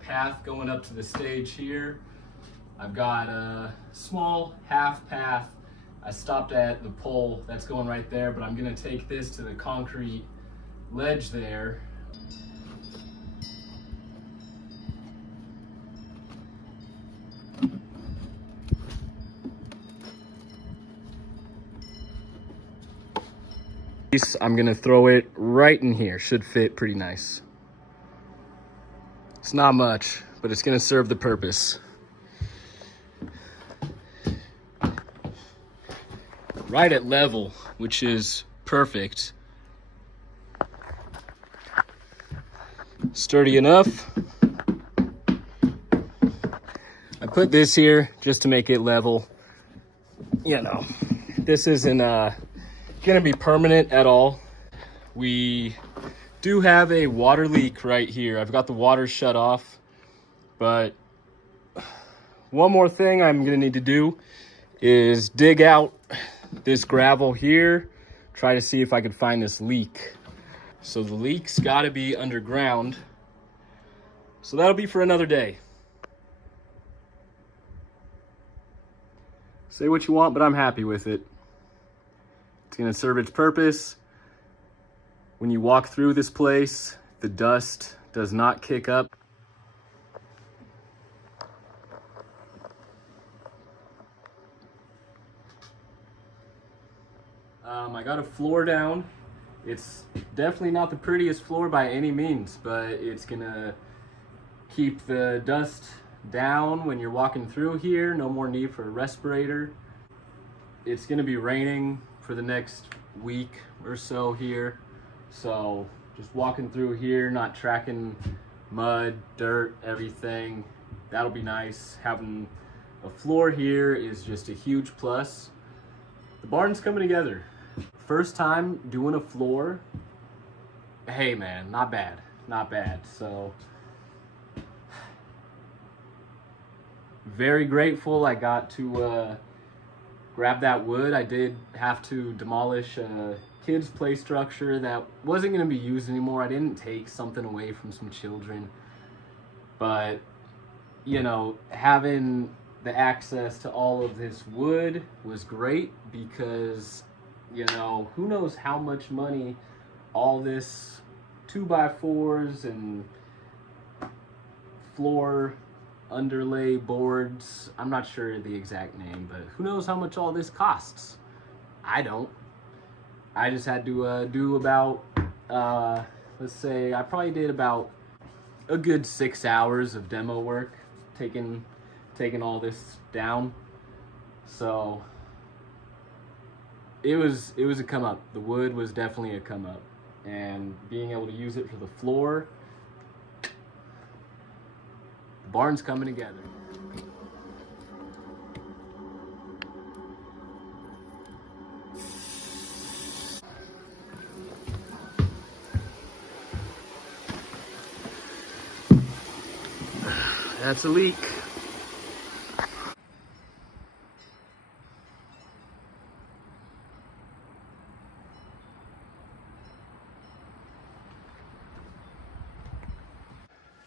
path going up to the stage here. I've got a small half path. I stopped at the pole that's going right there, but I'm gonna take this to the concrete ledge there. I'm gonna throw it right in here. Should fit pretty nice. It's not much, but it's gonna serve the purpose. Right at level, which is perfect. Sturdy enough. I put this here just to make it level. You know, this isn't gonna be permanent at all. We do have a water leak right here. I've got the water shut off, but one more thing I'm gonna need to do is dig out this gravel here, try to see if I could find this leak. So the leak's gotta be underground. So that'll be for another day. Say what you want, but I'm happy with it. It's gonna serve its purpose. When you walk through this place, the dust does not kick up. I got a floor down. It's definitely not the prettiest floor by any means, but it's gonna keep the dust down when you're walking through here. No more need for a respirator. It's gonna be raining for the next week or so here. So just walking through here, not tracking mud, dirt, everything, that'll be nice. Having a floor here is just a huge plus. The barn's coming together. First time doing a floor, hey man, not bad, not bad. So very grateful I got to grab that wood. I did have to demolish a kid's play structure that wasn't going to be used anymore. I didn't take something away from some children, but you know, having the access to all of this wood was great because, you know, who knows how much money all this 2x4s and floor underlay boards, I'm not sure the exact name, but who knows how much all this costs. I don't. I just had to do about, let's say, I probably did about a good 6 hours of demo work, taking all this down. So it was a come up. The wood was definitely a come up, and being able to use it for the floor, the barn's coming together. That's a leak.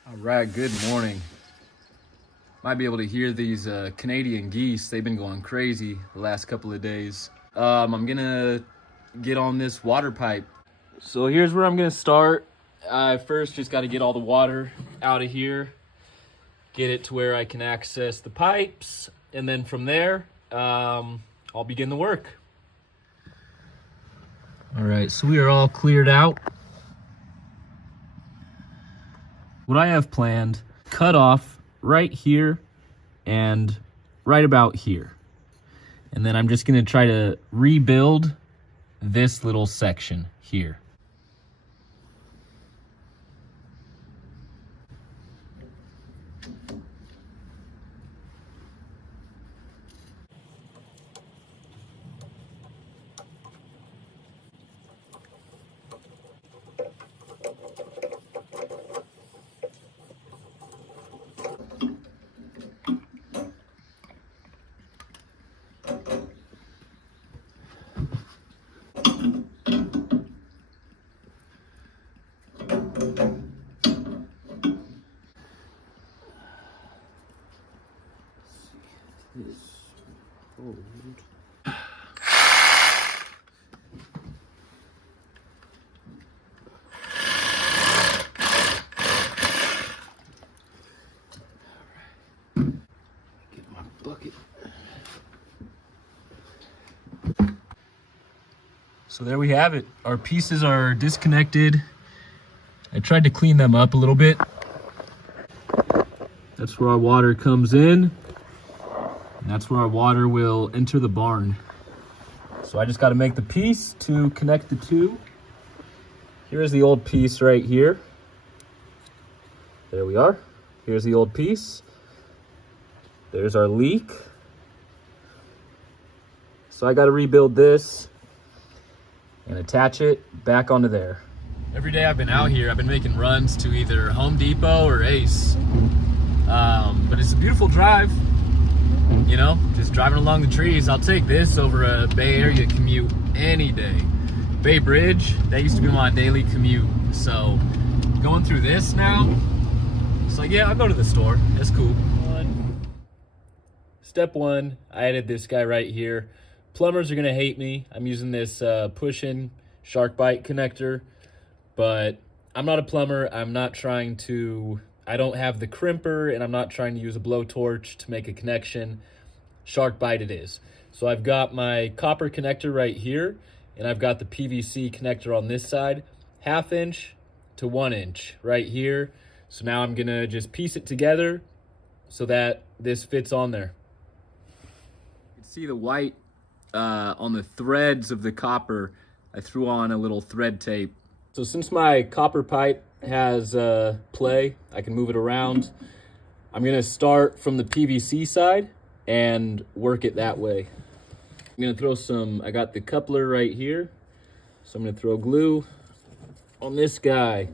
All right, good morning. Might be able to hear these Canadian geese. They've been going crazy the last couple of days. I'm gonna get on this water pipe. So here's where I'm gonna start. I first just gotta get all the water out of here, get it to where I can access the pipes, and then from there, I'll begin the work. All right, so we are all cleared out. What I have planned, cut off right here and right about here. And then I'm just gonna try to rebuild this little section here. Get my bucket. So there we have it. Our pieces are disconnected. I tried to clean them up a little bit. That's where our water comes in. And that's where our water will enter the barn. So I just got to make the piece to connect the two. Here's the old piece right here. There we are. Here's the old piece. There's our leak. So I got to rebuild this and attach it back onto there. Every day I've been out here, I've been making runs to either Home Depot or Ace. But it's a beautiful drive, you know, just driving along the trees. I'll take this over a Bay Area commute any day. Bay Bridge, that used to be my daily commute. So going through this now, it's like, yeah, I'll go to the store. That's cool. Step one, I added this guy right here. Plumbers are gonna hate me. I'm using this push-in shark bite connector, but I'm not a plumber. I don't have the crimper, and I'm not trying to use a blowtorch to make a connection. Shark bite it is. So I've got my copper connector right here, and I've got the PVC connector on this side, 1/2 inch to 1 inch right here. So now I'm gonna just piece it together so that this fits on there. You can see the white on the threads of the copper. I threw on a little thread tape. So since my copper pipe has play, I can move it around. I'm gonna start from the PVC side and work it that way. I'm gonna throw I got the coupler right here. So I'm gonna throw glue on this guy.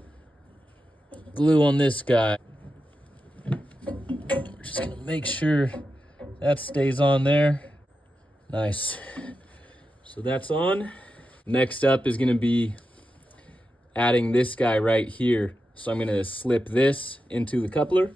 Glue on this guy. We're just gonna make sure that stays on there. Nice. So that's on. Next up is gonna be adding this guy right here. So I'm gonna slip this into the coupler.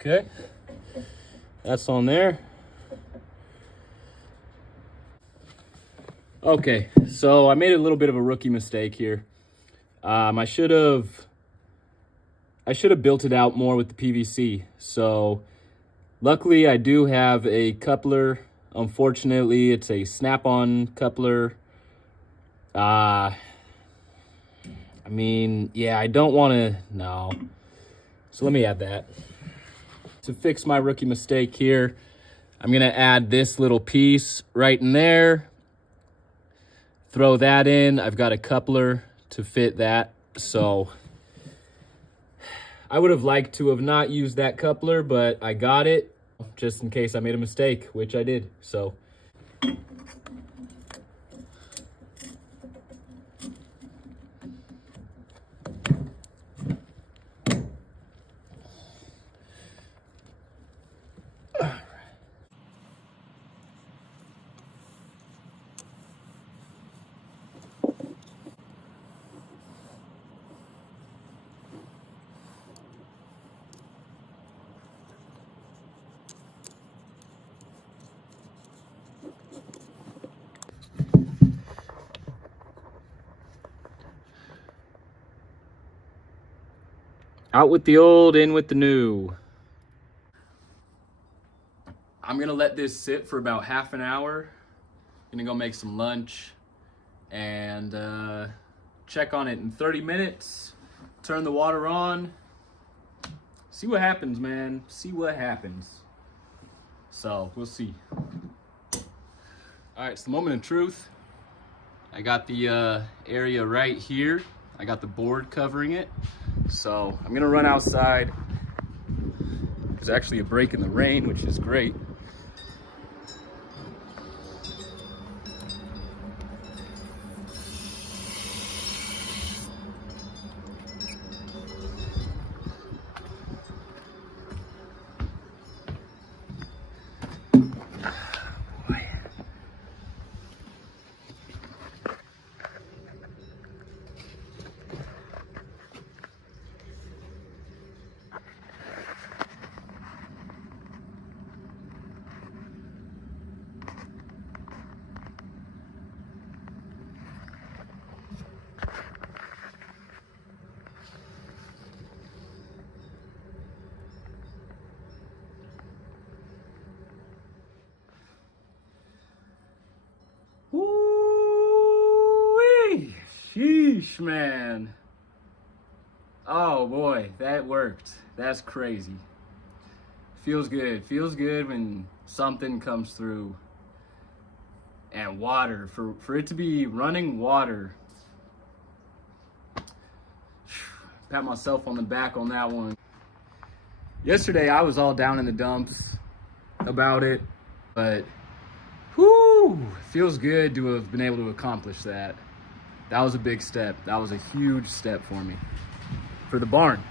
Okay, that's on there. Okay, so I made a little bit of a rookie mistake here. I should have built it out more with the PVC. So luckily I do have a coupler. Unfortunately, it's a snap-on coupler. I mean, yeah, I don't want to, no. So let me add that. To fix my rookie mistake here, I'm gonna add this little piece right in there. Throw that in. I've got a coupler to fit that. So I would have liked to have not used that coupler, but I got it just in case I made a mistake, which I did. So out with the old, in with the new. I'm gonna let this sit for about half an hour. Gonna go make some lunch and check on it in 30 minutes. Turn the water on. See what happens, man. See what happens. So we'll see. All right, it's the moment of truth. I got the area right here. I got the board covering it. So I'm gonna run outside. There's actually a break in the rain, which is great. Sheesh, man. Oh boy, that worked. That's crazy. Feels good. Feels good when something comes through. And water, for it to be running water. Pat myself on the back on that one. Yesterday I was all down in the dumps about it, but whoo, feels good to have been able to accomplish that. That was a big step. That was a huge step for me, for the barn.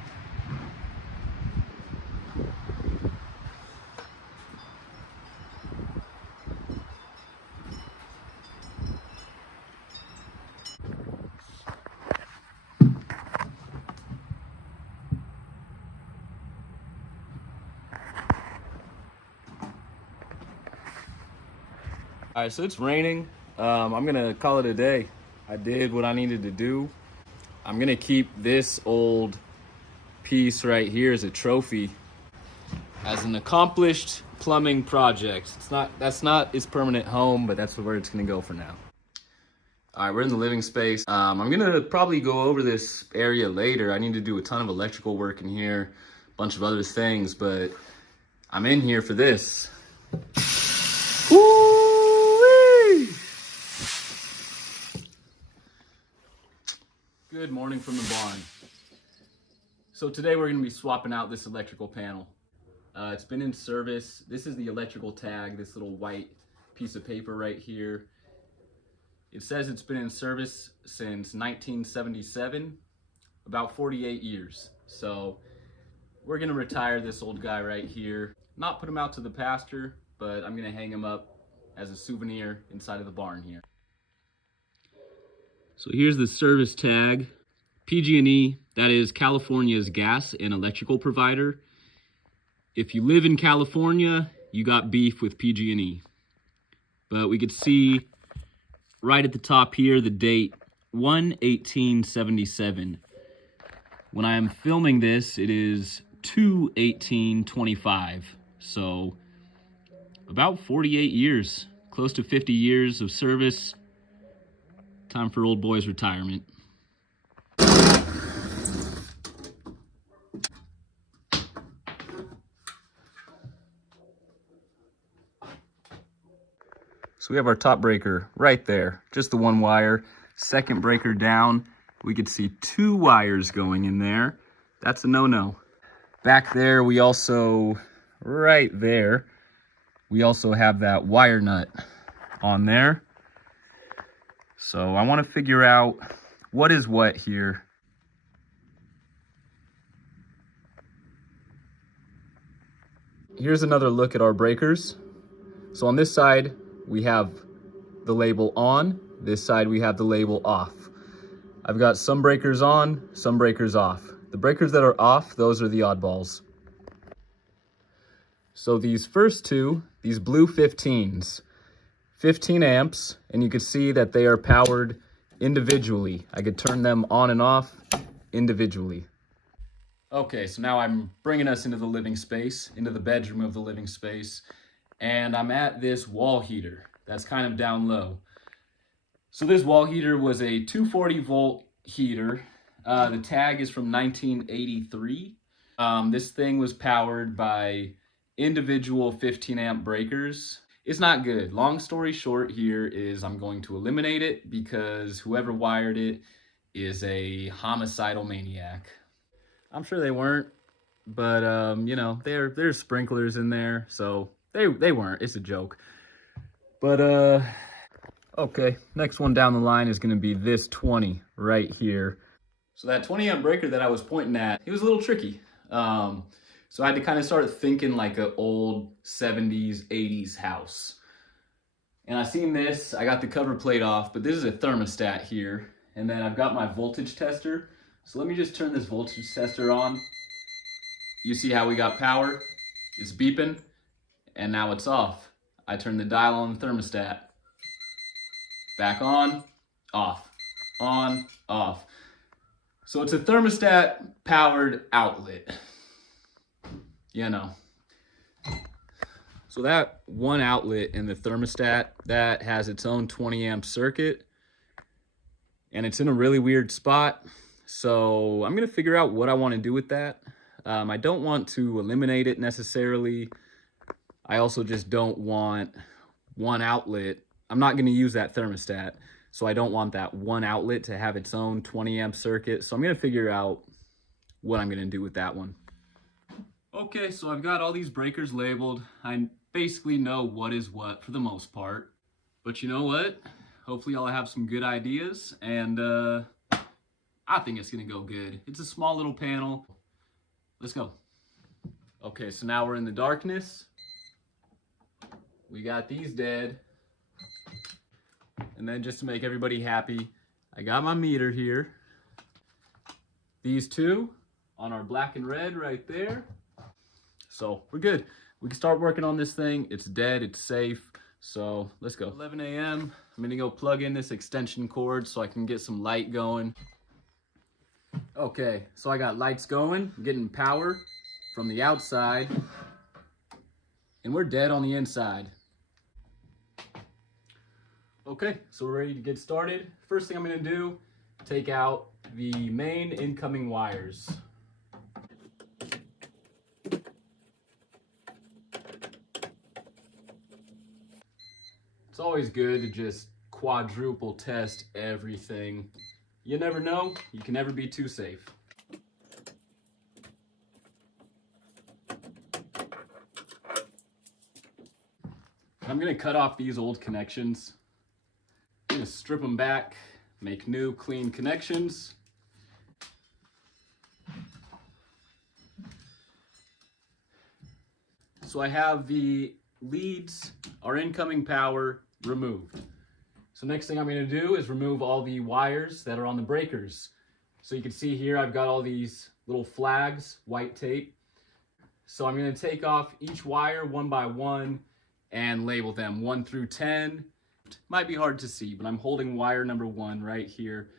All right, so it's raining. I'm gonna call it a day. I did what I needed to do. I'm gonna keep this old piece right here as a trophy, as an accomplished plumbing project. That's not its permanent home, but that's where it's gonna go for now. All right, we're in the living space. I'm gonna probably go over this area later. I need to do a ton of electrical work in here, a bunch of other things, but I'm in here for this. Woo-wee! Good morning from the barn. So today we're gonna be swapping out this electrical panel. It's been in service. This is the electrical tag, this little white piece of paper right here. It says it's been in service since 1977, about 48 years. So we're gonna retire this old guy right here. Not put him out to the pasture, but I'm gonna hang him up as a souvenir inside of the barn here. So here's the service tag. PG&E, that is California's gas and electrical provider. If you live in California, you got beef with PG&E. But we could see right at the top here, the date, 1/18/77. When I am filming this, it is 2/18/25. So about 48 years, close to 50 years of service. Time for old boy's retirement. So we have our top breaker right there, just the one wire. Second breaker down, we could see 2 wires going in there. That's a no-no. Back there, we also, right there, we also have that wire nut on there. So I want to figure out what is what here. Here's another look at our breakers. So on this side, we have the label on. This side, we have the label off. I've got some breakers on, some breakers off. The breakers that are off, those are the oddballs. So these first two, these blue 15s, 15 amps, and you can see that they are powered individually. I could turn them on and off individually. Okay, so now I'm bringing us into the living space, into the bedroom of the living space, and I'm at this wall heater that's kind of down low. So this wall heater was a 240 volt heater. The tag is from 1983. This thing was powered by individual 15 amp breakers. It's not good. Long story short here is I'm going to eliminate it because whoever wired it is a homicidal maniac. I'm sure they weren't, but you know, there's sprinklers in there, so they weren't. It's a joke. But okay, next one down the line is going to be this 20 right here. So that 20 amp breaker that I was pointing at, it was a little tricky. So I had to kind of start thinking like an old 70s, 80s house. And I seen this, I got the cover plate off, but this is a thermostat here. And then I've got my voltage tester. So let me just turn this voltage tester on. You see how we got power? It's beeping, and now it's off. I turn the dial on the thermostat. Back on, off, off. So it's a thermostat powered outlet, you know. So that one outlet in the thermostat, that has its own 20 amp circuit. and it's in a really weird spot. So I'm gonna figure out what I want to do with that. I don't want to eliminate it necessarily. I also just don't want one outlet. I'm not gonna use that thermostat, so I don't want that one outlet to have its own 20 amp circuit. So I'm gonna figure out what I'm gonna do with that one. Okay, so I've got all these breakers labeled. I basically know what is what for the most part. But you know what? Hopefully I'll have some good ideas, and I think it's gonna go good. It's a small little panel. Let's go. Okay, so now we're in the darkness. We got these dead. And then just to make everybody happy, I got my meter here. These two on our black and red right there. So we're good. We can start working on this thing. It's dead, it's safe. So let's go. 11 a.m. I'm gonna go plug in this extension cord so I can get some light going. Okay, so I got lights going, getting power from the outside, and we're dead on the inside. Okay, so we're ready to get started. First thing I'm gonna do, take out the main incoming wires. It's always good to just quadruple test everything. You never know, you can never be too safe. I'm gonna cut off these old connections. I'm gonna strip them back, make new clean connections. So I have the leads, our incoming power, removed. So next thing I'm gonna do is remove all the wires that are on the breakers. So you can see here I've got all these little flags, white tape. So I'm gonna take off each wire one by one and label them 1 through 10. Might be hard to see, but I'm holding wire number 1 right here.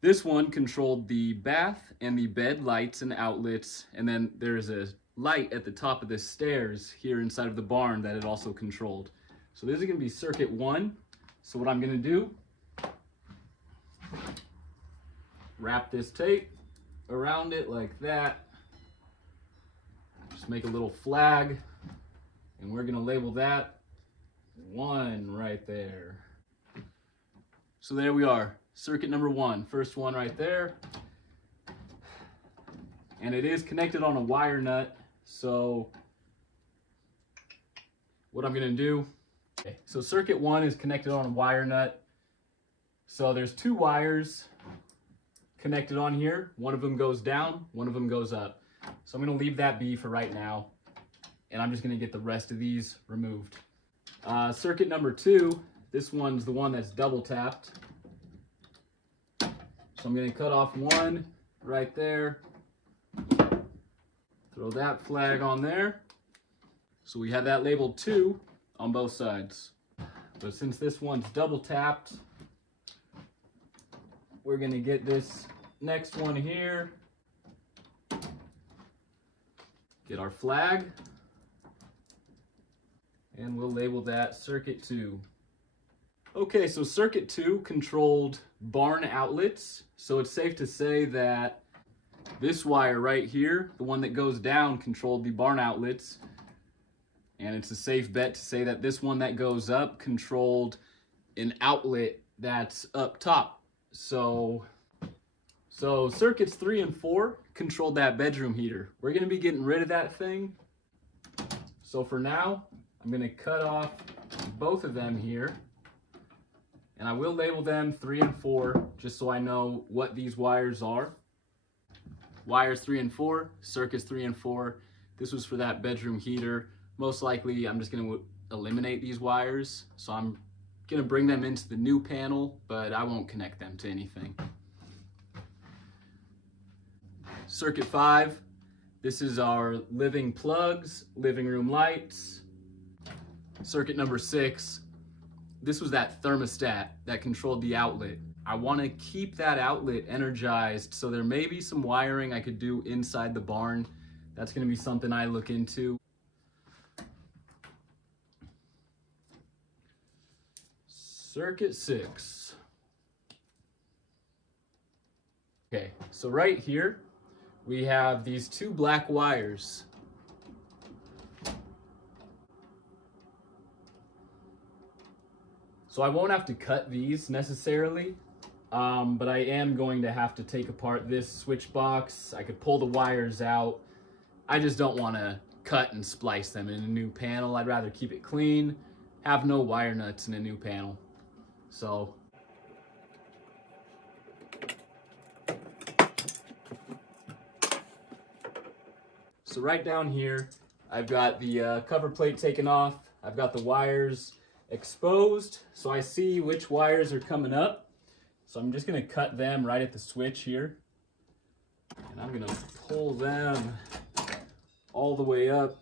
This one controlled the bath and the bed lights and outlets, and then there's a light at the top of the stairs here inside of the barn that it also controlled. So this is gonna be circuit 1. So what I'm gonna do, wrap this tape around it like that. Just make a little flag, and we're gonna label that 1 right there. So there we are, circuit number 1, first one right there. And it is connected on a wire nut, so what I'm gonna do, okay, so circuit 1 is connected on a wire nut. So there's 2 wires connected on here. One of them goes down, one of them goes up. So I'm gonna leave that be for right now, and I'm just gonna get the rest of these removed. Circuit number 2, this one's the one that's double tapped. So I'm gonna cut off 1 right there. Throw that flag on there. So we have that labeled 2 on both sides. But since this one's double tapped, we're gonna get this next one here. Get our flag. And we'll label that circuit 2. Okay, so circuit 2 controlled barn outlets. So it's safe to say that this wire right here, the one that goes down, controlled the barn outlets. And it's a safe bet to say that this one that goes up controlled an outlet that's up top. So circuits 3 and 4 controlled that bedroom heater. We're gonna be getting rid of that thing. So for now, I'm gonna cut off both of them here. And I will label them 3 and 4, just so I know what these wires are. Wires 3 and 4, circuits 3 and 4. This was for that bedroom heater. Most likely, I'm just gonna eliminate these wires. So I'm gonna bring them into the new panel, but I won't connect them to anything. Circuit 5, this is our living plugs, living room lights. Circuit number 6, this was that thermostat that controlled the outlet. I want to keep that outlet energized, so there may be some wiring I could do inside the barn. That's going to be something I look into. Circuit 6. Okay, so right here, we have these two black wires. So I won't have to cut these necessarily, but I am going to have to take apart this switch box. I could pull the wires out. I just don't want to cut and splice them in a new panel. I'd rather keep it clean, have no wire nuts in a new panel. So right down here, I've got the cover plate taken off. I've got the wires exposed, so I see which wires are coming up. So I'm just gonna cut them right at the switch here. And I'm gonna pull them all the way up.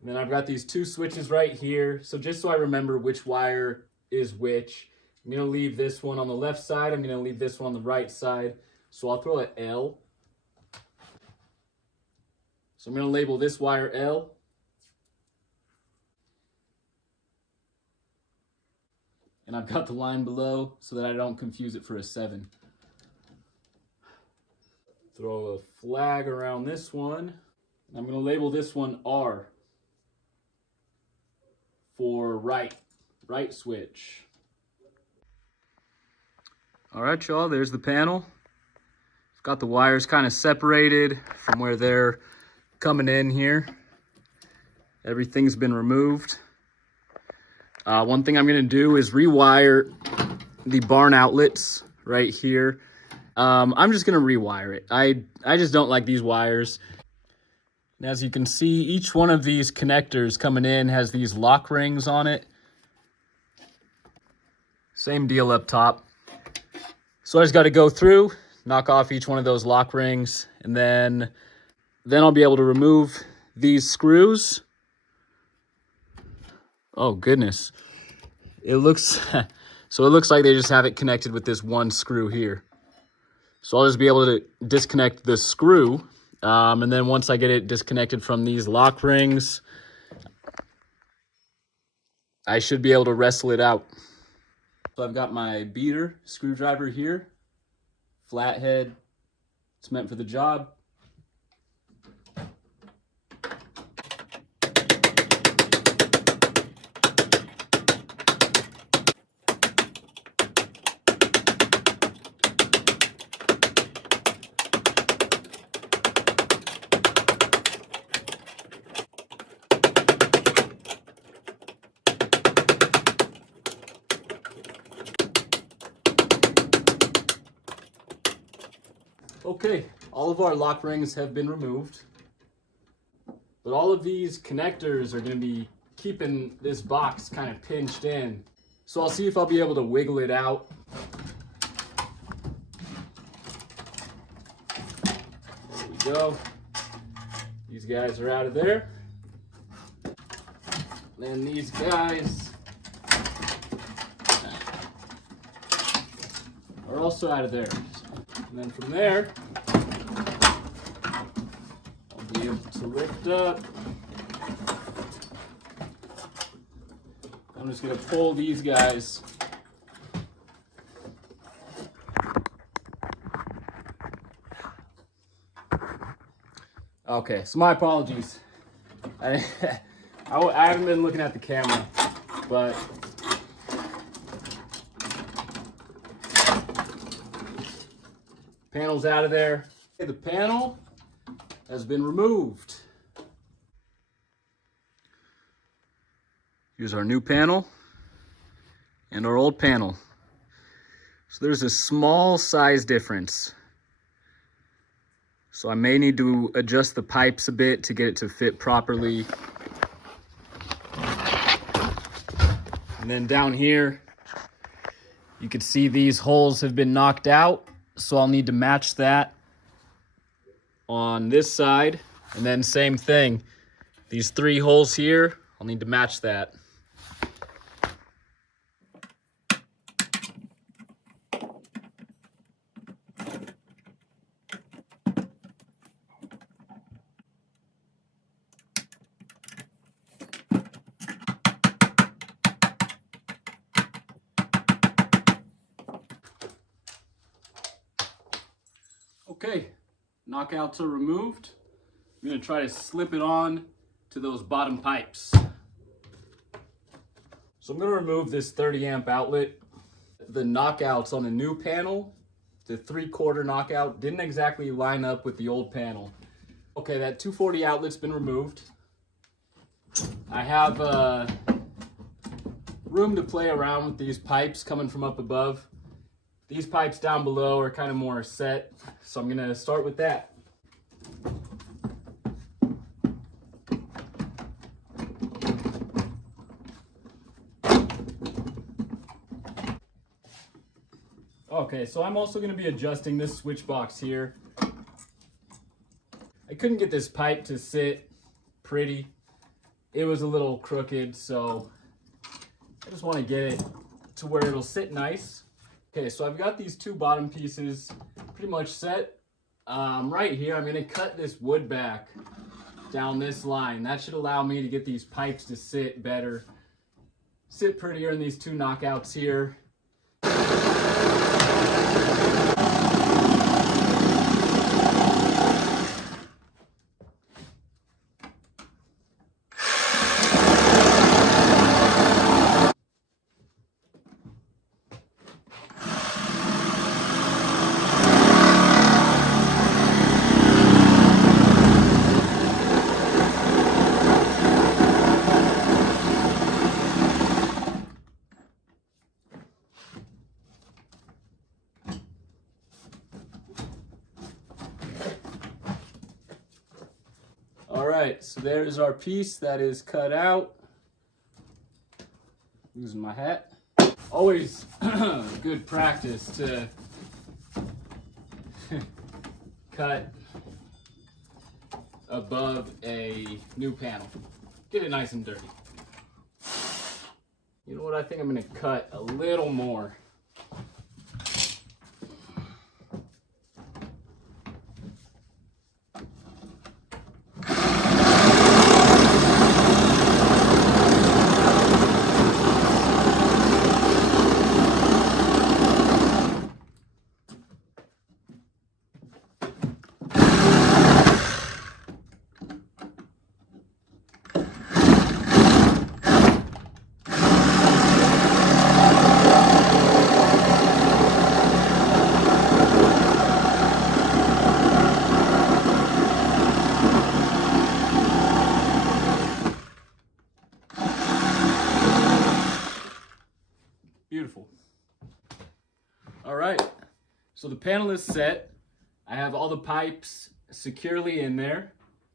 And then I've got these two switches right here. So just so I remember which wire is which, I'm gonna leave this one on the left side. I'm gonna leave this one on the right side. So I'll throw an L. So I'm gonna label this wire L. And I've got the line below so that I don't confuse it for a 7. Throw a flag around this one. I'm gonna label this one R for right switch. All right, y'all, there's the panel. I've got the wires kind of separated from where they're coming in here. Everything's been removed. One thing I'm gonna do is rewire the barn outlets right here. I'm just gonna rewire it. I just don't like these wires. And as you can see, each one of these connectors coming in has these lock rings on it. Same deal up top. So I just gotta go through, knock off each one of those lock rings, and then I'll be able to remove these screws. Oh goodness. It looks, so it looks like they just have it connected with this one screw here. So I'll just be able to disconnect the screw. And then once I get it disconnected from these lock rings, I should be able to wrestle it out. So I've got my beater screwdriver here, flathead. It's meant for the job. Okay, all of our lock rings have been removed, but all of these connectors are going to be keeping this box kind of pinched in. So I'll see if I'll be able to wiggle it out. There we go. These guys are out of there. Then these guys are also out of there. And then from there, I'll be able to lift up. I'm just going to pull these guys. Okay, so my apologies. I haven't been looking at the camera, but panel's out of there. The panel has been removed. Here's our new panel and our old panel. So there's a small size difference. So I may need to adjust the pipes a bit to get it to fit properly. And then down here, you can see these holes have been knocked out. So I'll need to match that on this side. And then same thing, these 3 holes here, I'll need to match that. Okay, knockouts are removed. I'm gonna try to slip it on to those bottom pipes. So I'm gonna remove this 30 amp outlet. The knockouts on the new panel, the 3/4 knockout, didn't exactly line up with the old panel. Okay, that 240 outlet's been removed. I have room to play around with these pipes coming from up above. These pipes down below are kind of more set, so I'm gonna start with that. Okay, so I'm also going to be adjusting this switch box here. I couldn't get this pipe to sit pretty. It was a little crooked, so I just want to get it to where it'll sit nice. Okay, so I've got these two bottom pieces pretty much set. Right here, I'm going to cut this wood back down this line. That should allow me to get these pipes to sit better, sit prettier in these two knockouts here. Alright, so there's our piece that is cut out. Losing my hat. Always good practice to cut above a new panel. Get it nice and dirty. You know what, I think I'm going to cut a little more. Beautiful. All right, so the panel is set. I have all the pipes securely in there.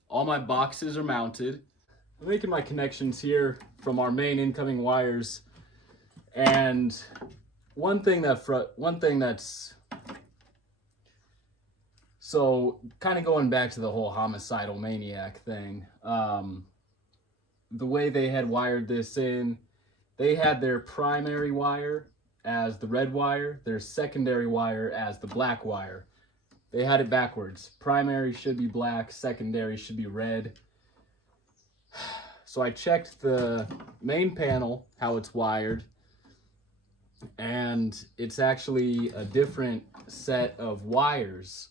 All my boxes are mounted. I'm making my connections here from our main incoming wires. And one thing that's so kind of going back to the whole homicidal maniac thing. The way they had wired this in, they had their primary wire as the red wire, their secondary wire as the black wire. They had it backwards. Primary should be black, secondary should be red. So I checked the main panel, how it's wired, and it's actually a different set of wires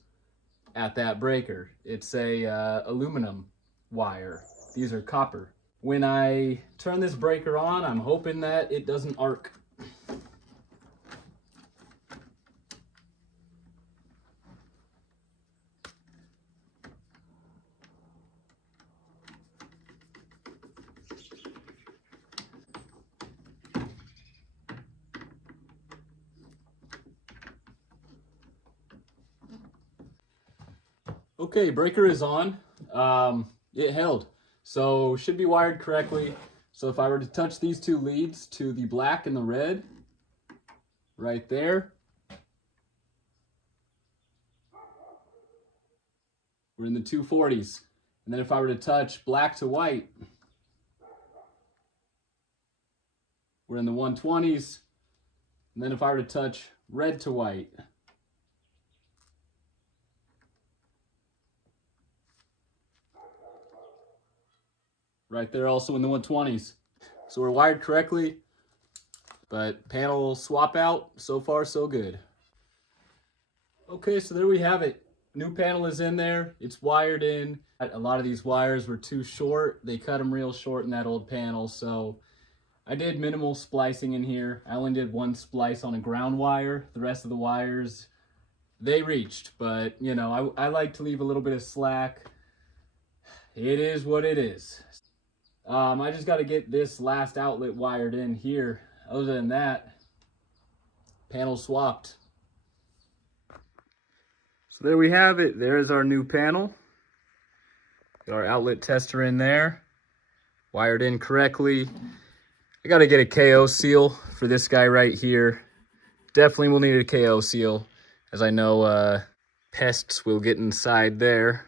at that breaker. It's a aluminum wire. These are copper. When I turn this breaker on, I'm hoping that it doesn't arc. Okay, breaker is on. It held. So should be wired correctly. So if I were to touch these two leads to the black and the red, right there, we're in the 240s. And then if I were to touch black to white, we're in the 120s. And then if I were to touch red to white, right there also in the 120s. So we're wired correctly, but panel swap out, so far so good. Okay, so there we have it. New panel is in there. It's wired in. A lot of these wires were too short. They cut them real short in that old panel, so I did minimal splicing in here. I only did one splice on a ground wire. The rest of the wires, they reached, but you know, I like to leave a little bit of slack. It is what it is. I just got to get this last outlet wired in here. Other than that, panel swapped. So there we have it. There's our new panel. Got our outlet tester in there, wired in correctly. I got to get a KO seal for this guy right here. Definitely will need a KO seal, as I know pests will get inside there.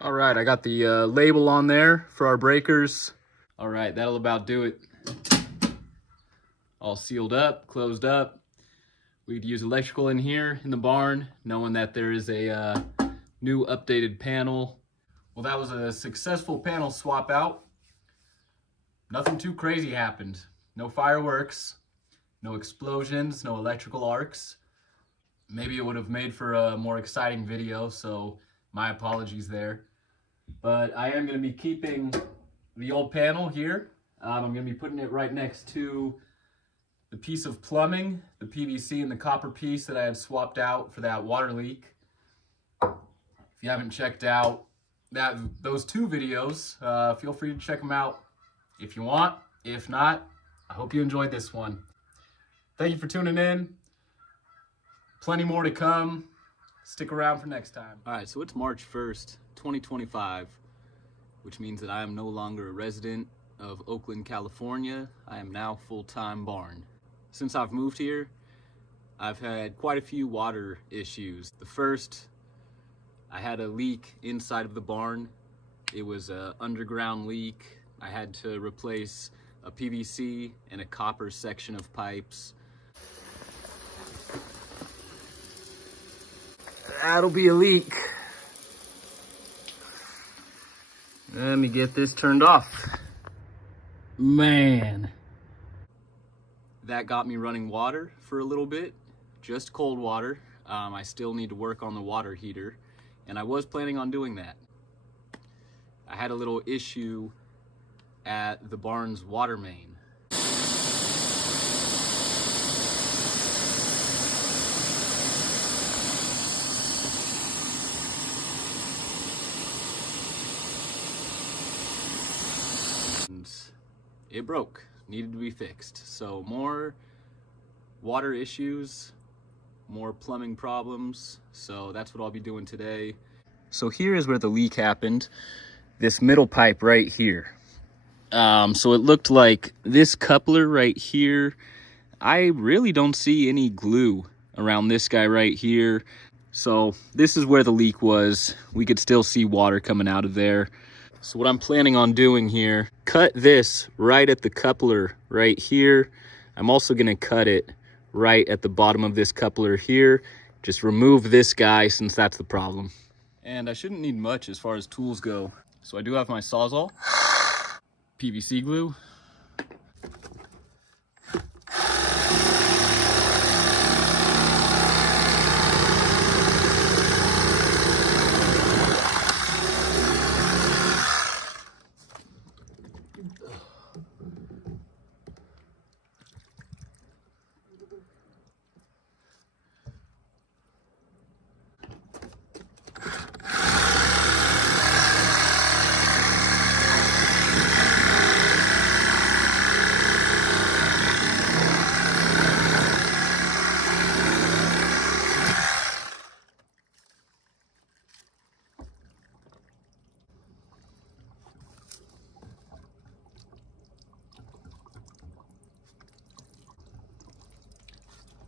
All right, I got the label on there for our breakers. All right, that'll about do it. All sealed up, closed up. We'd use electrical in here in the barn, knowing that there is a new updated panel. Well, that was a successful panel swap out. Nothing too crazy happened. No fireworks, no explosions, no electrical arcs. Maybe it would have made for a more exciting video, so my apologies there. But I am going to be keeping the old panel here. I'm going to be putting it right next to the piece of plumbing, the PVC and the copper piece that I had swapped out for that water leak. If you haven't checked out those two videos, feel free to check them out if you want. If not, I hope you enjoyed this one. Thank you for tuning in. Plenty more to come. Stick around for next time. All right, so it's March 1st, 2025, which means that I am no longer a resident of Oakland, California. I am now full-time barn. Since I've moved here, I've had quite a few water issues. The first, I had a leak inside of the barn. It was an underground leak. I had to replace a PVC and a copper section of pipes. That'll be a leak. Let me get this turned off. Man. That got me running water for a little bit, just cold water. I still need to work on the water heater, and I was planning on doing that. I had a little issue at the barn's water main. It broke, needed to be fixed. So more water issues, more plumbing problems. So that's what I'll be doing today. So here is where the leak happened. This middle pipe right here. So it looked like this coupler right here. I really don't see any glue around this guy right here. So this is where the leak was. We could still see water coming out of there. So what I'm planning on doing here, cut this right at the coupler right here. I'm also going to cut it right at the bottom of this coupler here. Just remove this guy since that's the problem. And I shouldn't need much as far as tools go. So I do have my Sawzall, PVC glue,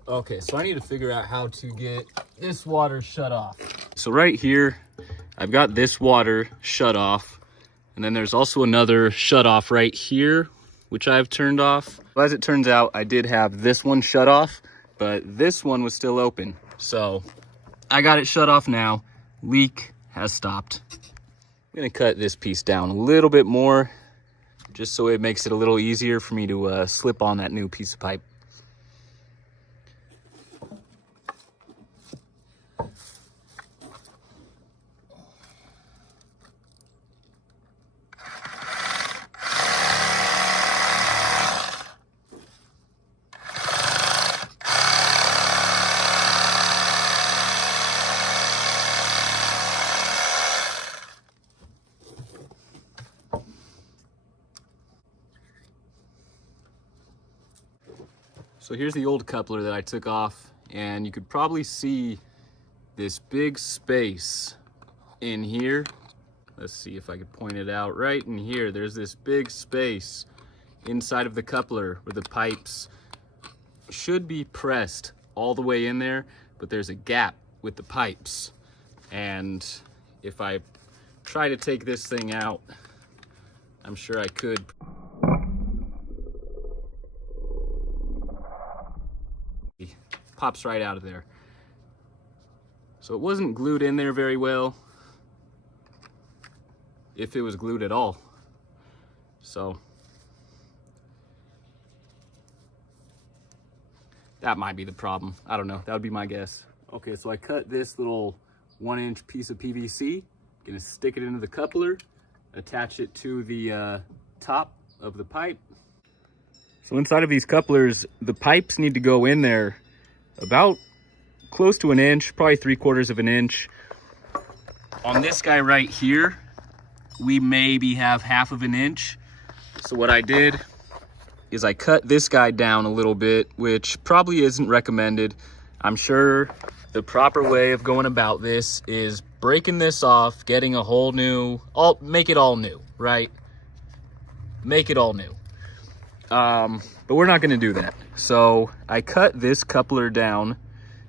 Okay, so I need to figure out how to get this water shut off. So right here, I've got this water shut off, and then there's also another shut off right here, which I've turned off. Well, as it turns out, I did have this one shut off, but this one was still open. So I got it shut off now. Leak has stopped. I'm gonna cut this piece down a little bit more, just so it makes it a little easier for me to slip on that new piece of pipe. So here's the old coupler that I took off, and you could probably see this big space in here. Let's see if I could point it out. Right in here, there's this big space inside of the coupler where the pipes should be pressed all the way in there, but there's a gap with the pipes. And if I try to take this thing out, I'm sure I could. Pops right out of there. So it wasn't glued in there very well, if it was glued at all. So that might be the problem. I don't know. That would be my guess. Okay, so I cut this little 1-inch piece of PVC. Gonna stick it into the coupler, attach it to the top of the pipe. So inside of these couplers, the pipes need to go in there about close to 1 inch, probably 3/4 of an inch. On this guy right here, we maybe have 1/2 an inch. So what I did is I cut this guy down a little bit, which probably isn't recommended. I'm sure the proper way of going about this is breaking this off, getting a whole new, make it all new, right? Make it all new. But we're not gonna do that. So I cut this coupler down.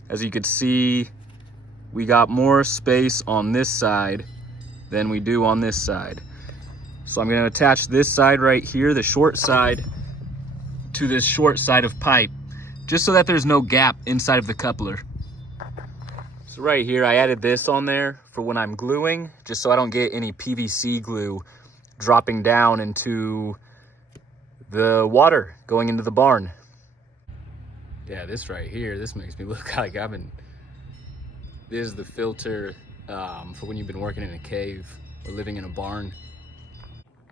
As you could see, we got more space on this side than we do on this side. So I'm gonna attach this side right here, the short side, to this short side of pipe, just so that there's no gap inside of the coupler. So right here, I added this on there for when I'm gluing, just so I don't get any PVC glue dropping down into the water going into the barn. Yeah, this right here, this makes me look like this is the filter for when you've been working in a cave or living in a barn.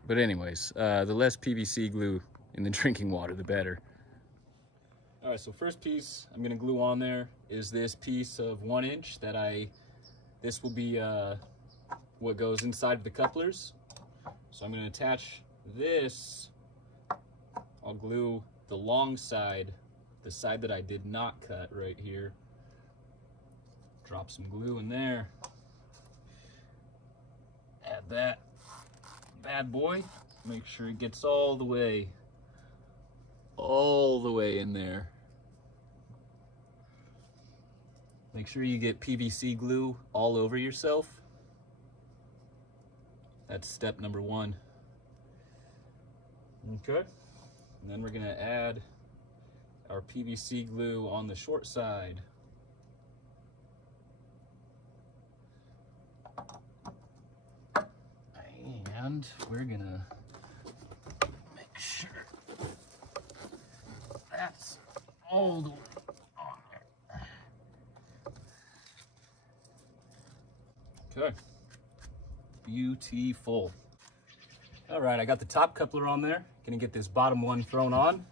But anyways, the less PVC glue in the drinking water, the better. All right, so first piece I'm gonna glue on there is this piece of 1 inch this will be what goes inside of the couplers. So I'm gonna attach this. I'll glue the long side, the side that I did not cut right here. Drop some glue in there. Add that bad boy. Make sure it gets all the way in there. Make sure you get PVC glue all over yourself. That's step number 1. Okay. And then we're gonna add our PVC glue on the short side. And we're gonna make sure that's all the way on there. Okay. Beautiful. All right, I got the top coupler on there. Gonna get this bottom one thrown on.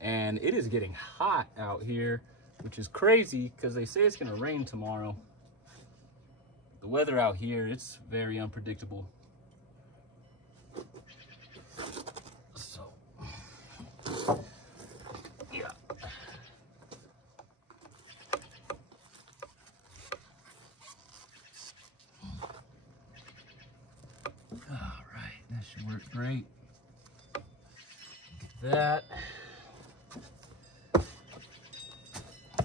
And it is getting hot out here, which is crazy because they say it's gonna rain tomorrow. The weather out here, it's very unpredictable. So, yeah. All right, that should work great. Get that.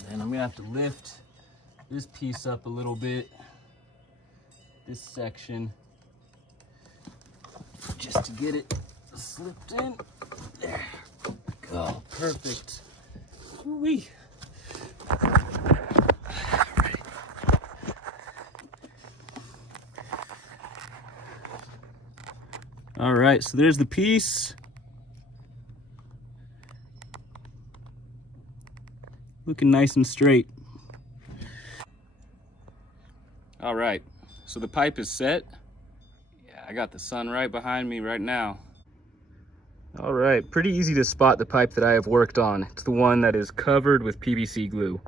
And I'm gonna have to lift this piece up a little bit, this section, just to get it slipped in. There we go, perfect. Woo-wee. All right, so there's the piece. Looking nice and straight. All right, so the pipe is set. Yeah, I got the sun right behind me right now. All right, pretty easy to spot the pipe that I have worked on. It's the one that is covered with PVC glue.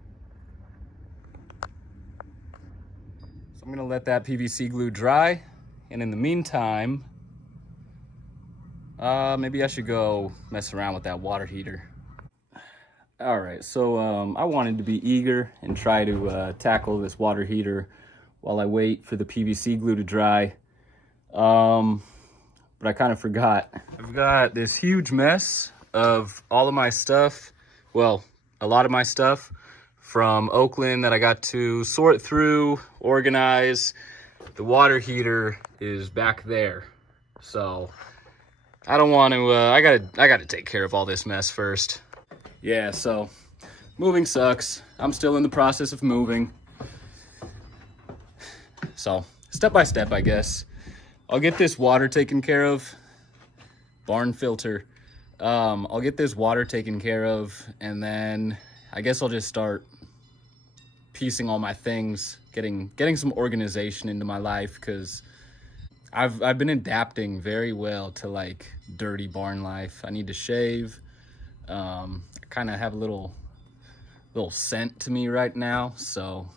So I'm gonna let that PVC glue dry. And in the meantime, maybe I should go mess around with that water heater. All right, so I wanted to be eager and try to tackle this water heater while I wait for the PVC glue to dry. But I kind of forgot. I've got this huge mess of all of my stuff. Well, a lot of my stuff from Oakland that I got to sort through, organize. The water heater is back there. So I don't want to, I gotta take care of all this mess first. Yeah, so moving sucks. I'm still in the process of moving. So step by step, I guess. I'll get this water taken care of. Barn filter. I'll get this water taken care of, and then I guess I'll just start piecing all my things, getting some organization into my life, because I've been adapting very well to like dirty barn life. I need to shave. I kind of have a little scent to me right now, so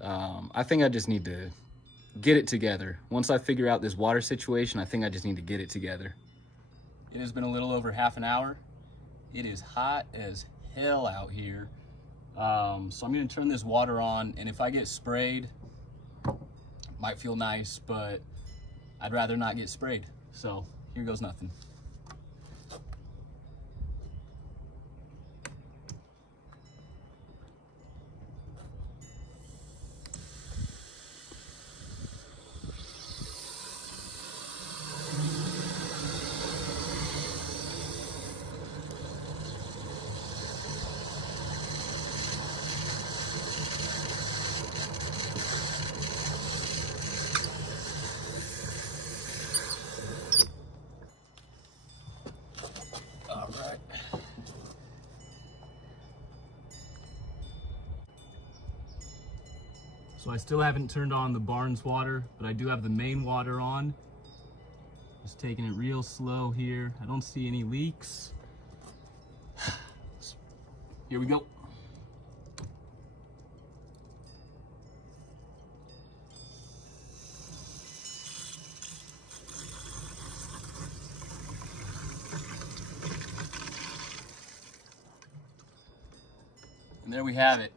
I think I just need to get it together. Once I figure out this water situation, I think I just need to get it together. It has been a little over half an hour. It is hot as hell out here. So I'm gonna turn this water on, and if I get sprayed, might feel nice, but I'd rather not get sprayed. So here goes nothing. All right. So I still haven't turned on the barn's water, but I do have the main water on. Just taking it real slow here. I don't see any leaks. Here we go. And there we have it.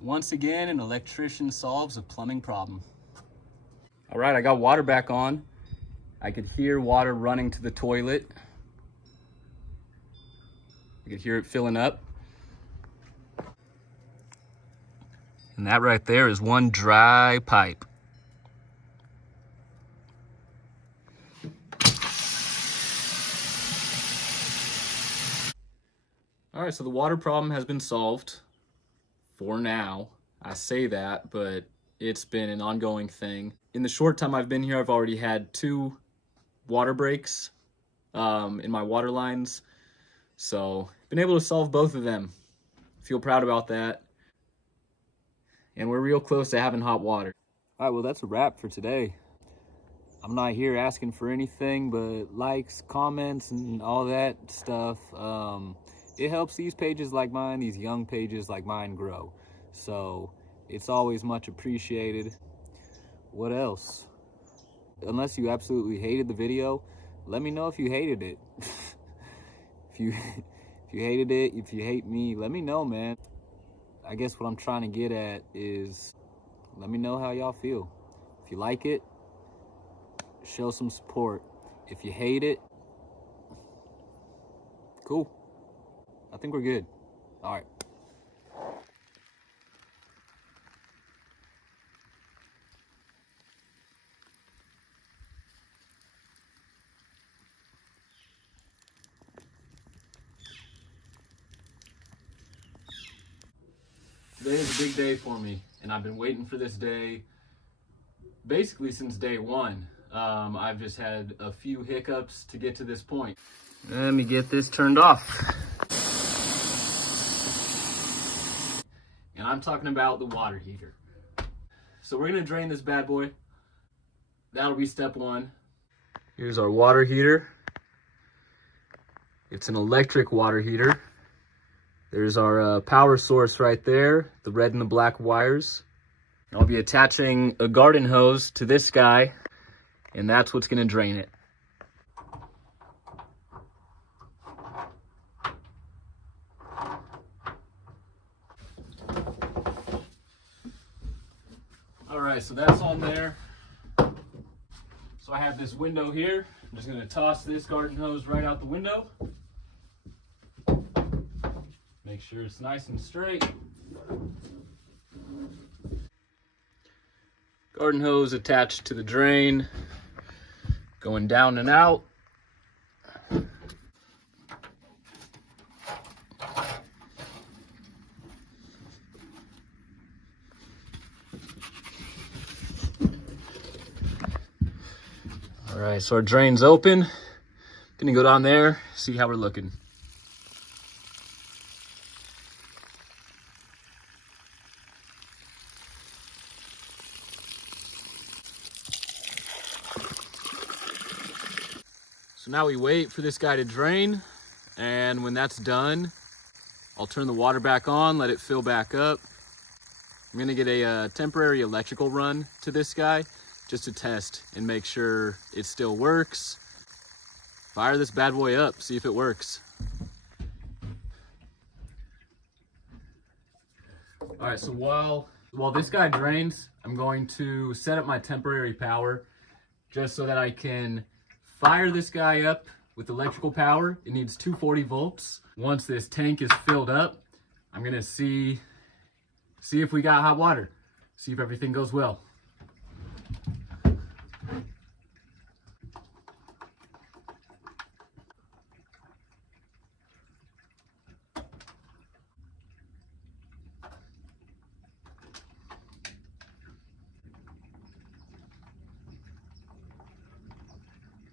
Once again, an electrician solves a plumbing problem. All right, I got water back on. I could hear water running to the toilet. I could hear it filling up. And that right there is one dry pipe. All right, so the water problem has been solved for now. I say that, but it's been an ongoing thing. In the short time I've been here, I've already had 2 water breaks in my water lines. So been able to solve both of them. Feel proud about that. And we're real close to having hot water. All right, well, that's a wrap for today. I'm not here asking for anything but likes, comments, and all that stuff. It helps these pages like mine, these young pages like mine, grow. So it's always much appreciated. What else? Unless you absolutely hated the video, let me know if you hated it. if you hated it, if you hate me, let me know, man. I guess what I'm trying to get at is, let me know how y'all feel. If you like it, show some support. If you hate it, cool. I think we're good. All right. Today is a big day for me, and I've been waiting for this day basically since day one. I've just had a few hiccups to get to this point. Let me get this turned off. And I'm talking about the water heater. So we're gonna drain this bad boy. That'll be step 1. Here's our water heater. It's an electric water heater. There's our power source right there, the red and the black wires. I'll be attaching a garden hose to this guy, and that's what's gonna drain it. so that's on there. So I have this window here. I'm just gonna toss this garden hose right out the window. Make sure it's nice and straight. Garden hose attached to the drain, going down and out. All right, so our drain's open. Gonna go down there, see how we're looking. So now we wait for this guy to drain, and when that's done, I'll turn the water back on, let it fill back up. I'm gonna get a temporary electrical run to this guy just to test and make sure it still works. Fire this bad boy up, see if it works. All right, so while this guy drains, I'm going to set up my temporary power just so that I can fire this guy up with electrical power. It needs 240 volts. Once this tank is filled up, I'm gonna see if we got hot water, see if everything goes well.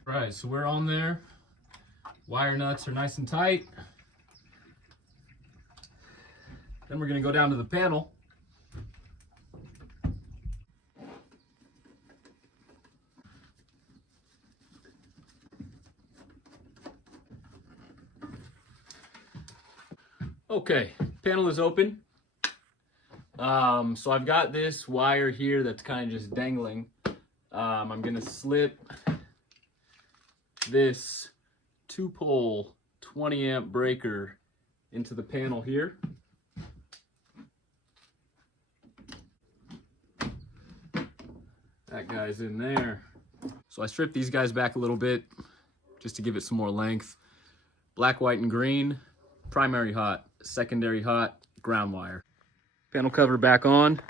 Right, so we're on there. Wire nuts are nice and tight. Then we're gonna go down to the panel. Okay, panel is open. So I've got this wire here that's kind of just dangling. I'm gonna slip this 2-pole 20 amp breaker into the panel here. That guy's in there. So I stripped these guys back a little bit just to give it some more length. Black, white, and green, primary hot, secondary hot, ground wire. Panel cover back on.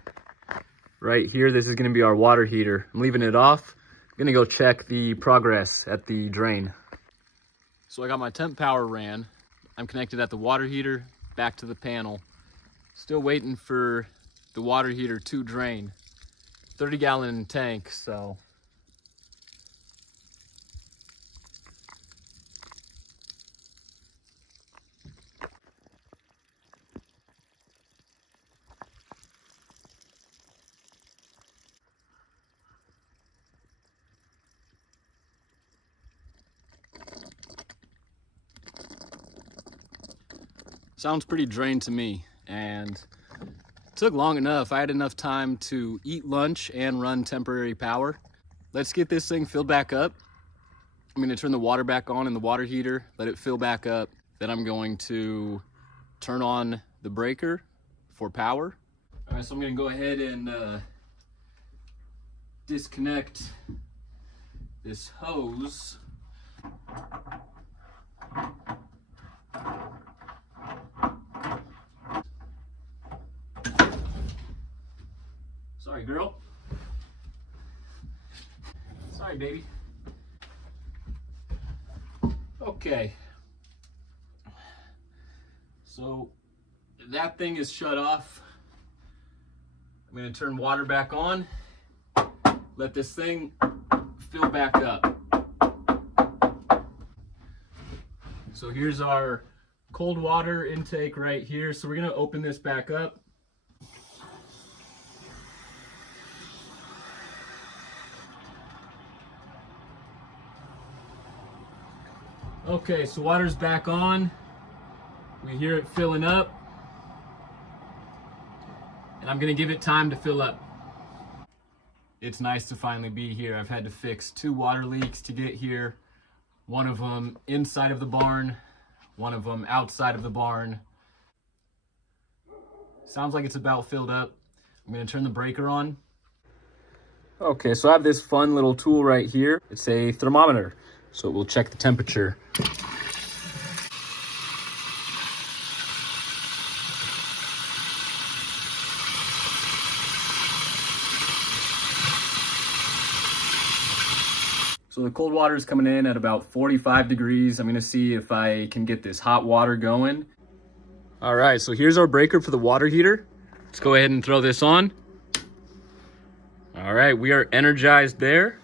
Right here, this is gonna be our water heater. I'm leaving it off. I'm gonna go check the progress at the drain. So I got my temp power ran. I'm connected at the water heater, back to the panel. Still waiting for the water heater to drain. 30-gallon tank, so. Sounds pretty drained to me, and it took long enough. I had enough time to eat lunch and run temporary power. Let's get this thing filled back up. I'm gonna turn the water back on in the water heater, let it fill back up. Then I'm going to turn on the breaker for power. All right, so I'm gonna go ahead and disconnect this hose. Sorry, girl. Sorry, baby. Okay. So that thing is shut off. I'm going to turn water back on. Let this thing fill back up. So here's our cold water intake right here. So we're going to open this back up. Okay, so water's back on. We hear it filling up. And I'm gonna give it time to fill up. It's nice to finally be here. I've had to fix 2 water leaks to get here. One of them inside of the barn, one of them outside of the barn. Sounds like it's about filled up. I'm gonna turn the breaker on. Okay, so I have this fun little tool right here. It's a thermometer, so it will check the temperature. So the cold water is coming in at about 45 degrees. I'm gonna see if I can get this hot water going. All right, so here's our breaker for the water heater. Let's go ahead and throw this on. All right, we are energized there.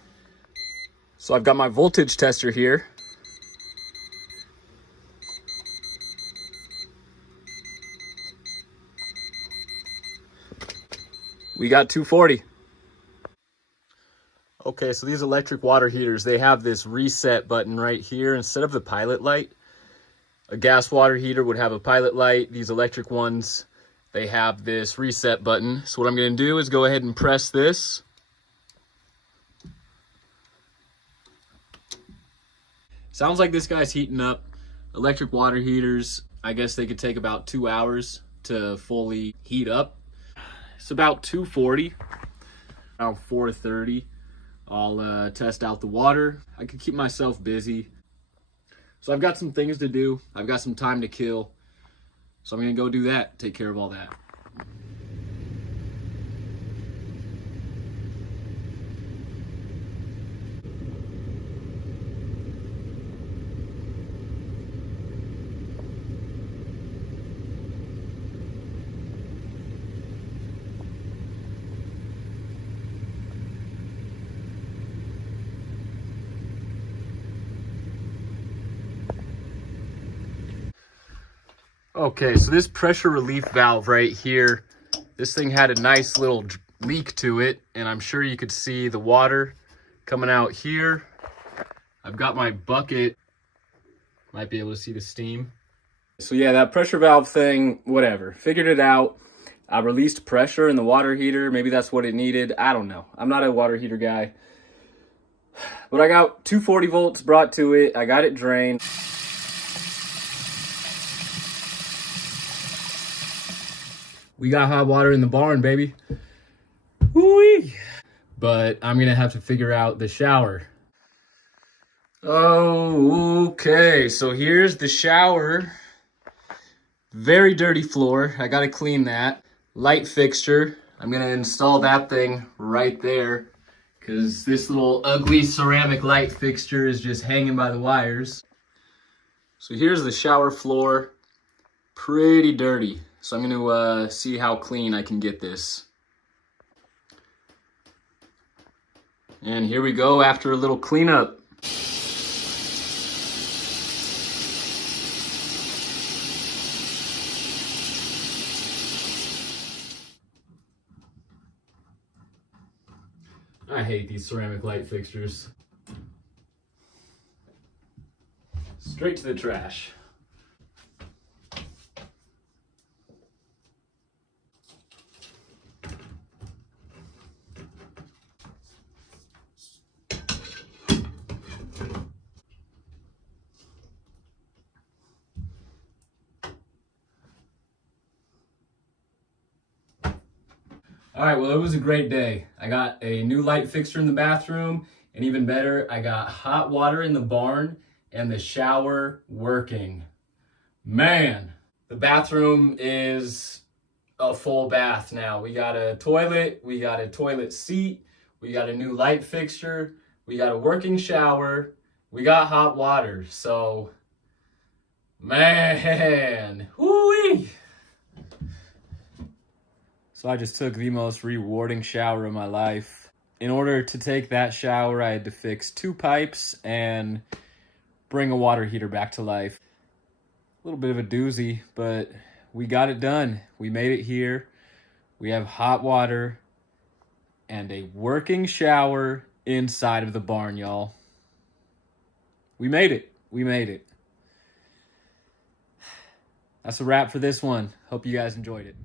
So I've got my voltage tester here. We got 240. Okay, so these electric water heaters, they have this reset button right here instead of the pilot light. A gas water heater would have a pilot light. These electric ones, they have this reset button. So what I'm gonna do is go ahead and press this. Sounds like this guy's heating up. Electric water heaters, I guess they could take about 2 hours to fully heat up. It's about 240, around 430. I'll test out the water. I could keep myself busy. So I've got some things to do. I've got some time to kill. So I'm gonna go do that, take care of all that. Okay, so this pressure relief valve right here, this thing had a nice little leak to it, and I'm sure you could see the water coming out here. I've got my bucket, might be able to see the steam. So yeah, that pressure valve thing, whatever, figured it out. I released pressure in the water heater, maybe that's what it needed, I don't know. I'm not a water heater guy. But I got 240 volts brought to it, I got it drained. We got hot water in the barn, baby. Woo-wee. But I'm gonna have to figure out the shower. Oh, okay, so here's the shower. Very dirty floor, I gotta clean that. Light fixture, I'm gonna install that thing right there because this little ugly ceramic light fixture is just hanging by the wires. So here's the shower floor, pretty dirty. So I'm gonna see how clean I can get this. And here we go after a little cleanup. I hate these ceramic light fixtures. Straight to the trash. All right, well, it was a great day. I got a new light fixture in the bathroom, and even better, I got hot water in the barn and the shower working. Man, the bathroom is a full bath now. We got a toilet seat, we got a new light fixture, we got a working shower, we got hot water. So, man, whoo-wee. So I just took the most rewarding shower of my life. In order to take that shower, I had to fix 2 pipes and bring a water heater back to life. A little bit of a doozy, but we got it done. We made it here. We have hot water and a working shower inside of the barn, y'all. We made it. We made it. That's a wrap for this one. Hope you guys enjoyed it.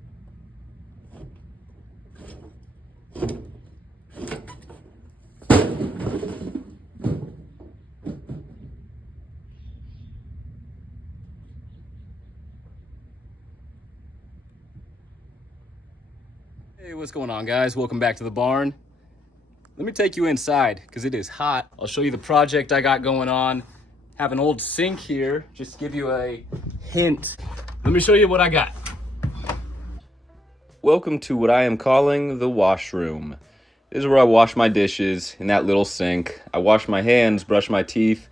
Hey, what's going on, guys? Welcome back to the barn. Let me take you inside because it is hot. I'll show you the project I got going on. Have an old sink here, just to give you a hint. Let me show you what I got. Welcome to what I am calling the washroom. This is where I wash my dishes in that little sink. I wash my hands, brush my teeth.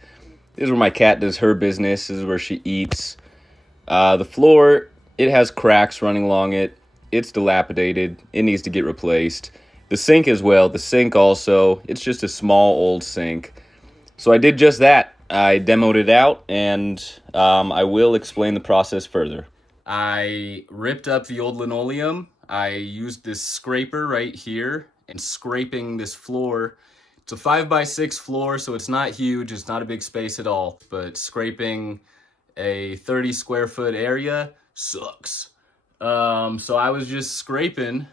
This is where my cat does her business. This is where she eats. The floor, it has cracks running along it. It's dilapidated. It needs to get replaced. The sink as well. The sink also, it's just a small old sink. So I did just that. I demoed it out, and I will explain the process further. I ripped up the old linoleum. I used this scraper right here and scraping this floor. It's a 5x6 floor, so it's not huge. It's not a big space at all, but scraping a 30 square foot area sucks. So I was just scraping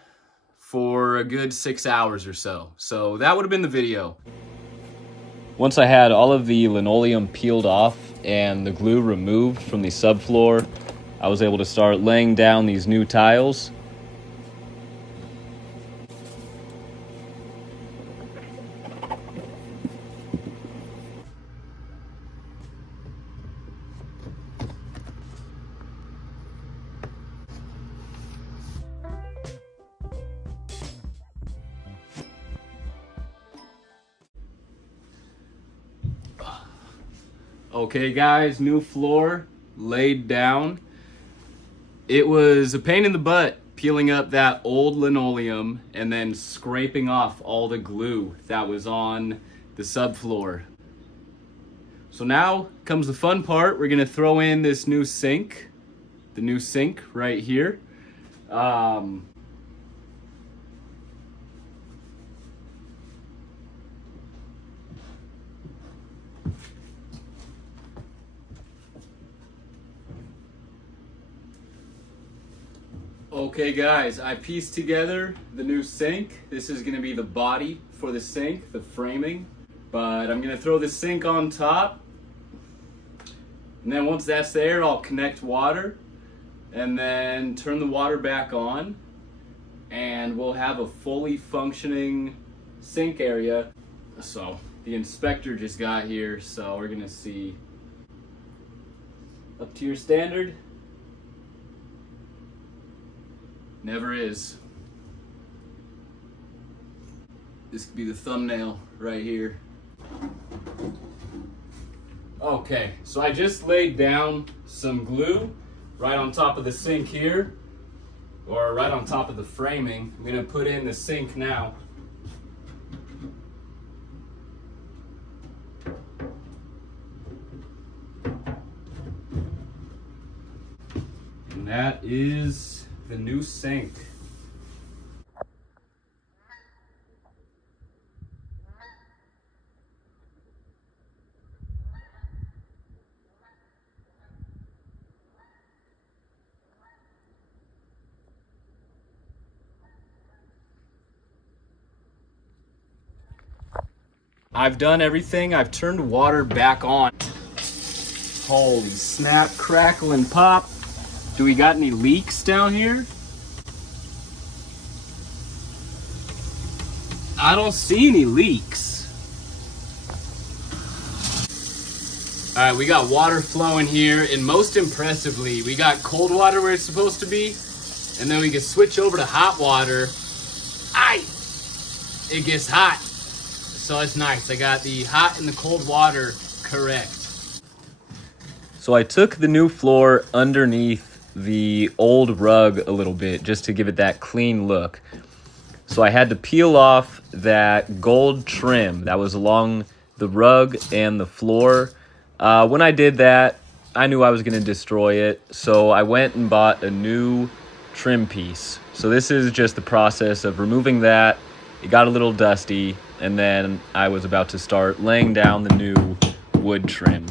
for a good 6 hours or so. So that would have been the video. Once I had all of the linoleum peeled off and the glue removed from the subfloor, I was able to start laying down these new tiles. Okay guys, new floor laid down. It was a pain in the butt peeling up that old linoleum and then scraping off all the glue that was on the subfloor. So now comes the fun part. We're gonna throw in this new sink, the new sink right here. Okay guys, I pieced together the new sink. This is gonna be the body for the sink, the framing. But I'm gonna throw the sink on top. And then once that's there, I'll connect water and then turn the water back on. And we'll have a fully functioning sink area. So the inspector just got here, so we're gonna see. Up to your standard? Never is. This could be the thumbnail right here. Okay, so I just laid down some glue right on top of the sink here, or right on top of the framing. I'm gonna put in the sink now. And that is the new sink. I've done everything. I've turned water back on. Holy snap, crackle and pop. Do we got any leaks down here? I don't see any leaks. All right, we got water flowing here, and most impressively, we got cold water where it's supposed to be, and then we can switch over to hot water. It gets hot, so it's nice. I got the hot and the cold water correct. So I took the new floor underneath the old rug a little bit just to give it that clean look. So I had to peel off that gold trim that was along the rug and the floor. When I did that, I knew I was going to destroy it, so I went and bought a new trim piece. So this is just the process of removing that. It got a little dusty, and then I was about to start laying down the new wood trim.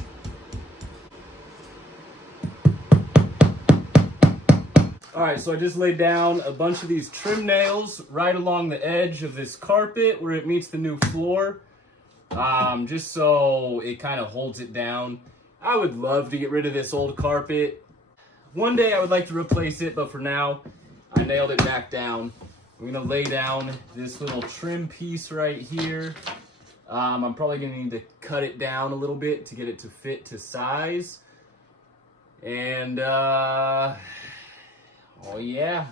All right, so I just laid down a bunch of these trim nails right along the edge of this carpet where it meets the new floor, just so it kind of holds it down. I would love to get rid of this old carpet. One day I would like to replace it, but for now, I nailed it back down. I'm gonna lay down this little trim piece right here. I'm probably gonna need to cut it down a little bit to get it to fit to size. And oh yeah.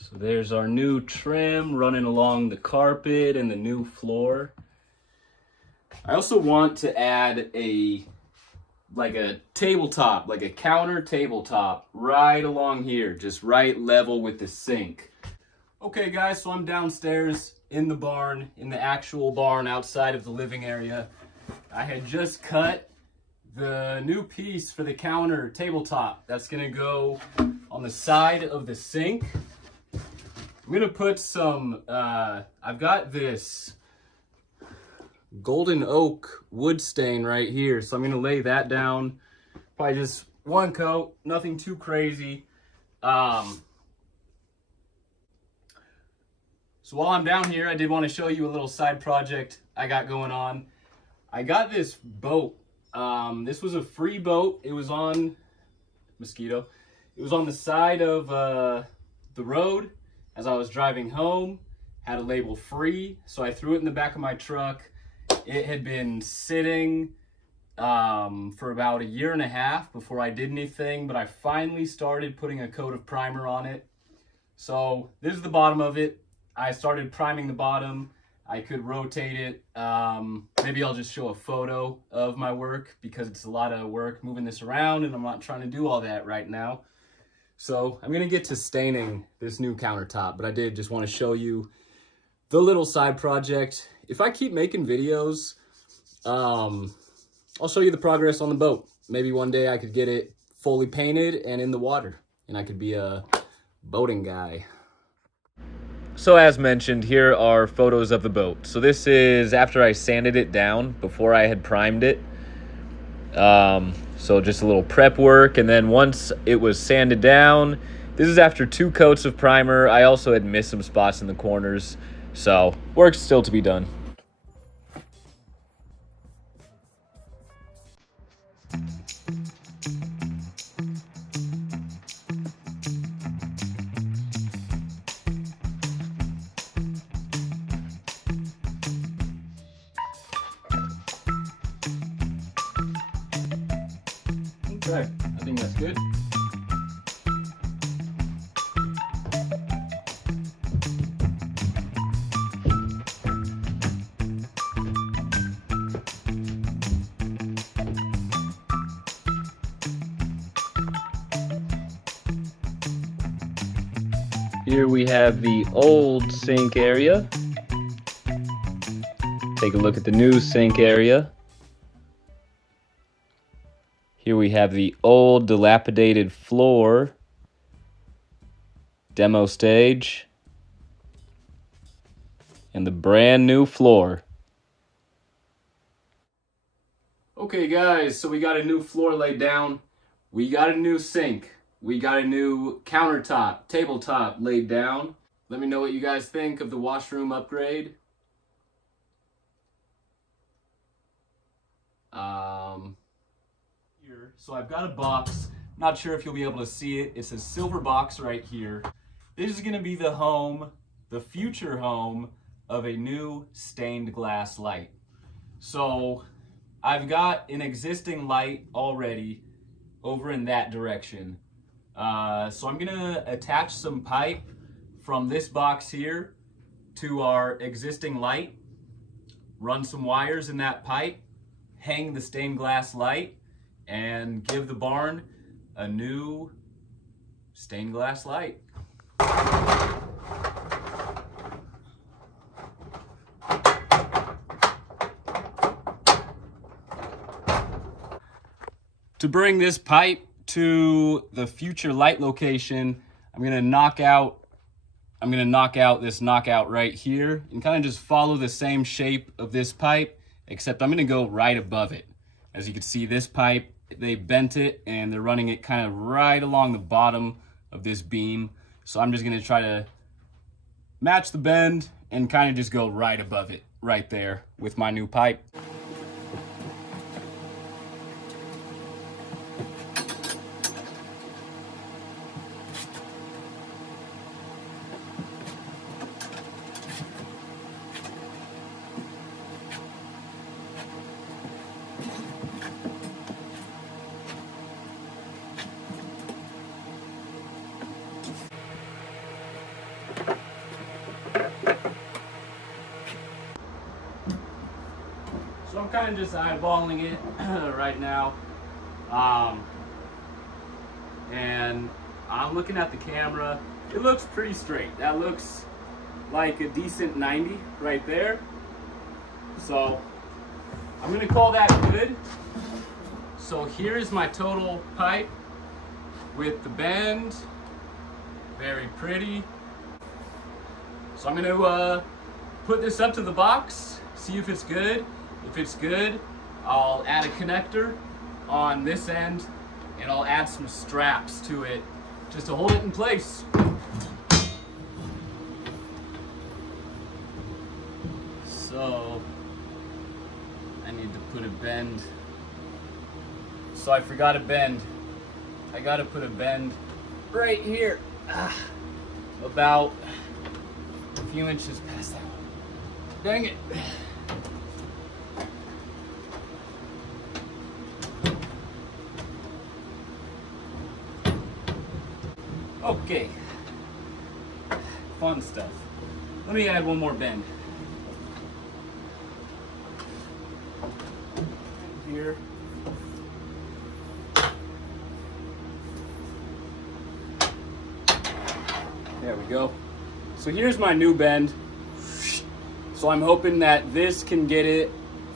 So there's our new trim running along the carpet and the new floor. I also want to add a tabletop, like a counter tabletop right along here, just right level with the sink. Okay guys, so I'm downstairs in the barn, in the actual barn outside of the living area. I had just cut the new piece for the counter tabletop. That's gonna go on the side of the sink. I'm gonna put some, I've got this golden oak wood stain right here, so I'm gonna lay that down. Probably just one coat, nothing too crazy. So while I'm down here, I did want to show you a little side project I got going on. I got this boat. This was a free boat. It was on mosquito. It was on the side of the road as I was driving home. Had a label free, so I threw it in the back of my truck. It had been sitting for about 1.5 years before I did anything, but I finally started putting a coat of primer on it. So this is the bottom of it. I started priming the bottom. I could rotate it. Maybe I'll just show a photo of my work because it's a lot of work moving this around and I'm not trying to do all that right now. So I'm gonna get to staining this new countertop, but I did just want to show you the little side project. If I keep making videos, I'll show you the progress on the boat. Maybe one day I could get it fully painted and in the water, and I could be a boating guy. So as mentioned, here are photos of the boat. So this is after I sanded it down before I had primed it. So just a little prep work, and then once it was sanded down, this is after 2 coats of primer. I also had missed some spots in the corners, so work's still to be done. Okay, I think that's good. Here we have the old sink area. Take a look at the new sink area. Here we have the old dilapidated floor, demo stage, and the brand new floor. Okay guys, so we got a new floor laid down. We got a new sink. We got a new countertop, tabletop laid down. Let me know what you guys think of the washroom upgrade. So I've got a box. Not sure if you'll be able to see it. It's a silver box right here. This is gonna be the home, the future home of a new stained glass light. So I've got an existing light already over in that direction. So I'm gonna attach some pipe from this box here to our existing light, run some wires in that pipe, hang the stained glass light, and give the barn a new stained glass light. To bring this pipe to the future light location, I'm gonna knock out this knockout right here and kind of just follow the same shape of this pipe, except I'm gonna go right above it. As you can see, this pipe, they bent it and they're running it kind of right along the bottom of this beam. So I'm just gonna try to match the bend and kind of just go right above it, right there with my new pipe. So I'm kind of just eyeballing it right now. And I'm looking at the camera. It looks pretty straight. That looks like a decent 90 right there. So I'm gonna call that good. So here's my total pipe with the bend. Very pretty. So I'm gonna put this up to the box, see if it's good. If it's good, I'll add a connector on this end and I'll add some straps to it just to hold it in place. So I need to put a bend. So I forgot a bend. I gotta put a bend right here. About a few inches past that. Dang it. Okay, fun stuff. Let me add one more bend. Here. There we go. So here's my new bend. So I'm hoping that this can get it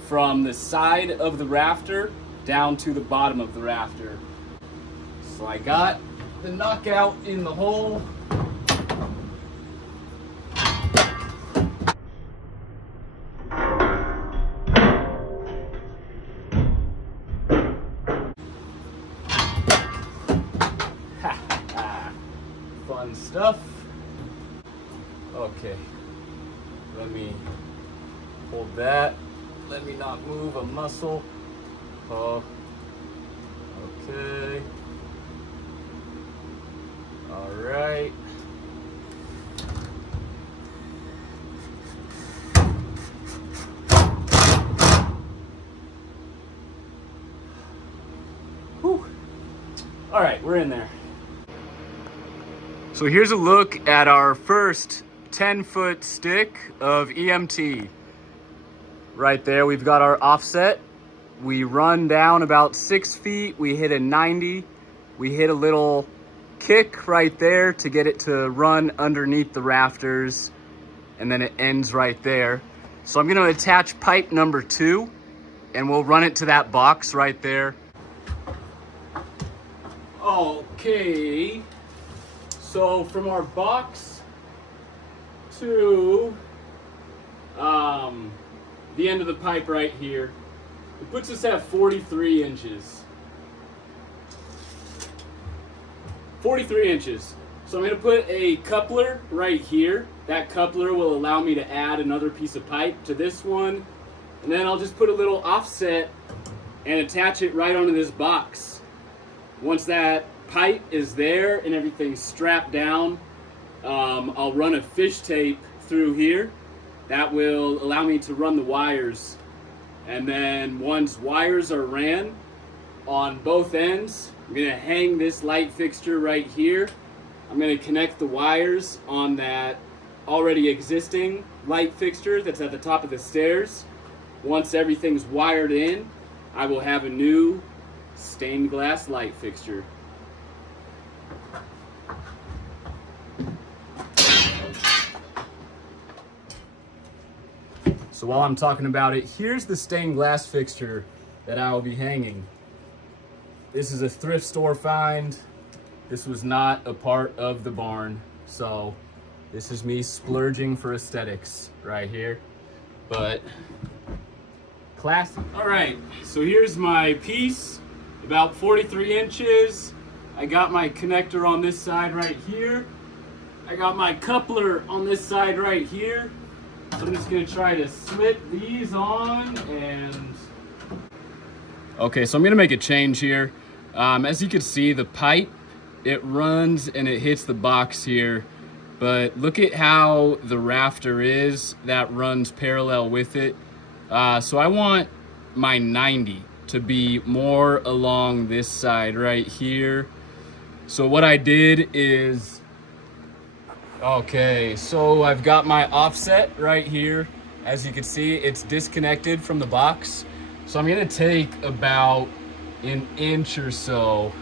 from the side of the rafter down to the bottom of the rafter. So I got the knockout in the hole. Fun stuff. Okay, let me hold that. Let me not move a muscle. Oh, okay. All right. Whew. All right, we're in there. So here's a look at our first 10-foot stick of EMT. Right there, we've got our offset. We run down about 6 feet. We hit a 90. We hit a little kick right there to get it to run underneath the rafters, and then it ends right there. So I'm gonna attach pipe number 2 and we'll run it to that box right there. Okay, so from our box to the end of the pipe right here, it puts us at 43 inches. 43 inches. So I'm gonna put a coupler right here. That coupler will allow me to add another piece of pipe to this one. And then I'll just put a little offset and attach it right onto this box. Once that pipe is there and everything's strapped down, I'll run a fish tape through here. That will allow me to run the wires. And then once wires are ran on both ends, I'm gonna hang this light fixture right here. I'm gonna connect the wires on that already existing light fixture that's at the top of the stairs. Once everything's wired in, I will have a new stained glass light fixture. So while I'm talking about it, here's the stained glass fixture that I will be hanging. This is a thrift store find. This was not a part of the barn. So this is me splurging for aesthetics right here, but classy. All right, so here's my piece, about 43 inches. I I got my connector on this side right here. I got my coupler on this side right here. So I'm just gonna try to slip these on and... Okay, so I'm gonna make a change here. As you can see, the pipe, it runs and it hits the box here. But look at how the rafter is that runs parallel with it. So I want my 90 to be more along this side right here. So what I did is, okay, so I've got my offset right here. As you can see, it's disconnected from the box. So I'm gonna take about an inch or so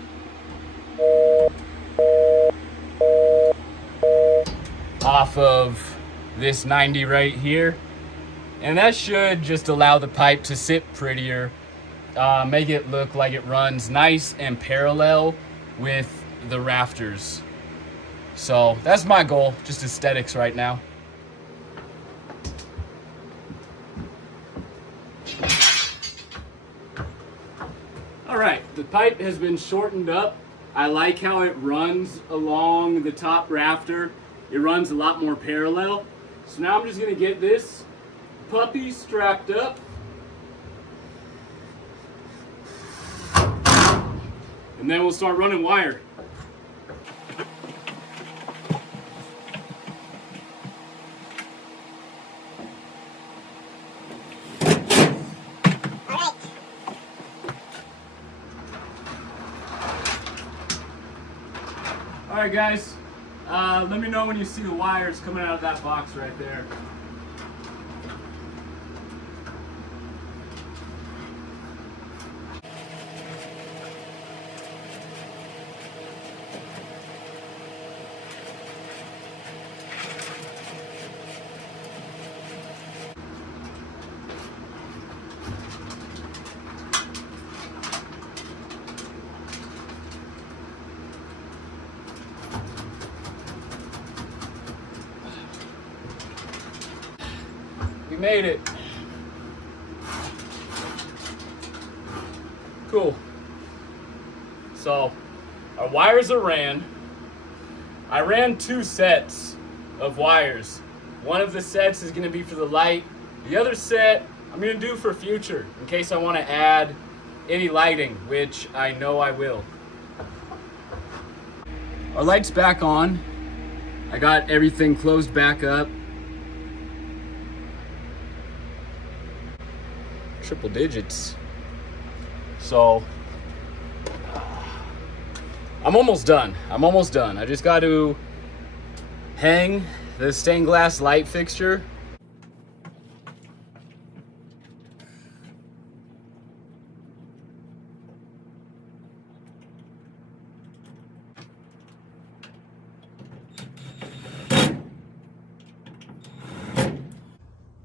off of this 90 right here. And that should just allow the pipe to sit prettier, make it look like it runs nice and parallel with the rafters. So that's my goal, just aesthetics right now. All right, the pipe has been shortened up. I like how it runs along the top rafter. It runs a lot more parallel. So now I'm just gonna get this puppy strapped up. And then we'll start running wire. All right, guys, let me know when you see the wires coming out of that box right there. We made it. Cool. So our wires are ran. I ran 2 sets of wires. One of the sets is going to be for the light. The other set I'm going to do for future in case I want to add any lighting, which I know I will. Our light's back on. I got everything closed back up. Triple digits. So I'm almost done. I just got to hang the stained glass light fixture.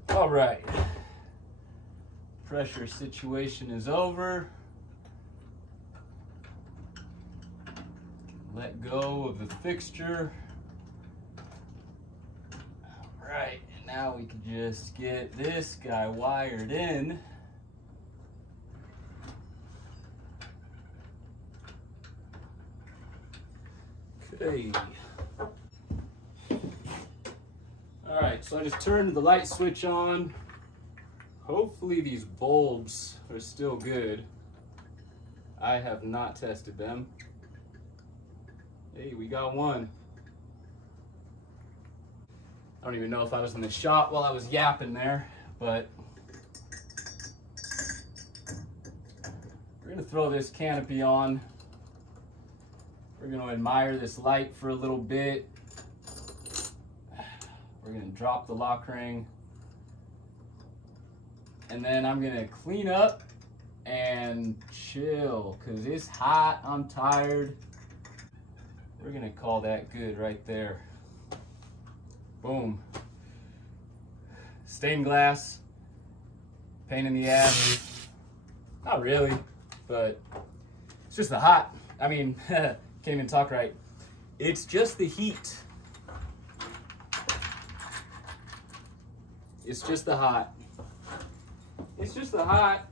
All right. Pressure situation is over. Let go of the fixture. All right, and now we can just get this guy wired in. Okay. All right, so I just turned the light switch on. Hopefully these bulbs are still good. I have not tested them. Hey, we got one. I don't even know if I was in the shop while I was yapping there, but we're gonna throw this canopy on. We're gonna admire this light for a little bit. We're gonna drop the lock ring. And then I'm gonna clean up and chill, cause it's hot, I'm tired. We're gonna call that good right there. Boom. Stained glass, pain in the ass. Not really, but it's just the hot. I mean, can't even talk right. It's just the heat. It's just the hot. It's just the hot.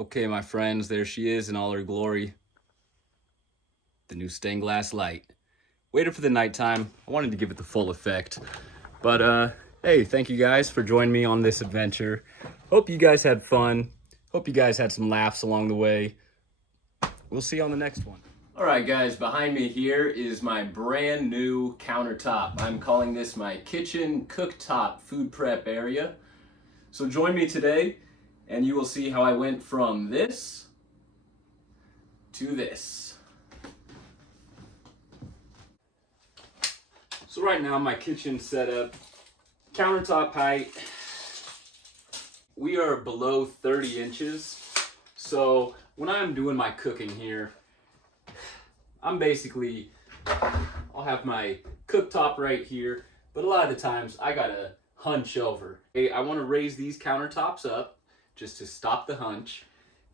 Okay, my friends, there she is in all her glory. The new stained glass light. Waited for the nighttime. I wanted to give it the full effect. But hey, thank you guys for joining me on this adventure. Hope you guys had fun. Hope you guys had some laughs along the way. We'll see you on the next one. All right, guys, behind me here is my brand new countertop. I'm calling this my kitchen cooktop food prep area. So join me today and you will see how I went from this to this. So right now my kitchen setup, countertop height, we are below 30 inches. So when I'm doing my cooking here, I'll have my cooktop right here, but a lot of the times I gotta hunch over. I wanna raise these countertops up just to stop the hunch,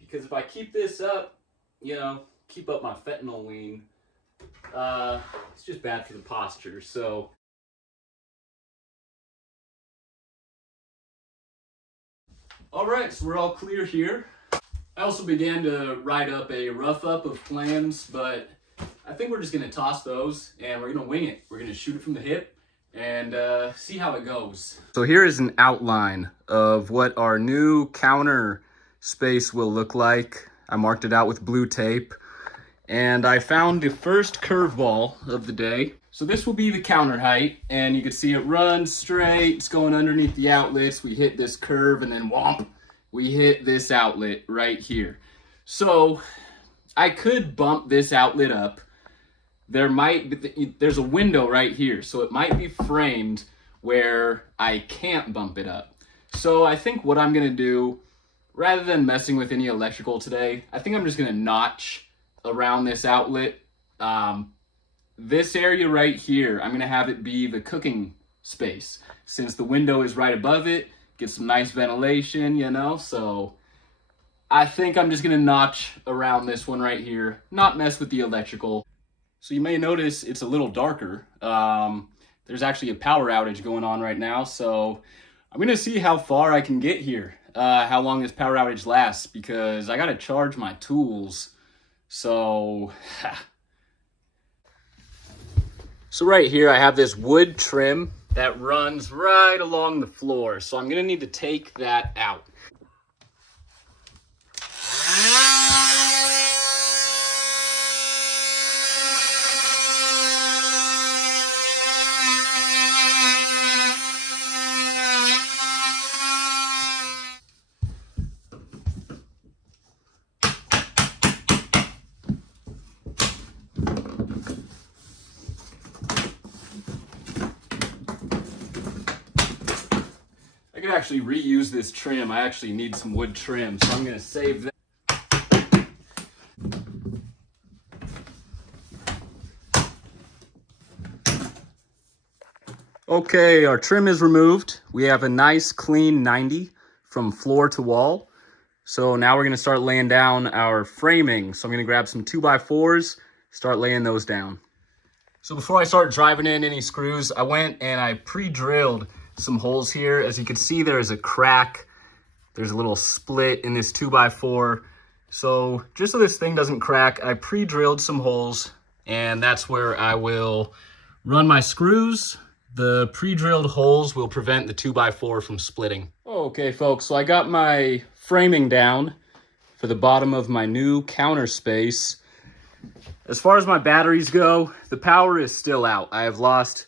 because if I keep this up, keep up my fentanyl lean, it's just bad for the posture. So all right, so we're all clear here. I also began to write up a rough up of plans, but I think we're just gonna toss those and we're gonna wing it. We're gonna shoot it from the hip and see how it goes. So here is an outline of what our new counter space will look like. I marked it out with blue tape and I found the first curveball of the day. So this will be the counter height, and you can see it runs straight. It's going underneath the outlets. We hit this curve and then whomp, we hit this outlet right here. So I could bump this outlet up. There's a window right here, so it might be framed where I can't bump it up. So I think what I'm gonna do, rather than messing with any electrical today, I think I'm just gonna notch around this outlet. This area right here, I'm gonna have it be the cooking space. Since the window is right above it, get some nice ventilation, so I think I'm just gonna notch around this one right here, not mess with the electrical. So you may notice it's a little darker. There's actually a power outage going on right now, so I'm gonna see how far I can get here, how long this power outage lasts, because I gotta charge my tools. So right here I have this wood trim that runs right along the floor, so I'm gonna need to take that out. I could actually reuse this trim. I actually need some wood trim, so I'm gonna save that. Okay, our trim is removed. We have a nice clean 90 from floor to wall. So now we're gonna start laying down our framing. So I'm gonna grab some 2x4s, start laying those down. So before I start driving in any screws, I went and I pre-drilled some holes here. As you can see, there's a crack. There's a little split in this 2x4. So just so this thing doesn't crack, I pre-drilled some holes, and that's where I will run my screws. The pre-drilled holes will prevent the 2x4 from splitting. Okay, folks, so I got my framing down for the bottom of my new counter space. As far as my batteries go, the power is still out. I have lost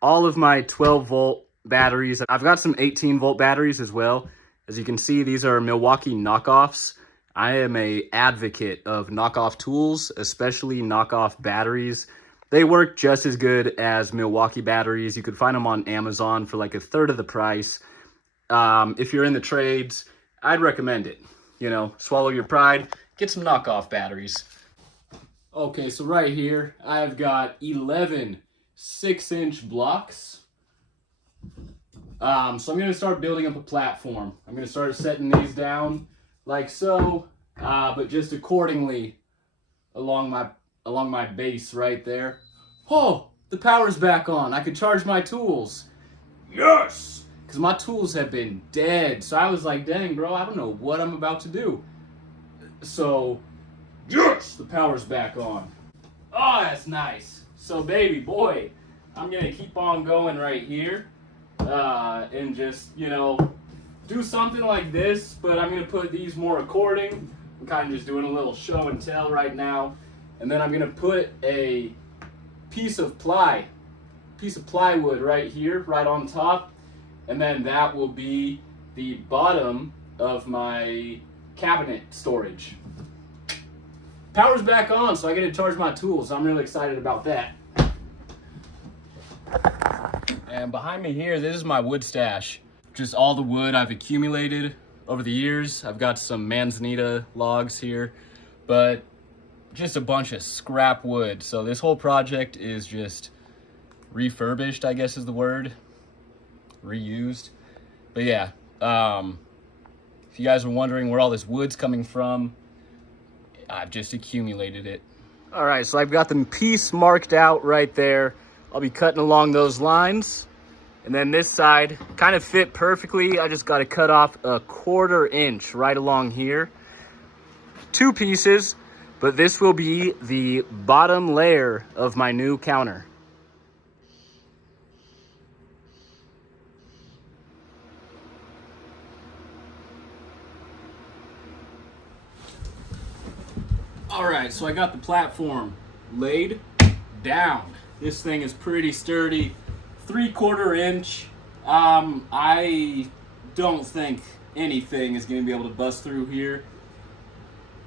all of my 12-volt batteries. I've got some 18-volt batteries as well. As you can see, these are Milwaukee knockoffs. I am an advocate of knockoff tools, especially knockoff batteries. They work just as good as Milwaukee batteries. You could find them on Amazon for like a third of the price. If you're in the trades, I'd recommend it. Swallow your pride, get some knockoff batteries. Okay, so right here, I've got 11 6-inch blocks. So I'm gonna start building up a platform. I'm gonna start setting these down like so, but just accordingly along my base right there. Oh, the power's back on. I could charge my tools. Yes! Because my tools have been dead. So I was like, dang, bro, I don't know what I'm about to do. So, yes, the power's back on. Oh, that's nice. So, baby boy, I'm gonna keep on going right here, and just, you know, do something like this, but I'm gonna put these more according. I'm kind of just doing a little show and tell right now. And then I'm gonna put a piece of plywood right here, right on top. And then that will be the bottom of my cabinet storage. Power's back on, so I get to charge my tools. I'm really excited about that. And behind me here, this is my wood stash. Just all the wood I've accumulated over the years. I've got some manzanita logs here, but just a bunch of scrap wood. So this whole project is just refurbished, I guess is the word. Reused. But yeah, if you guys are wondering where all this wood's coming from, I've just accumulated it. All right, so I've got the piece marked out right there. I'll be cutting along those lines. And then this side kind of fit perfectly. I just got to cut off a 1/4 inch right along here. 2 pieces, but this will be the bottom layer of my new counter. All right, so I got the platform laid down. This thing is pretty sturdy. 3/4 inch. I don't think anything is going to be able to bust through here.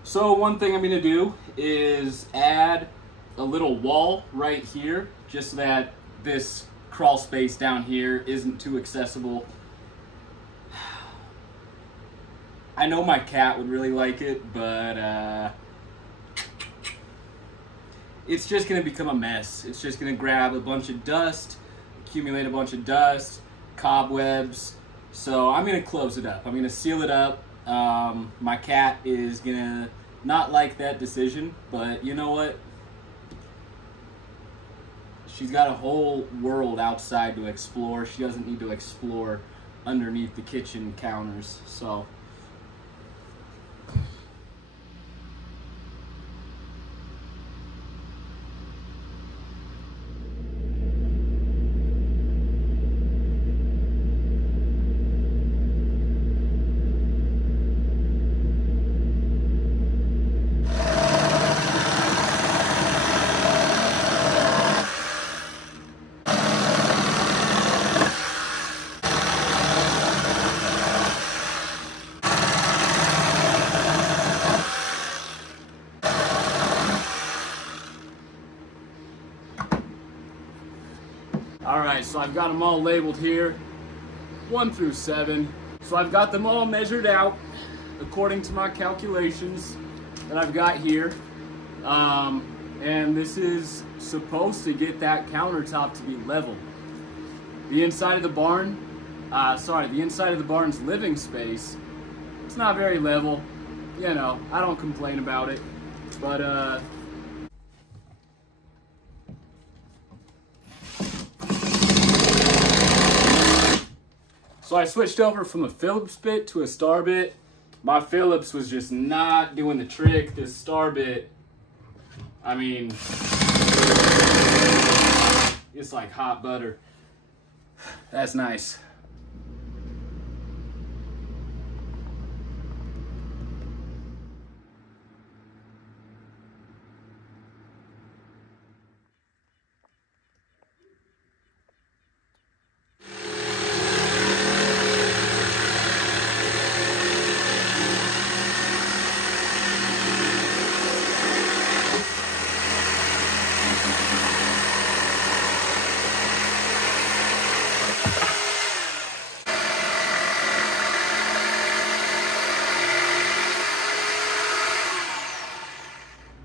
So one thing I'm going to do is add a little wall right here, just so that this crawl space down here isn't too accessible. I know my cat would really like it, but it's just going to become a mess. It's just going to grab a bunch of dust, accumulate a bunch of dust, cobwebs. So I'm going to close it up. I'm going to seal it up. My cat is going to not like that decision, but you know what? She's got a whole world outside to explore. She doesn't need to explore underneath the kitchen counters. So Alright, so I've got them all labeled here, 1 through 7. So I've got them all measured out according to my calculations that I've got here. And this is supposed to get that countertop to be level. The inside of the barn, the inside of the barn's living space, it's not very level. You know, I don't complain about it, but so I switched over from a Phillips bit to a star bit. My Phillips was just not doing the trick. This star bit, I mean, it's like hot butter. That's nice.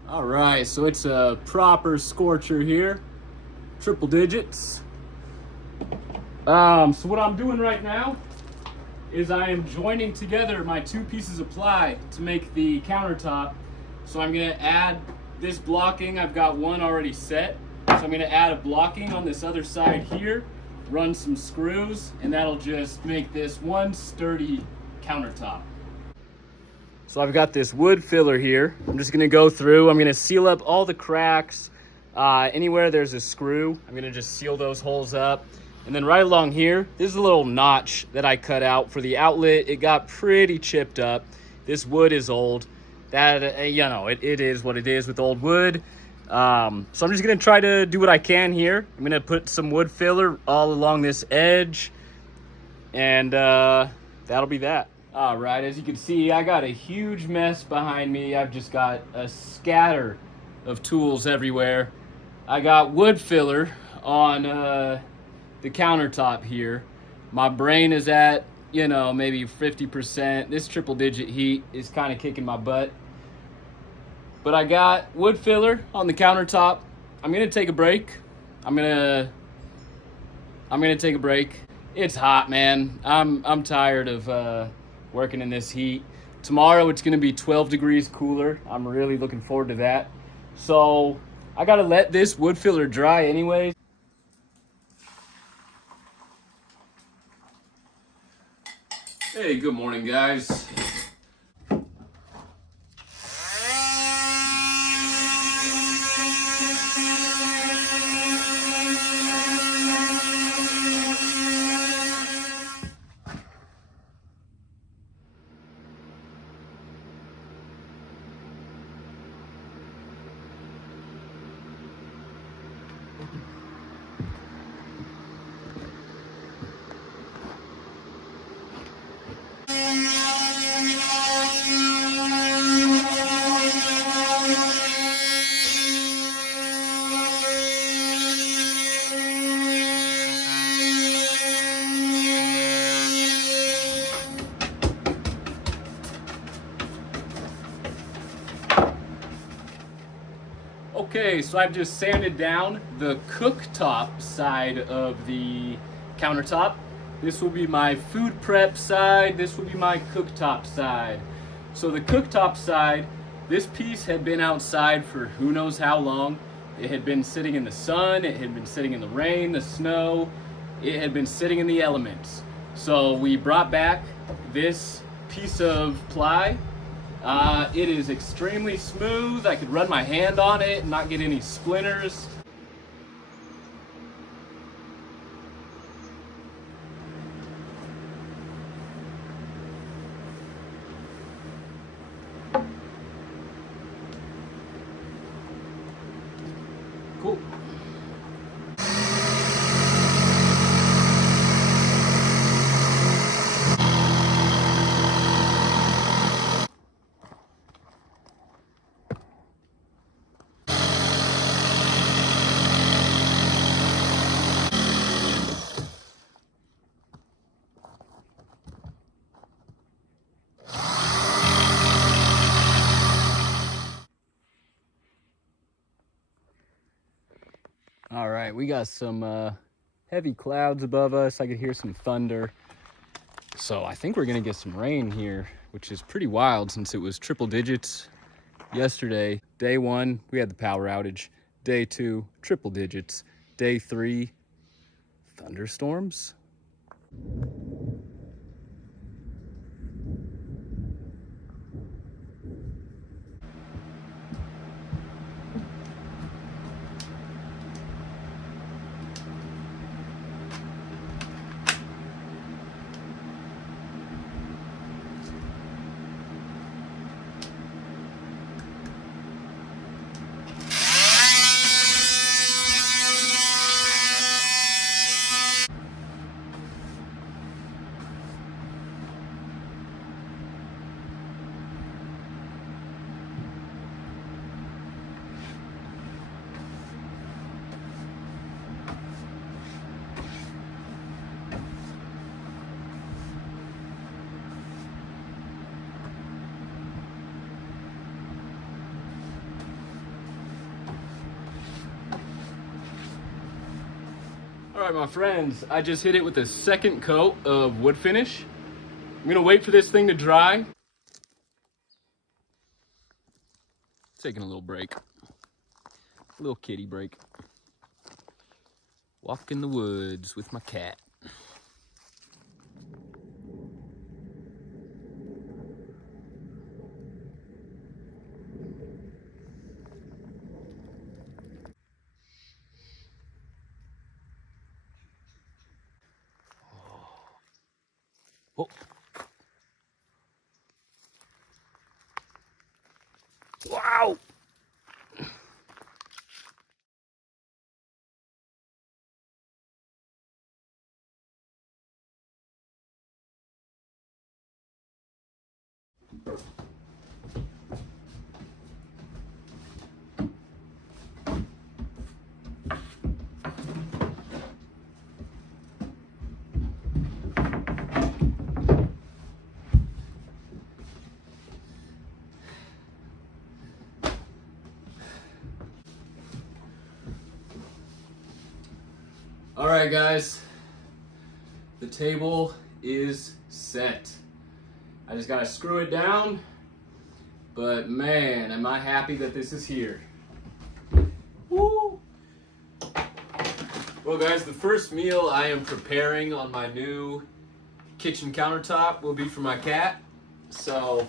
Alright, so it's a proper scorcher here, triple digits. So what I'm doing right now is I am joining together my 2 pieces of ply to make the countertop. So I'm going to add this blocking. I've got one already set, so I'm going to add a blocking on this other side here, run some screws, and that'll just make this one sturdy countertop. So I've got this wood filler here. I'm just gonna go through, I'm gonna seal up all the cracks. Anywhere there's a screw, I'm gonna just seal those holes up. And then right along here, this is a little notch that I cut out for the outlet. It got pretty chipped up. This wood is old. That, you know, it is what it is with old wood. So I'm just gonna try to do what I can here. I'm gonna put some wood filler all along this edge, and that'll be that. All right, as you can see, I got a huge mess behind me. I've just got a scatter of tools everywhere. I got wood filler on the countertop here. My brain is at, you know, maybe 50%. This triple digit heat is kind of kicking my butt. But I got wood filler on the countertop. I'm gonna take a break. I'm gonna take a break. It's hot, man. I'm tired of working in this heat. Tomorrow it's gonna be 12 degrees cooler. I'm really looking forward to that. So I gotta let this wood filler dry anyways. Hey, good morning, guys. Okay, so I've just sanded down the cooktop side of the countertop. This will be my food prep side. This will be my cooktop side. So the cooktop side, this piece had been outside for who knows how long. It had been sitting in the sun. It had been sitting in the rain, the snow. It had been sitting in the elements. So we brought back this piece of ply. It is extremely smooth. I could run my hand on it and not get any splinters. Cool. All right, we got some heavy clouds above us. I could hear some thunder. So I think we're gonna get some rain here, which is pretty wild since it was triple digits yesterday. Day 1, we had the power outage. Day 2, triple digits. Day 3, thunderstorms. All right, my friends, I just hit it with a second coat of wood finish. I'm gonna wait for this thing to dry. Taking a little break. A little kitty break. Walk in the woods with my cat. Oh. Wow. All right, guys, the table is set. I just gotta screw it down, but man, am I happy that this is here. Woo! Well, guys, the first meal I am preparing on my new kitchen countertop will be for my cat. So,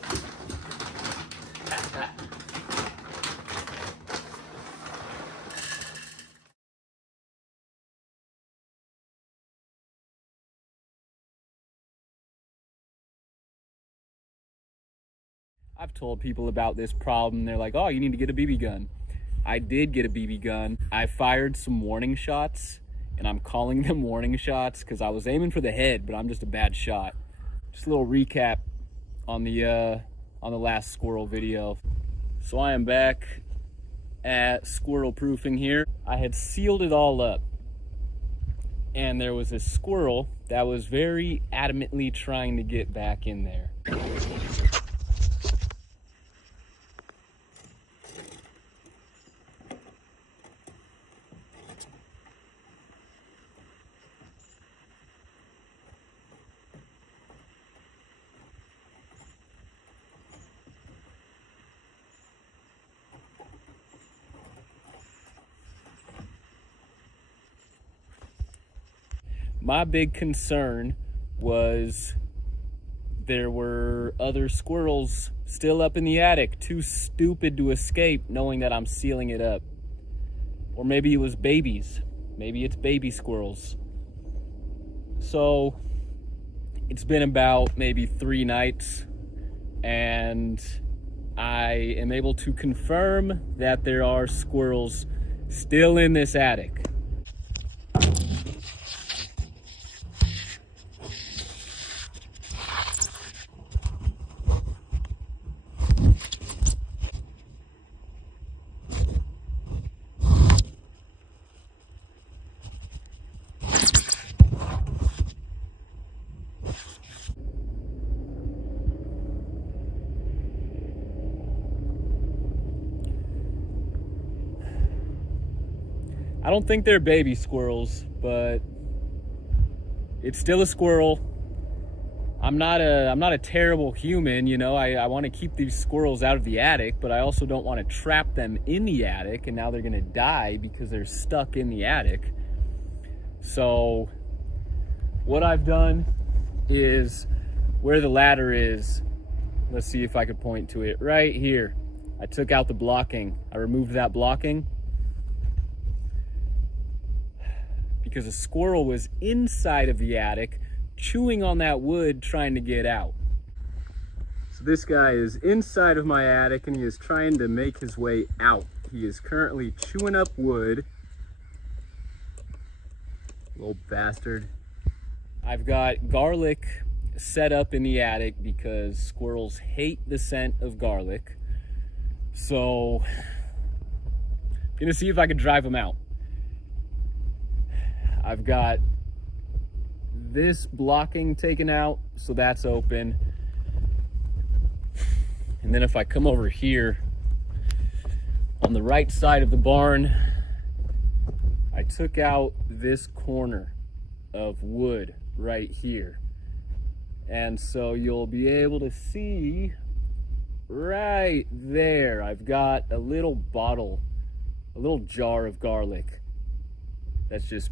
I've told people about this problem. They're like, oh, you need to get a BB gun. I did get a BB gun. I fired some warning shots, and I'm calling them warning shots because I was aiming for the head, but I'm just a bad shot. Just a little recap on the last squirrel video. So I am back at squirrel proofing here. I had sealed it all up, and there was a squirrel that was very adamantly trying to get back in there. My big concern was there were other squirrels still up in the attic, too stupid to escape, knowing that I'm sealing it up. Or maybe it was babies. Maybe it's baby squirrels. So it's been about maybe 3 nights, and I am able to confirm that there are squirrels still in this attic. I don't think they're baby squirrels, but it's still a squirrel. I'm not a terrible human, you know. I want to keep these squirrels out of the attic, but I also don't want to trap them in the attic, and now they're gonna die because they're stuck in the attic. So what I've done is, where the ladder is, let's see if I could point to it, right here. I took out the blocking. I removed that blocking because a squirrel was inside of the attic chewing on that wood trying to get out. So this guy is inside of my attic and he is trying to make his way out. He is currently chewing up wood. Little bastard. I've got garlic set up in the attic because squirrels hate the scent of garlic. So I'm gonna see if I can drive them out. I've got this blocking taken out, so that's open. And then if I come over here on the right side of the barn, I took out this corner of wood right here. And so you'll be able to see right there, I've got a little bottle, a little jar of garlic that's just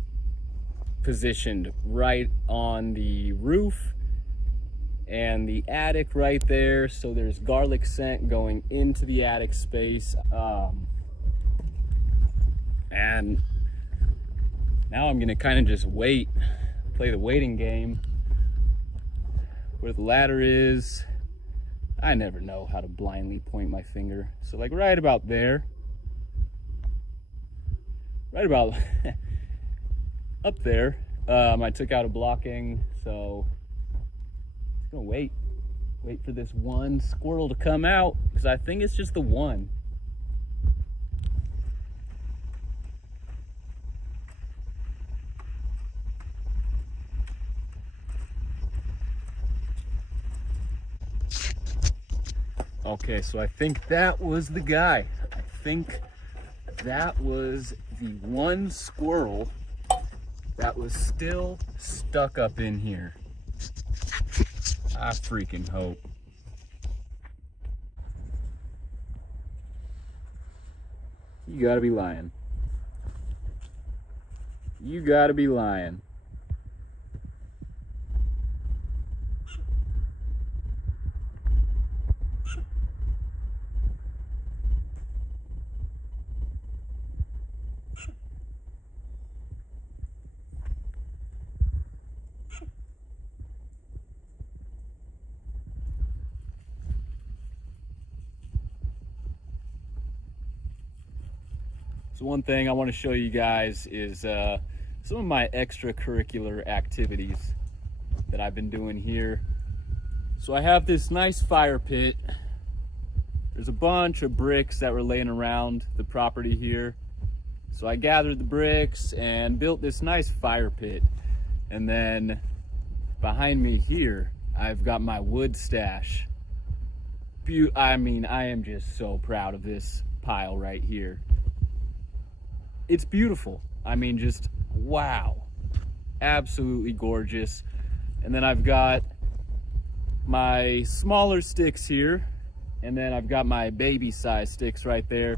positioned right on the roof and the attic right there. So there's garlic scent going into the attic space. And now I'm gonna kind of just wait, play the waiting game. where the ladder is. I never know how to blindly point my finger. So like right about there. Right about up there. I took out a blocking, so just gonna wait for this one squirrel to come out, because I think it's just the one. Okay, so I think that was the guy. I think that was the one squirrel that was still stuck up in here. I freaking hope. You gotta be lying. You gotta be lying. So one thing I want to show you guys is some of my extracurricular activities that I've been doing here. So I have this nice fire pit. There's a bunch of bricks that were laying around the property here. So I gathered the bricks and built this nice fire pit. And then behind me here, I've got my wood stash. I mean, I am just so proud of this pile right here. It's beautiful. I mean, just wow. Absolutely gorgeous. And then I've got my smaller sticks here, and then I've got my baby size sticks right there.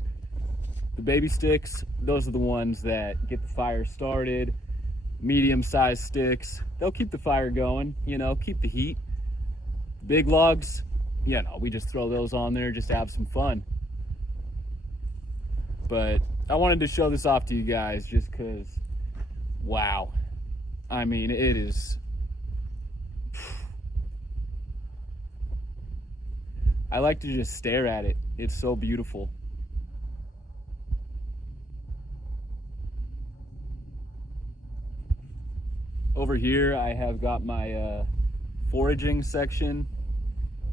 The baby sticks, those are the ones that get the fire started. Medium sized sticks, they'll keep the fire going, you know, keep the heat. Big logs, you know, we just throw those on there just to have some fun. But I wanted to show this off to you guys just because, wow. I mean, it is. I like to just stare at it. It's so beautiful. Over here, I have got my foraging section.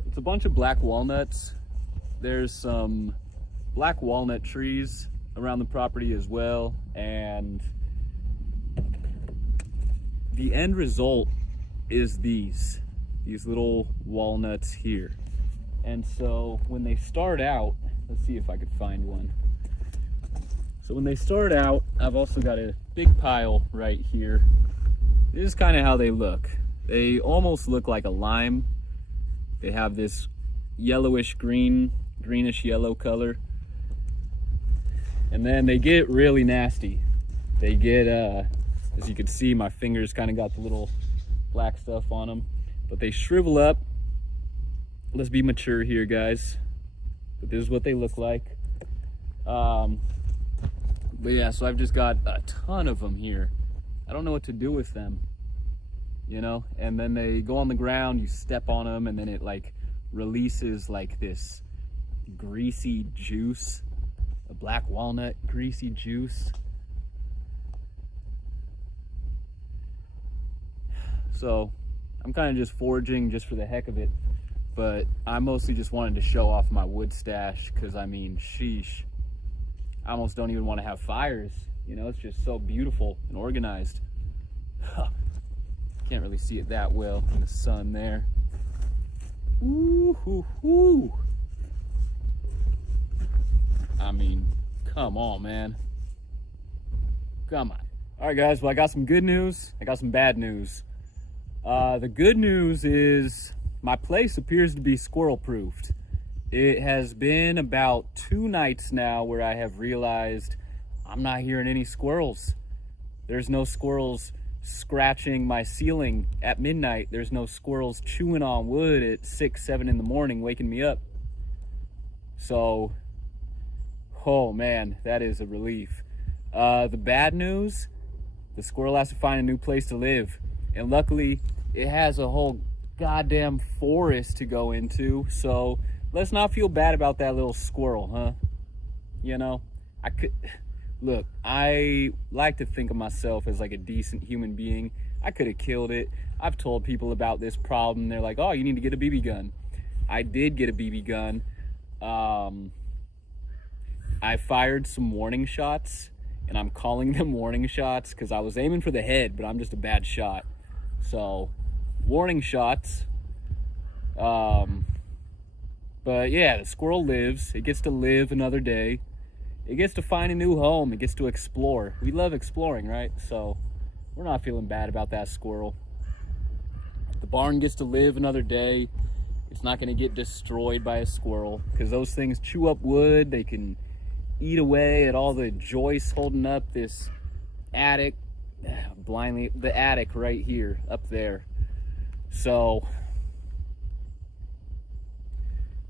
It's a bunch of black walnuts. There's some black walnut trees around the property as well, and the end result is these little walnuts here. And so when they start out, let's see if I could find one. So when they start out, I've also got a big pile right here. This is kind of how they look. They almost look like a lime. They have this yellowish green, greenish yellow color. And then they get really nasty. They get, as you can see, my fingers kind of got the little black stuff on them. But they shrivel up. Let's be mature here, guys. But this is what they look like. But yeah, so I've just got a ton of them here. I don't know what to do with them, you know? And then they go on the ground, you step on them, and then it like releases like this greasy juice. A black walnut greasy juice. So I'm kind of just foraging just for the heck of it, but I mostly just wanted to show off my wood stash because, I mean, sheesh, I almost don't even want to have fires, you know? It's just so beautiful and organized. Can't really see it that well in the sun there. Ooh, hoo, hoo. I mean, come on, man. Come on. All right, guys, well, I got some good news. I got some bad news. The good news is my place appears to be squirrel-proofed. It has been about 2 nights now where I have realized I'm not hearing any squirrels. There's no squirrels scratching my ceiling at midnight. There's no squirrels chewing on wood at 6, 7 in the morning, waking me up. So, oh man, that is a relief. The bad news, the squirrel has to find a new place to live. And luckily, it has a whole goddamn forest to go into, so let's not feel bad about that little squirrel, huh? You know, look, I like to think of myself as like a decent human being. I could have killed it. I've told people about this problem. They're like, oh, you need to get a BB gun. I did get a BB gun. I fired some warning shots, and I'm calling them warning shots because I was aiming for the head, but I'm just a bad shot. So, warning shots. But yeah, the squirrel lives. It gets to live another day. It gets to find a new home. It gets to explore. We love exploring, right? So we're not feeling bad about that squirrel. The barn gets to live another day. It's not going to get destroyed by a squirrel because those things chew up wood. They can eat away at all the joists holding up this attic. Blindly, the attic right here, up there. So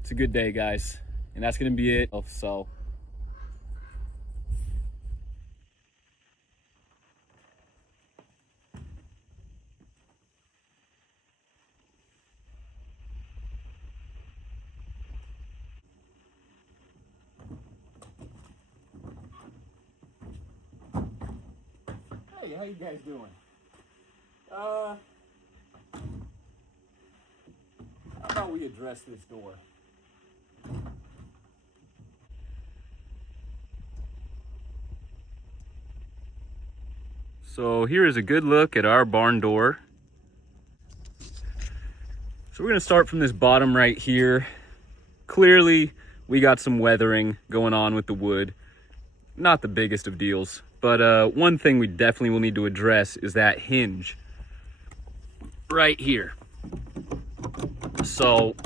it's a good day, guys. And that's going to be it. So hey, how you guys doing? How about we address this door? So here is a good look at our barn door. So we're gonna start from this bottom right here. Clearly, we got some weathering going on with the wood. Not the biggest of deals, but one thing we definitely will need to address is that hinge right here. So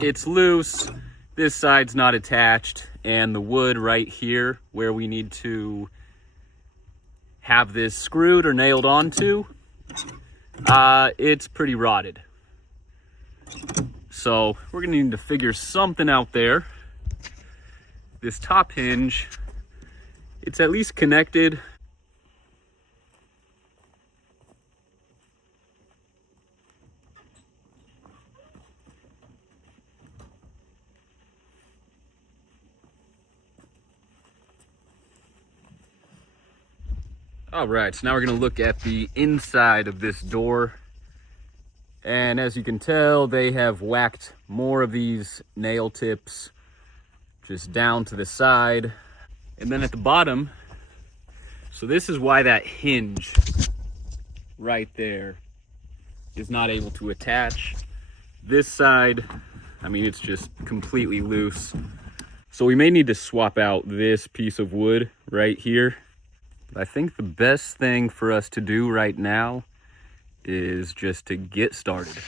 it's loose, this side's not attached, and the wood right here where we need to have this screwed or nailed onto, it's pretty rotted. So we're gonna need to figure something out there. This top hinge, it's at least connected. All right, so now we're gonna look at the inside of this door. And as you can tell, they have whacked more of these nail tips just down to the side. And then at the bottom, so this is why that hinge right there is not able to attach. This side, I mean, it's just completely loose. So we may need to swap out this piece of wood right here. But I think the best thing for us to do right now is just to get started.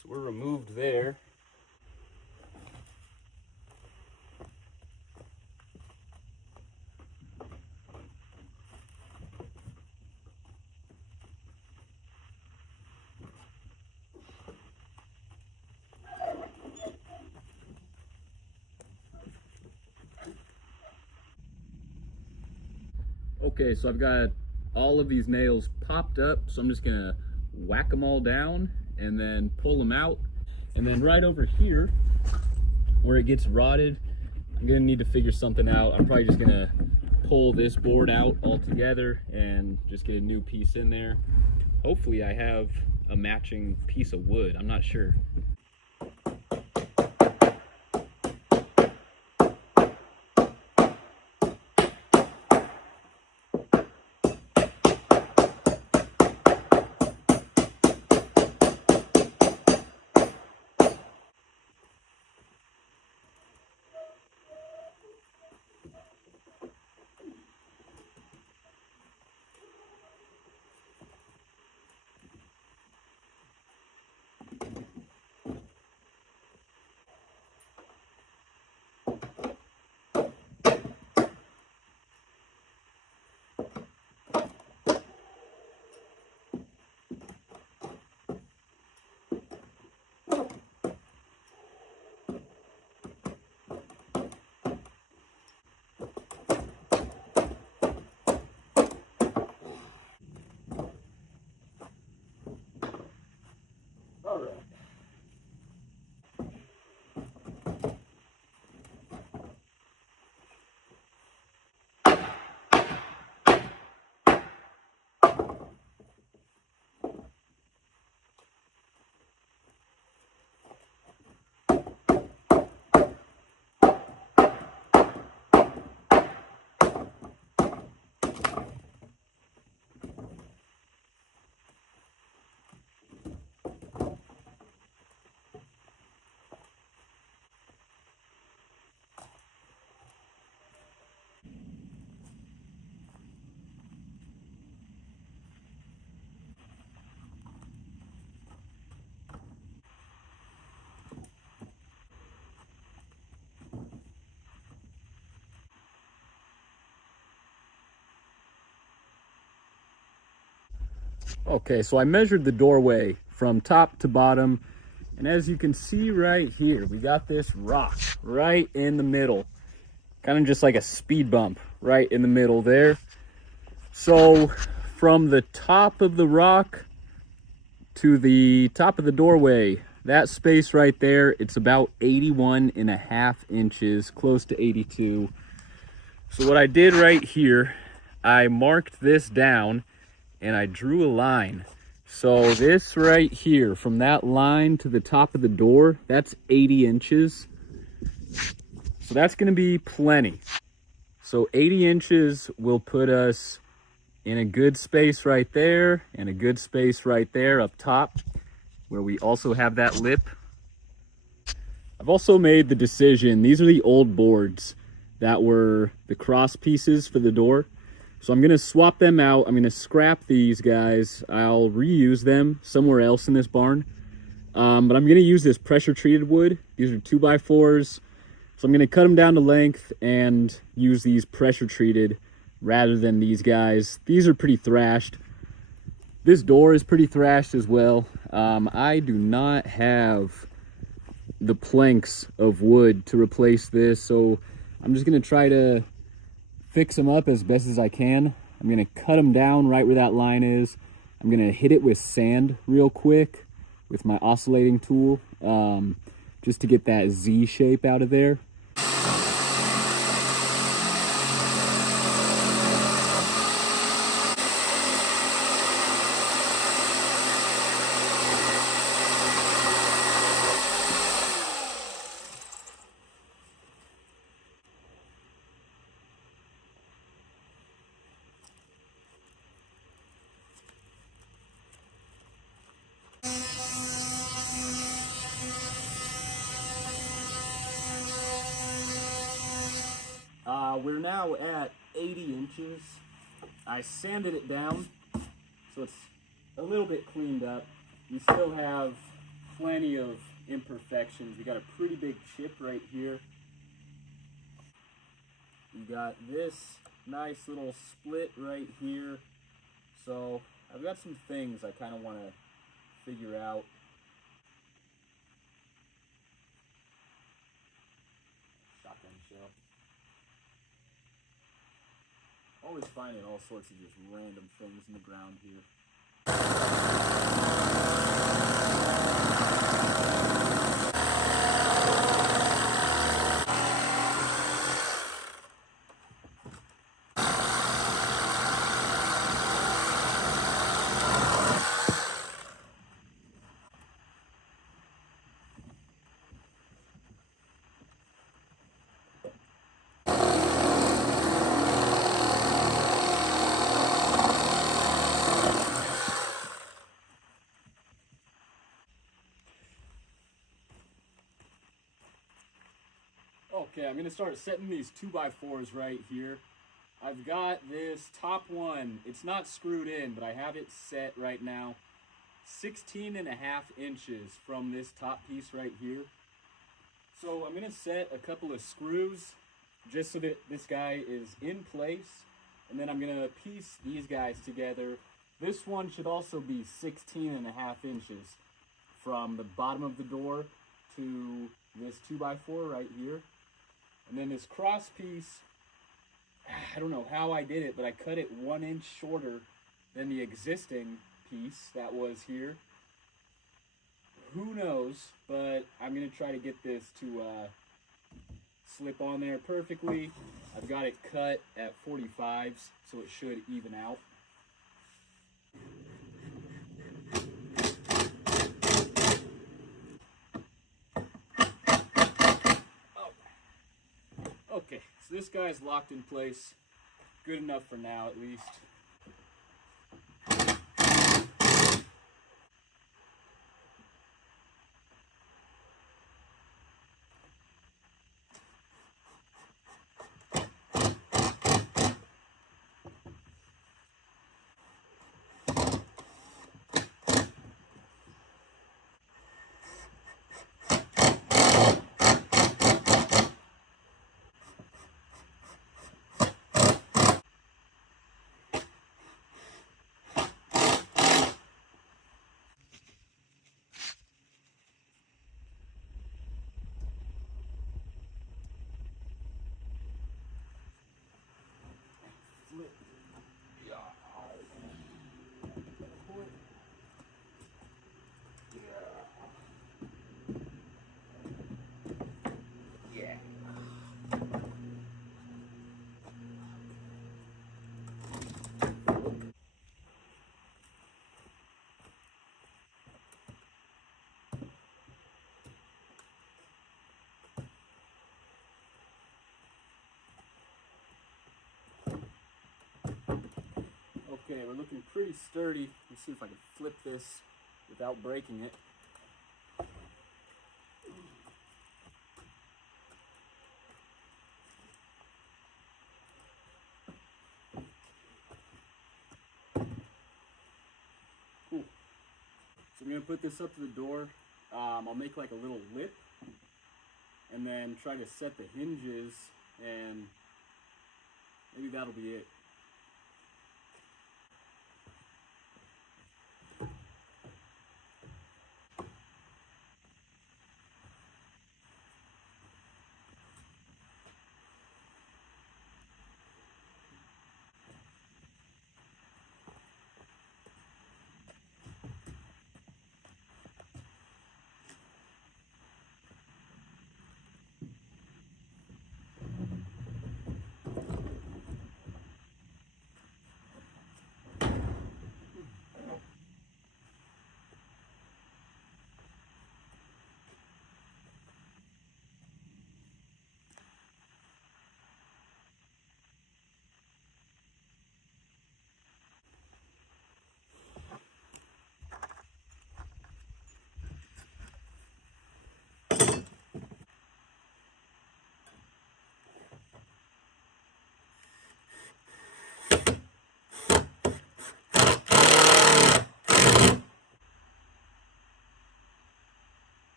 So we're removed there. Okay, so I've got all of these nails popped up, so I'm just gonna whack them all down and then pull them out. And then right over here, where it gets rotted, I'm gonna need to figure something out. I'm probably just gonna pull this board out altogether and just get a new piece in there. Hopefully I have a matching piece of wood, I'm not sure. Okay, so I measured the doorway from top to bottom, and as you can see right here, we got this rock right in the middle, kind of just like a speed bump right in the middle there. So from the top of the rock to the top of the doorway, that space right there, it's about 81.5 inches, close to 82. So what I did right here, I marked this down and I drew a line. So this right here, from that line to the top of the door, that's 80 inches. So that's gonna be plenty. So 80 inches will put us in a good space right there and a good space right there up top where we also have that lip. I've also made the decision, these are the old boards that were the cross pieces for the door. So I'm gonna swap them out. I'm gonna scrap these guys. I'll reuse them somewhere else in this barn. But I'm gonna use this pressure treated wood. These are 2x4s. So I'm gonna cut them down to length and use these pressure treated rather than these guys. These are pretty thrashed. This door is pretty thrashed as well. I do not have the planks of wood to replace this, so I'm just gonna try to fix them up as best as I can. I'm gonna cut them down right where that line is. I'm gonna hit it with sand real quick with my oscillating tool, just to get that Z shape out of there. We're now at 80 inches. I sanded it down, so it's a little bit cleaned up. You still have plenty of imperfections. You got a pretty big chip right here. You got this nice little split right here. So I've got some things I kind of want to figure out. Shotgun shell. Always finding all sorts of just random things in the ground here. Okay, I'm gonna start setting these 2x4s right here. I've got this top one, it's not screwed in, but I have it set right now 16.5 inches from this top piece right here. So I'm gonna set a couple of screws just so that this guy is in place, and then I'm gonna piece these guys together. This one should also be 16.5 inches from the bottom of the door to this 2x4 right here. And then this cross piece, I don't know how I did it, but I cut it 1 inch shorter than the existing piece that was here. Who knows, but I'm gonna try to get this to slip on there perfectly. I've got it cut at 45s, so it should even out. Okay, so this guy's locked in place. Good enough for now, at least. Okay, we're looking pretty sturdy. Let's see if I can flip this without breaking it. Cool. So I'm gonna put this up to the door. I'll make like a little lip and then try to set the hinges, and maybe that'll be it.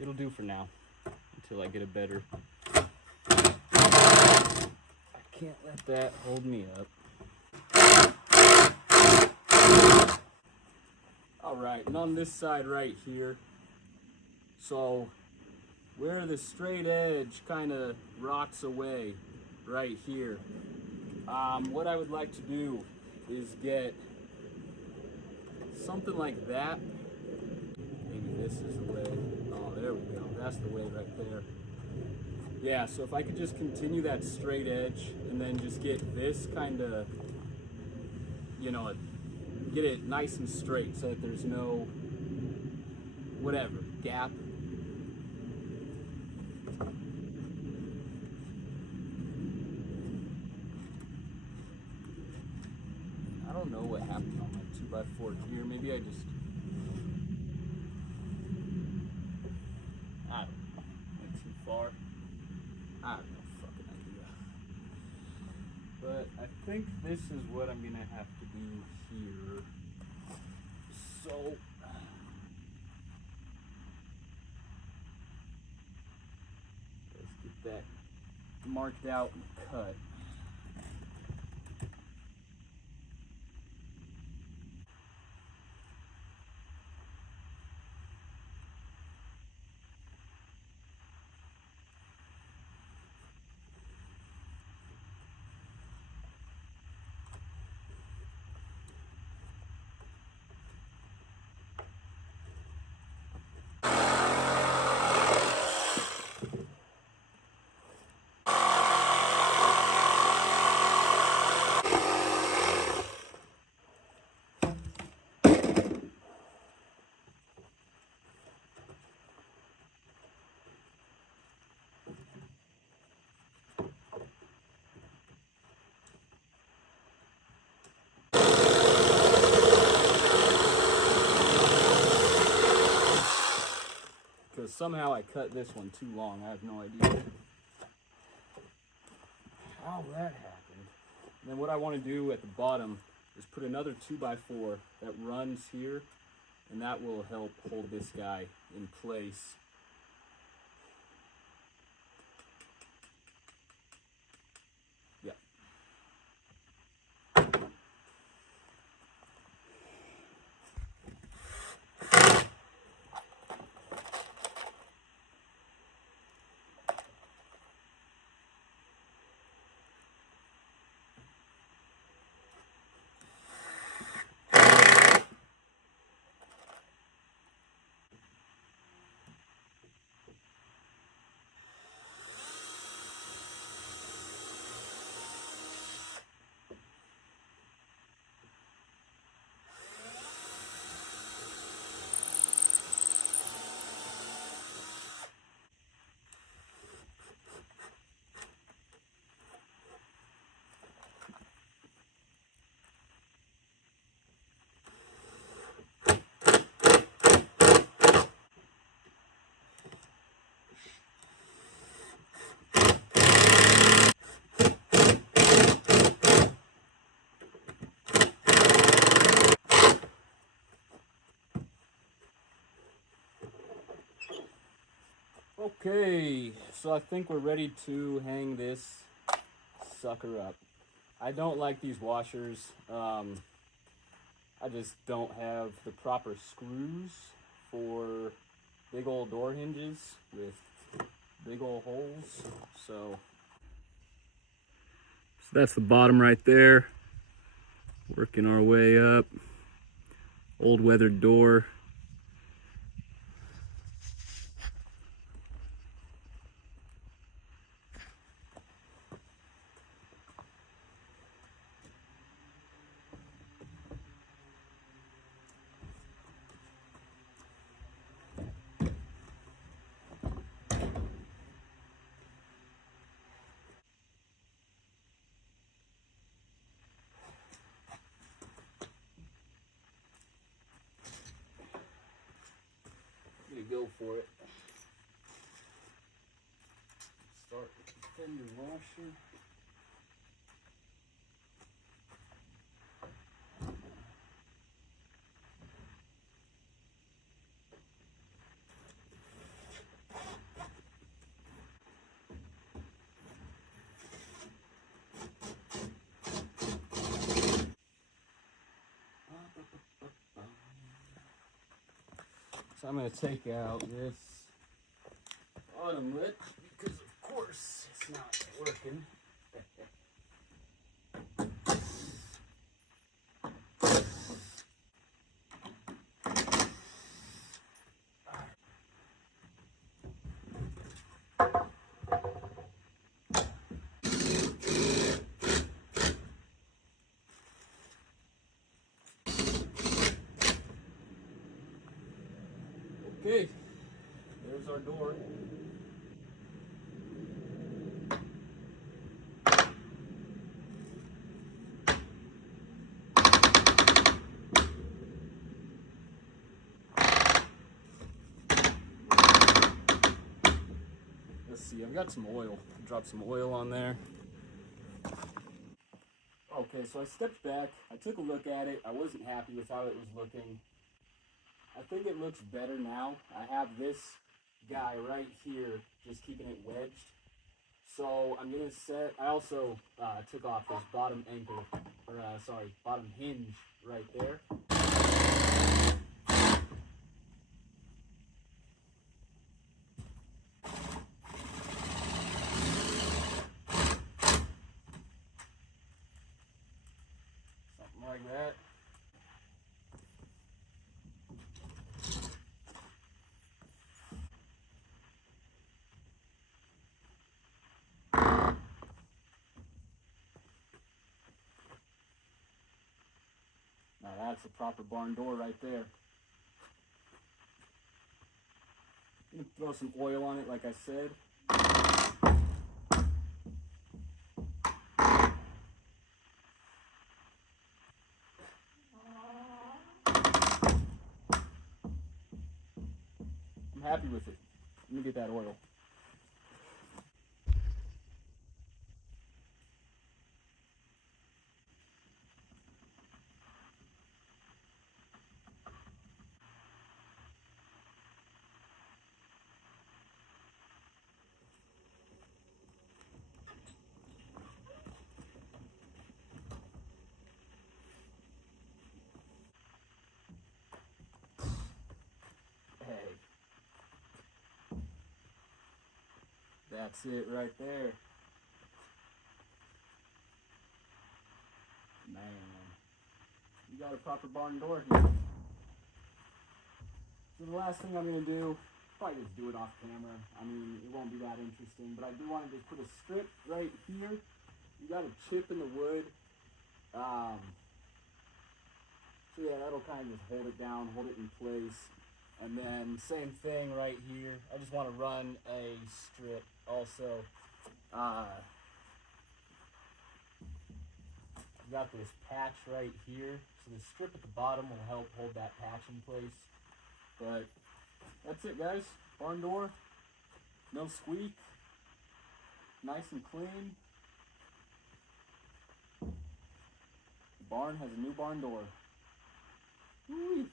It'll do for now, until I get a better. I can't let that hold me up. All right, and on this side right here, so where the straight edge kind of rocks away right here, what I would like to do is get something like that. Maybe this is the way. Oh, there we go. That's the way right there. Yeah, so if I could just continue that straight edge and then just get this kind of, you know, get it nice and straight so that there's no, whatever, gap. I don't know what happened on my 2x4 here. Maybe I just, I don't know, went too far. I have no fucking idea. But I think this is what I'm gonna have to do here. So let's get that marked out and cut. Because somehow I cut this one too long. I have no idea how that happened. And then what I want to do at the bottom is put another 2x4 that runs here, and that will help hold this guy in place. Yeah. Okay, so I think we're ready to hang this sucker up. I don't like these washers. I just don't have the proper screws for big old door hinges with big old holes. So that's the bottom right there. Working our way up. Old weathered door. Go for it. Start with the fender washer. So I'm going to take out this bottom lip because of course it's not working. Okay, there's our door. Let's see, I've got some oil. Drop some oil on there. Okay, so I stepped back. I took a look at it. I wasn't happy with how it was looking. I think it looks better now. I have this guy right here just keeping it wedged. So I'm gonna set, I also took off this bottom anchor, or bottom hinge right there. Something like that. Now that's a proper barn door right there. I'm gonna throw some oil on it like I said. I'm happy with it. Let me get that oil. Hey. That's it right there. Man, you got a proper barn door here. So the last thing I'm going to do, probably just do it off camera. I mean, it won't be that interesting, but I do want to just put a strip right here. You got a chip in the wood. So yeah, that'll kind of just hold it down, hold it in place. And then same thing right here. I just want to run a strip also. You got this patch right here. So the strip at the bottom will help hold that patch in place. But that's it, guys. Barn door. No squeak. Nice and clean. The barn has a new barn door. Woo-wee.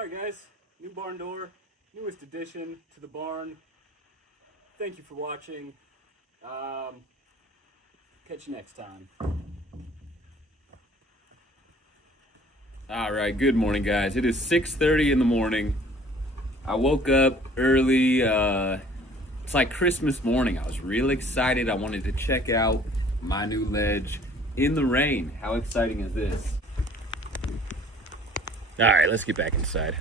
Alright guys, new barn door, newest addition to the barn. Thank you for watching. Catch you next time. Alright, good morning guys. It is 6:30 in the morning. I woke up early. It's like Christmas morning. I was real excited. I wanted to check out my new ledge in the rain. How exciting is this? Alright, let's get back inside.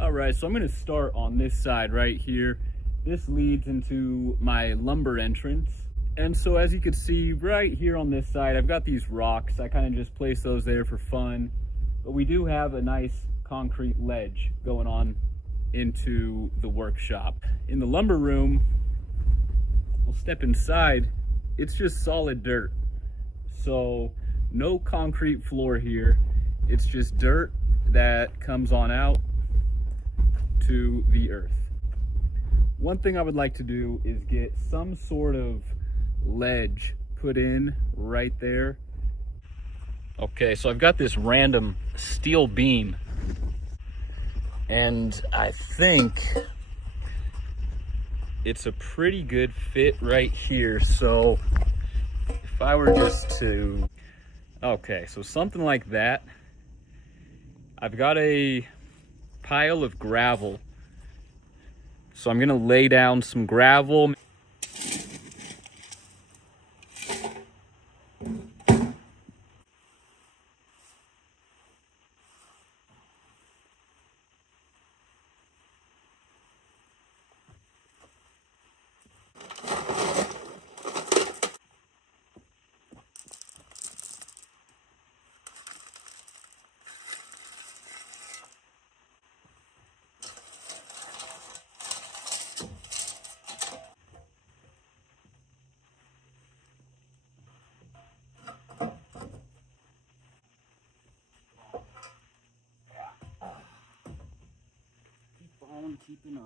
Alright, so I'm going to start on this side right here. This leads into my lumber entrance. And so as you can see right here on this side, I've got these rocks. I kind of just place those there for fun. But we do have a nice concrete ledge going on into the workshop. In the lumber room, we'll step inside. It's just solid dirt. So no concrete floor here. It's just dirt that comes on out to the earth. One thing I would like to do is get some sort of ledge put in right there. Okay, so I've got this random steel beam, and I think it's a pretty good fit right here. So if I were just to, okay, so something like that. I've got a pile of gravel, so I'm gonna lay down some gravel. Keeping on.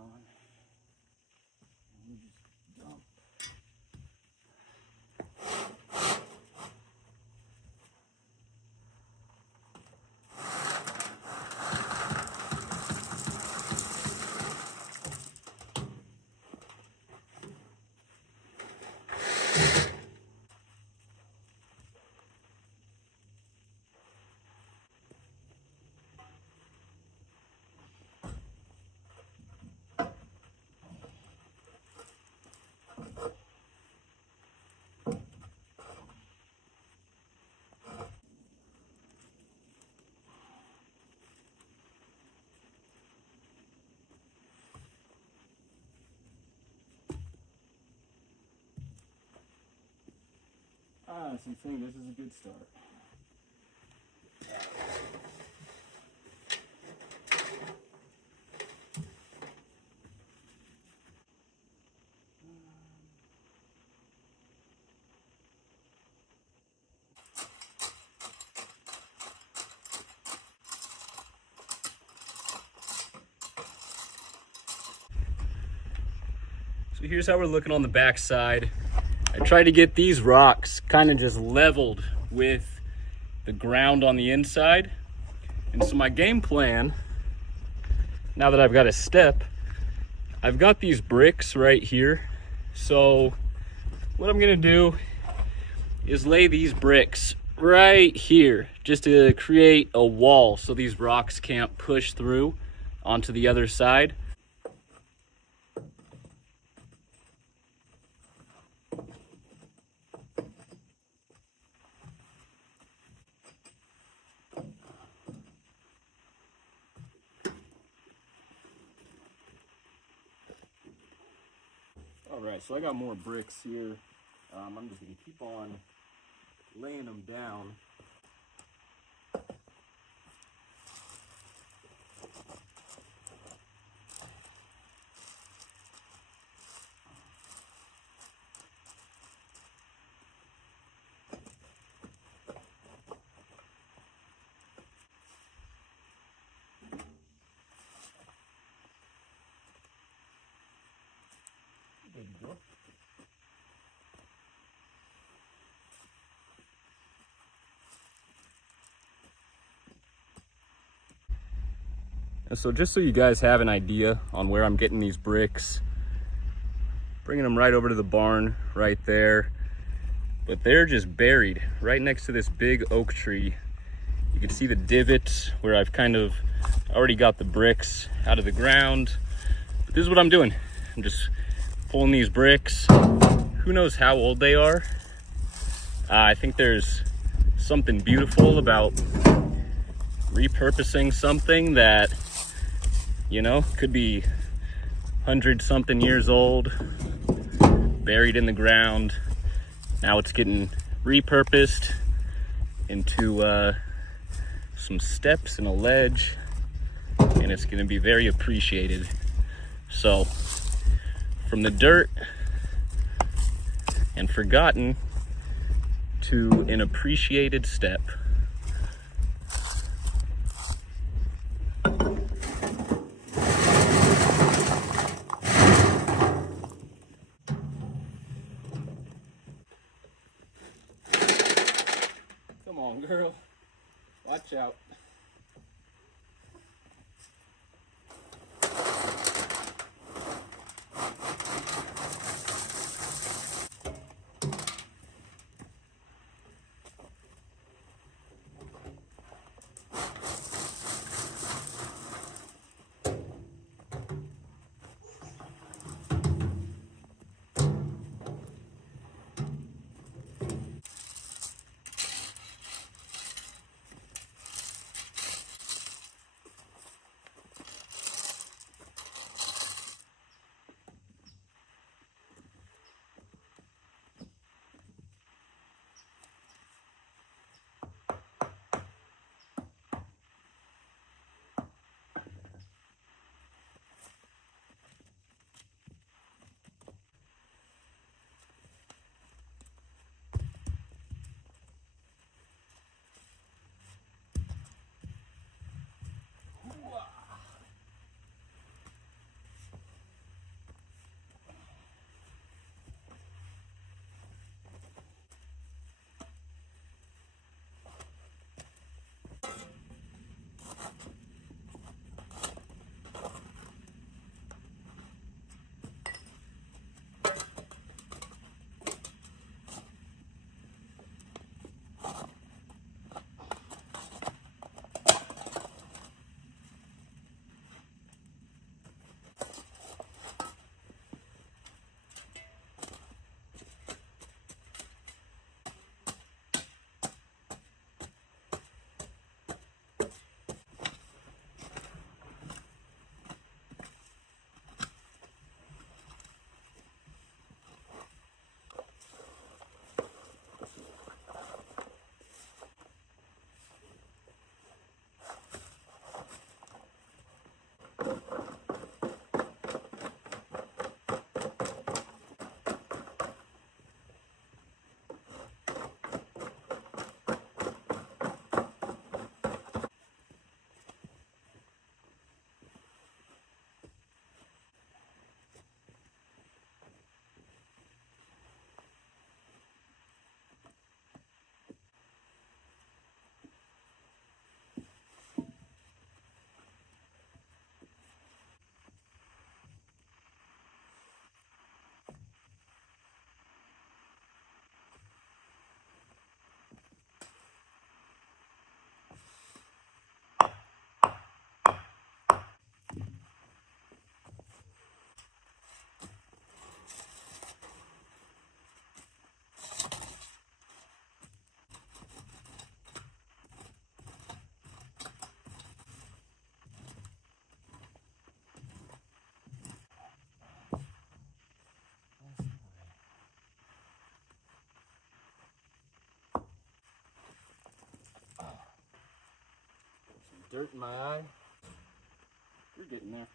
And we just dump. So you think this is a good start. So here's how we're looking on the back side. I tried to get these rocks kind of just leveled with the ground on the inside. And so my game plan, now that I've got a step, I've got these bricks right here. So what I'm gonna do is lay these bricks right here just to create a wall so these rocks can't push through onto the other side. Alright, so I got more bricks here. I'm just going to keep on laying them down. So just so you guys have an idea on where I'm getting these bricks, bringing them right over to the barn right there, but they're just buried right next to this big oak tree. You can see the divots where I've kind of already got the bricks out of the ground. But this is what I'm doing. I'm just pulling these bricks. Who knows how old they are? I think there's something beautiful about repurposing something that, you know, could be 100-something years old, buried in the ground. Now it's getting repurposed into some steps and a ledge, and it's going to be very appreciated. So from the dirt and forgotten to an appreciated step. Come on, girl. Watch out. Dirt in my eye. You're getting there.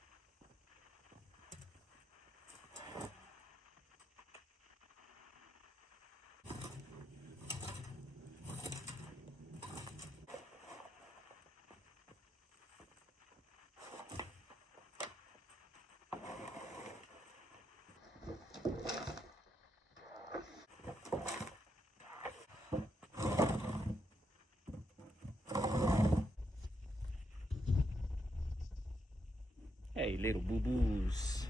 Hey, little boo-boos.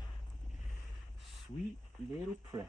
Sweet little precious.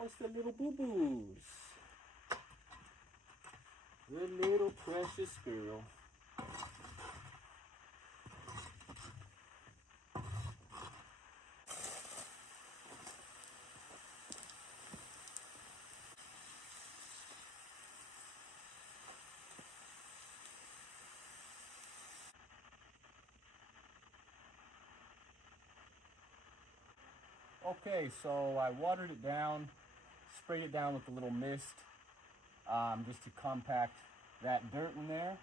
Oh, it's the little boo-boos. The little precious girl. Okay, so I watered it down, sprayed it down with a little mist, just to compact that dirt in there.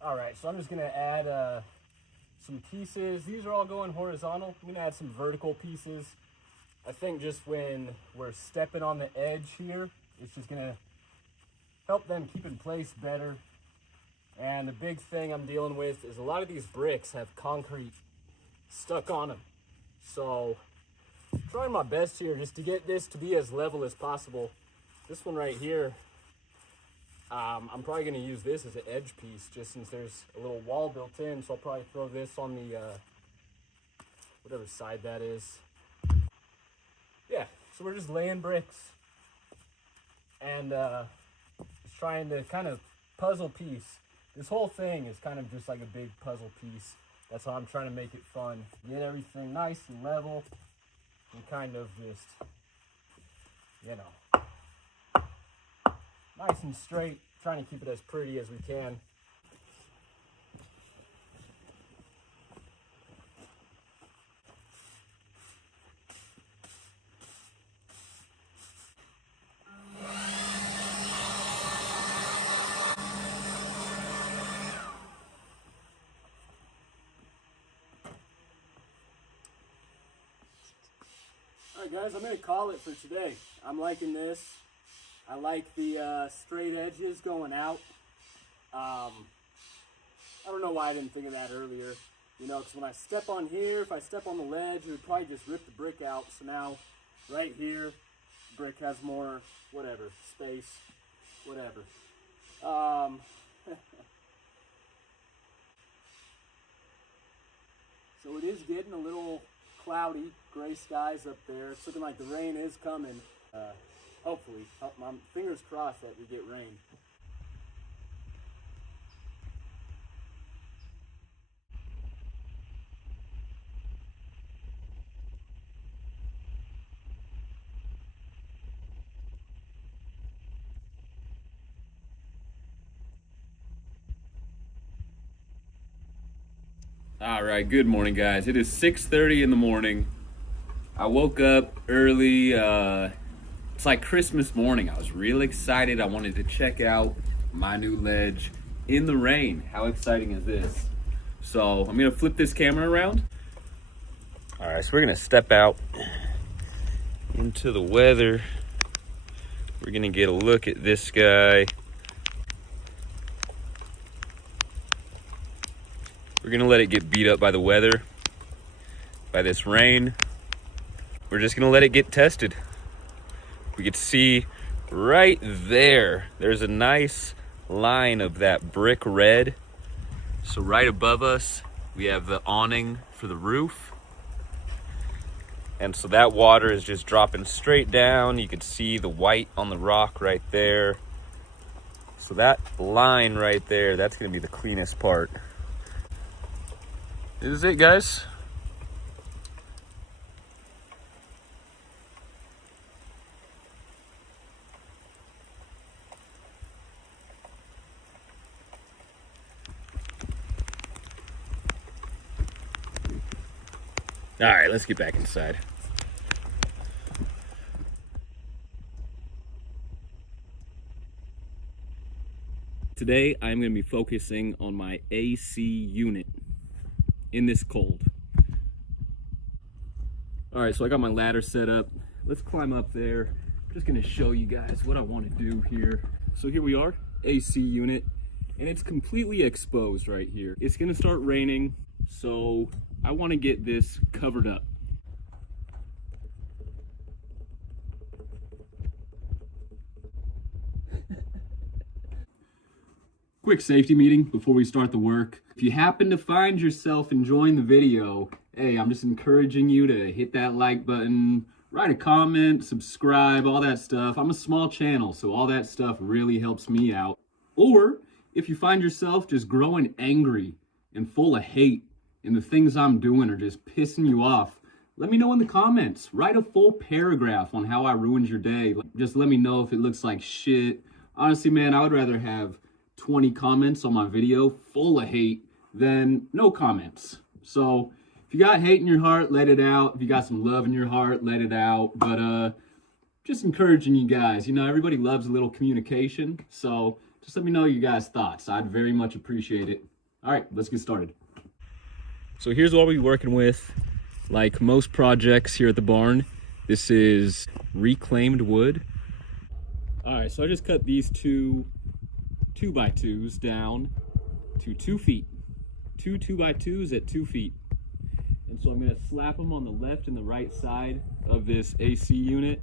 All right, so I'm just gonna add some pieces. These are all going horizontal. I'm gonna add some vertical pieces. I think just when we're stepping on the edge here, it's just gonna help them keep in place better. And the big thing I'm dealing with is a lot of these bricks have concrete stuck on them. So I'm trying my best here just to get this to be as level as possible. This one right here, I'm probably gonna use this as an edge piece just since there's a little wall built in. So I'll probably throw this on the, whatever side that is. Yeah, so we're just laying bricks and just trying to kind of puzzle piece. This whole thing is kind of just like a big puzzle piece. That's how I'm trying to make it fun. Get everything nice and level and kind of just, you know, nice and straight. Trying to keep it as pretty as we can. Alright guys, I'm going to call it for today. I'm liking this. I like the straight edges going out. I don't know why I didn't think of that earlier. You know, because when I step on here, if I step on the ledge, it would probably just rip the brick out. So now, right here, the brick has more, whatever, space, whatever. So it is getting a little cloudy, gray skies up there. It's looking like the rain is coming. Hopefully. My fingers crossed that we get rain. All right, good morning, guys. It is 6:30 in the morning. I woke up early. It's like Christmas morning. I was real excited. I wanted to check out my new ledge in the rain. How exciting is this? So I'm gonna flip this camera around. All right, so we're gonna step out into the weather. We're gonna get a look at this guy. We're gonna let it get beat up by the weather, by this rain. We're just gonna let it get tested. We can see right there, there's a nice line of that brick red. So right above us, we have the awning for the roof. And so that water is just dropping straight down. You can see the white on the rock right there. So that line right there, that's gonna be the cleanest part. This is it, guys. All right, let's get back inside. Today, I'm going to be focusing on my AC unit in this cold. All right, so I got my ladder set up. Let's climb up there. I'm just going to show you guys what I want to do here. So here we are, AC unit, and it's completely exposed right here. It's going to start raining, so I want to get this covered up. Quick safety meeting before we start the work. If you happen to find yourself enjoying the video, hey, I'm just encouraging you to hit that like button, write a comment, subscribe, all that stuff. I'm a small channel, so all that stuff really helps me out. Or if you find yourself just growing angry and full of hate and the things I'm doing are just pissing you off, let me know in the comments. Write a full paragraph on how I ruined your day. Just let me know if it looks like shit. Honestly, man, I would rather have 20 comments on my video full of hate than no comments. So if you got hate in your heart, let it out. If you got some love in your heart, let it out. But just encouraging you guys. You know, everybody loves a little communication. So just let me know your guys' thoughts. I'd very much appreciate it. All right, let's get started. So here's what we're working with. Like most projects here at the barn, this is reclaimed wood. All right, so I just cut these two 2x2s down to 2 feet. Two 2x2s at 2 feet. And so I'm gonna slap them on the left and the right side of this AC unit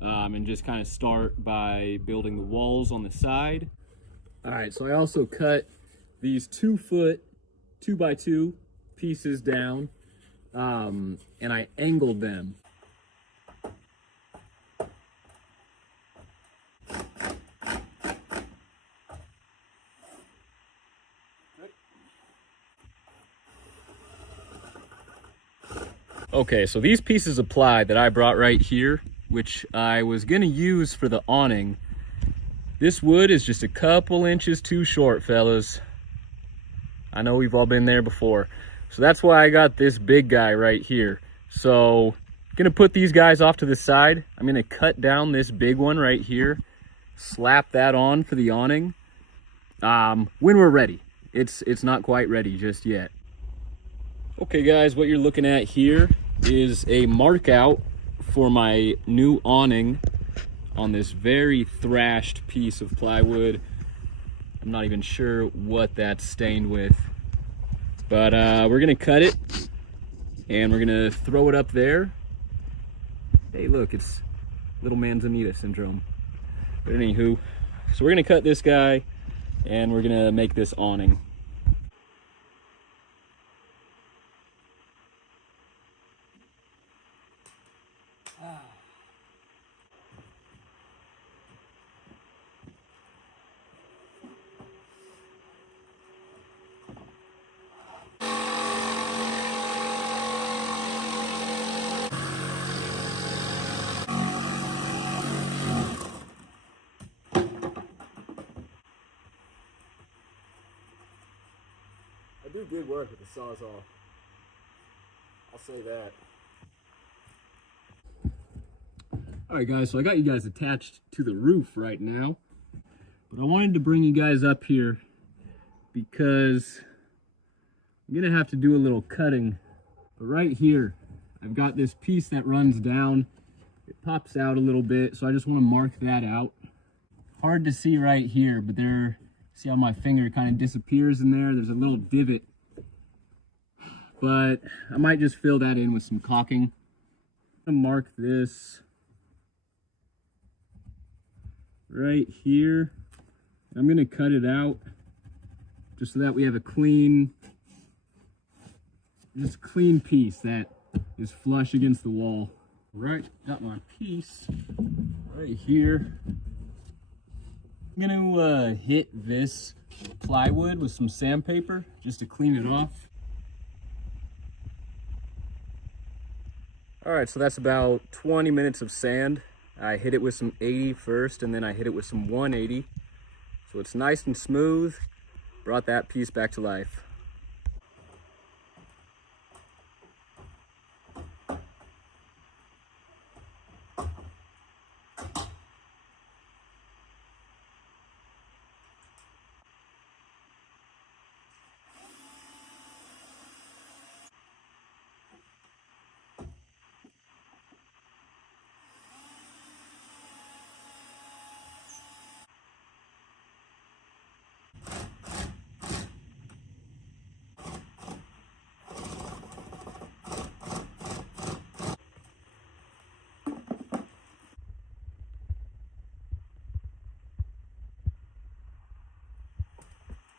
and just kind of start by building the walls on the side. All right, so I also cut these 2 foot 2x2 pieces down and I angled them. Okay, so these pieces of ply that I brought right here, which I was gonna use for the awning, this wood is just a couple inches too short, fellas. I know we've all been there before. So that's why I got this big guy right here. So, gonna put these guys off to the side. I'm gonna cut down this big one right here, slap that on for the awning when we're ready. It's not quite ready just yet. Okay guys, what you're looking at here is a mark out for my new awning on this very thrashed piece of plywood. I'm not even sure what that's stained with, but we're gonna cut it and we're gonna throw it up there. Hey look, it's little manzanita syndrome. But anywho, so we're gonna cut this guy and we're gonna make this awning. do good work with the Sawzall. I'll say that. Alright guys, so I got you guys attached to the roof right now. But I wanted to bring you guys up here because I'm going to have to do a little cutting. But right here, I've got this piece that runs down. It pops out a little bit, so I just want to mark that out. Hard to see right here, but there, see how my finger kind of disappears in there? There's a little divot. But I might just fill that in with some caulking. I'm going to mark this right here. I'm going to cut it out just so that we have a clean piece that is flush against the wall. Right, got my piece right here. I'm going to hit this plywood with some sandpaper just to clean it off. All right, so that's about 20 minutes of sand. I hit it with some 80 first, and then I hit it with some 180. So it's nice and smooth. Brought that piece back to life.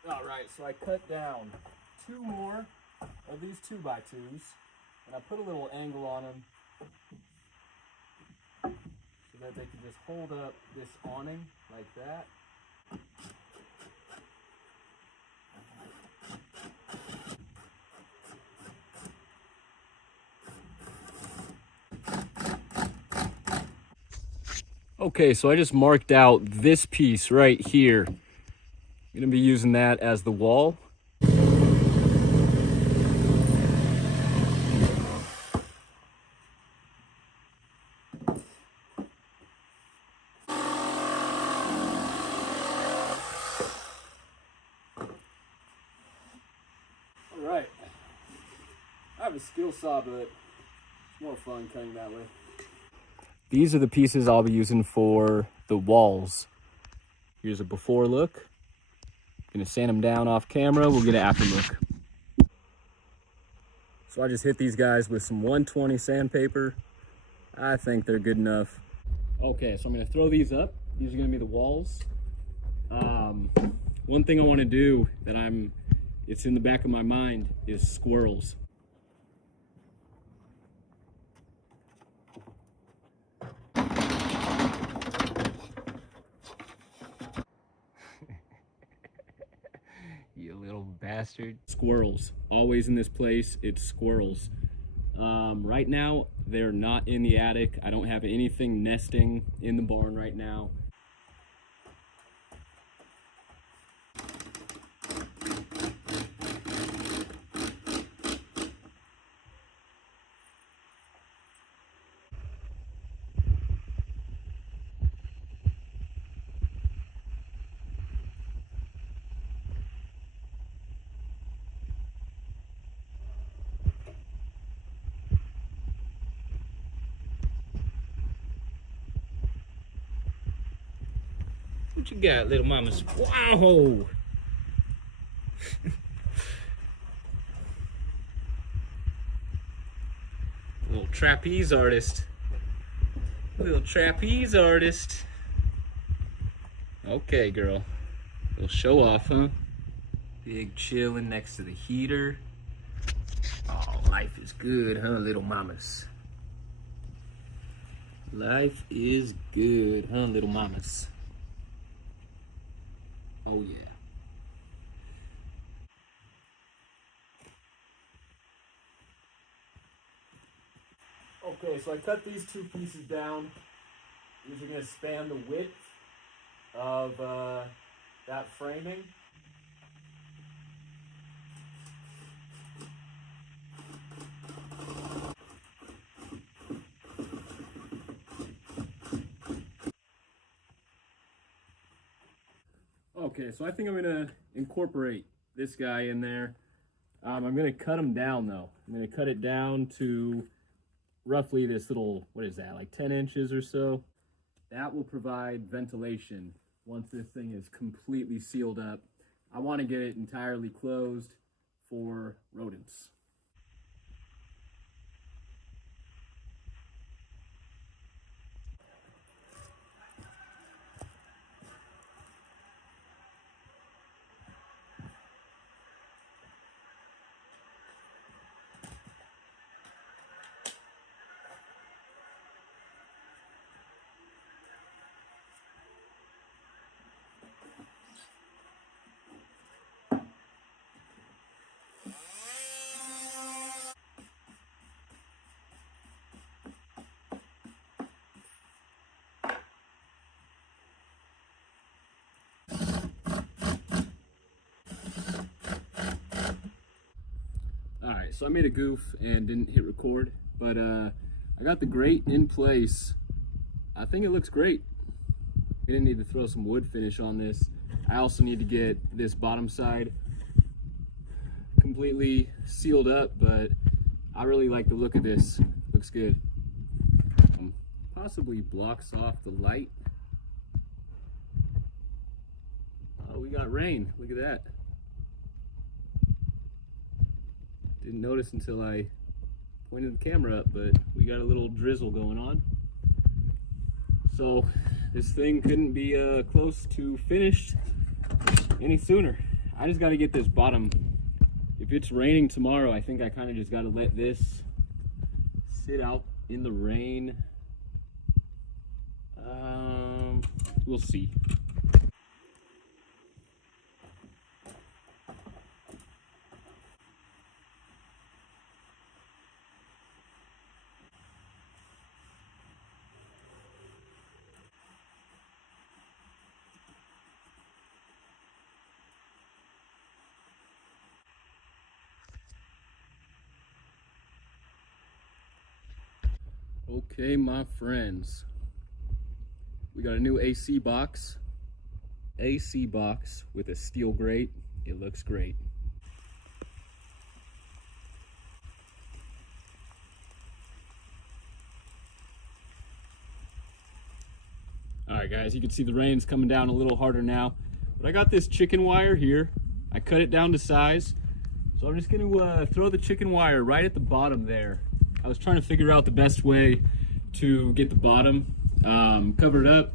All right, so I cut down 2 more of these 2x2s, and I put a little angle on them so that they can just hold up this awning like that. Okay, so I just marked out this piece right here. I'm going to be using that as the wall. Alright. I have a skill saw, but it's more fun cutting that way. These are the pieces I'll be using for the walls. Here's a before look. Gonna sand them down off camera, we'll get an after look. So I just hit these guys with some 120 sandpaper. I think they're good enough. Okay, so I'm gonna throw these up. These are gonna be the walls. One thing I wanna do that it's in the back of my mind is squirrels. You little bastard. Squirrels. Always in this place, it's squirrels. Right now, they're not in the attic. I don't have anything nesting in the barn right now. What you got, little mamas? Wow! Little trapeze artist. Little trapeze artist. Okay, girl. Little show off, huh? Big chillin' next to the heater. Oh, life is good, huh, little mamas? Life is good, huh, little mamas? Oh yeah. Okay, so I cut these 2 pieces down. These are going to span the width of that framing. Okay, so I think I'm gonna incorporate this guy in there. I'm gonna cut him down though. I'm gonna cut it down to roughly this little, what is that, like 10 inches or so. That will provide ventilation once this thing is completely sealed up. I want to get it entirely closed for rodents. Alright, so I made a goof and didn't hit record, but I got the grate in place. I think it looks great. We didn't need to throw some wood finish on this. I also need to get this bottom side completely sealed up, but I really like the look of this. Looks good. Possibly blocks off the light. Oh, we got rain. Look at that. Didn't notice until I pointed the camera up, but we got a little drizzle going on. So this thing couldn't be close to finished any sooner. I just got to get this bottom. If it's raining tomorrow, I think I kind of just got to let this sit out in the rain. We'll see. Okay, my friends, we got a new AC box with a steel grate. It looks great. All right, guys, you can see the rain's coming down a little harder now, but I got this chicken wire here. I cut it down to size, so I'm just gonna throw the chicken wire right at the bottom there. I was trying to figure out the best way to get the bottom covered up.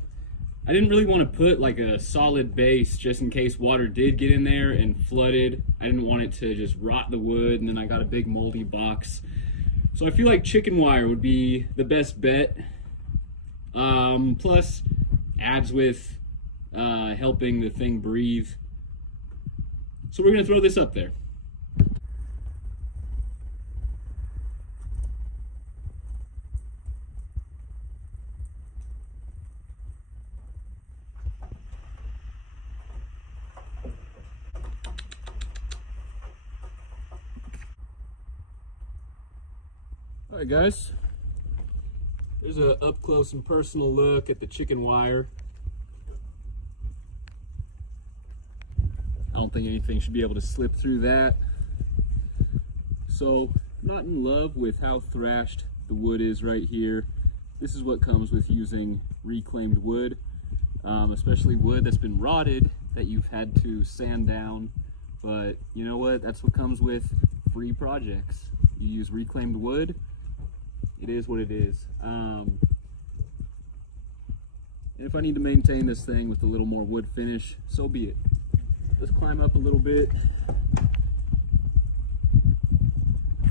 I didn't really want to put like a solid base just in case water did get in there and flooded. I didn't want it to just rot the wood, and then I got a big moldy box. So I feel like chicken wire would be the best bet. Plus adds with helping the thing breathe. So we're gonna throw this up there. All right, guys, there's a up close and personal look at the chicken wire. I don't think anything should be able to slip through that. So, not in love with how thrashed the wood is right here. This is what comes with using reclaimed wood, especially wood that's been rotted that you've had to sand down. But you know what? That's what comes with free projects. You use reclaimed wood. It is what it is. And if I need to maintain this thing with a little more wood finish, so be it. Let's climb up a little bit.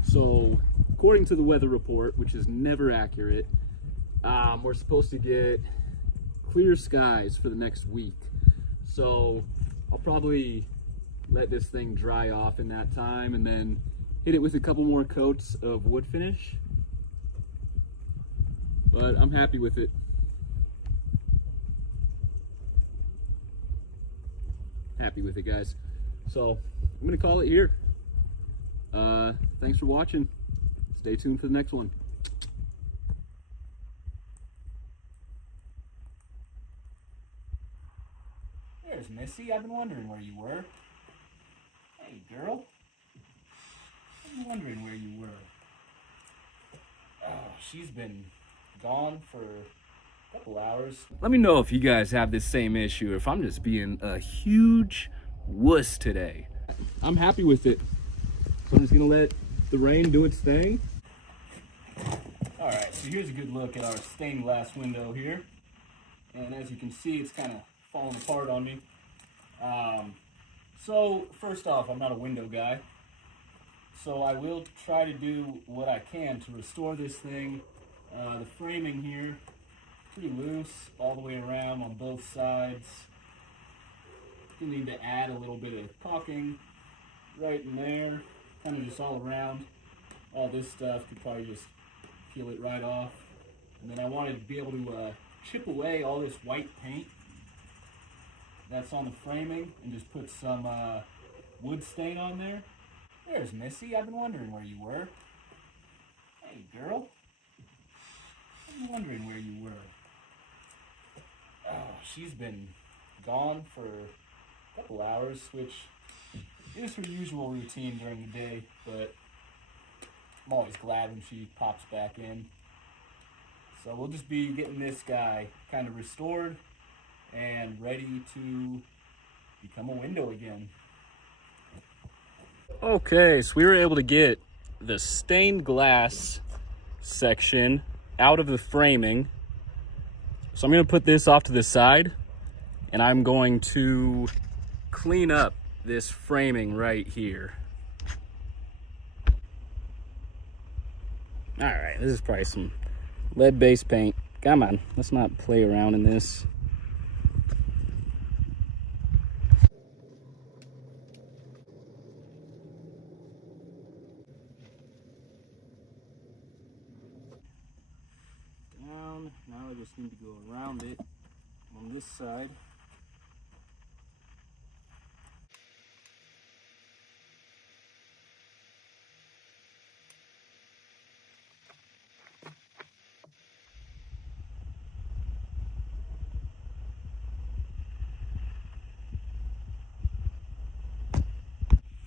So, according to the weather report, which is never accurate, we're supposed to get clear skies for the next week. So, I'll probably let this thing dry off in that time and then hit it with a couple more coats of wood finish. But I'm happy with it. Happy with it, guys. So I'm gonna call it here. Thanks for watching. Stay tuned for the next one. There's Miss. Missy? I've been wondering where you were. Hey, girl. I've been wondering where you were. Oh, she's been gone for a couple hours. Let me know if you guys have this same issue, or if I'm just being a huge wuss today. I'm happy with it. So I'm just gonna let the rain do its thing. All right, so here's a good look at our stained glass window here. And as you can see, it's kind of falling apart on me. So first off, I'm not a window guy. So I will try to do what I can to restore this thing. The framing here, pretty loose all the way around on both sides. You need to add a little bit of caulking right in there, kind of just all around. All this stuff could probably just peel it right off. And then I wanted to be able to chip away all this white paint that's on the framing and just put some wood stain on there. There's Missy. I've been wondering where you were. Hey, girl. I've been wondering where you were. Oh, she's been gone for a couple hours, which is her usual routine during the day, but I'm always glad when she pops back in. So we'll just be getting this guy kind of restored and ready to become a window again. Okay, so we were able to get the stained glass section out of the framing. So I'm going to put this off to the side, and I'm going to clean up this framing right here. All right, this is probably some lead-based paint. Come on, let's not play around in this. Down, now I just need to go around it on this side.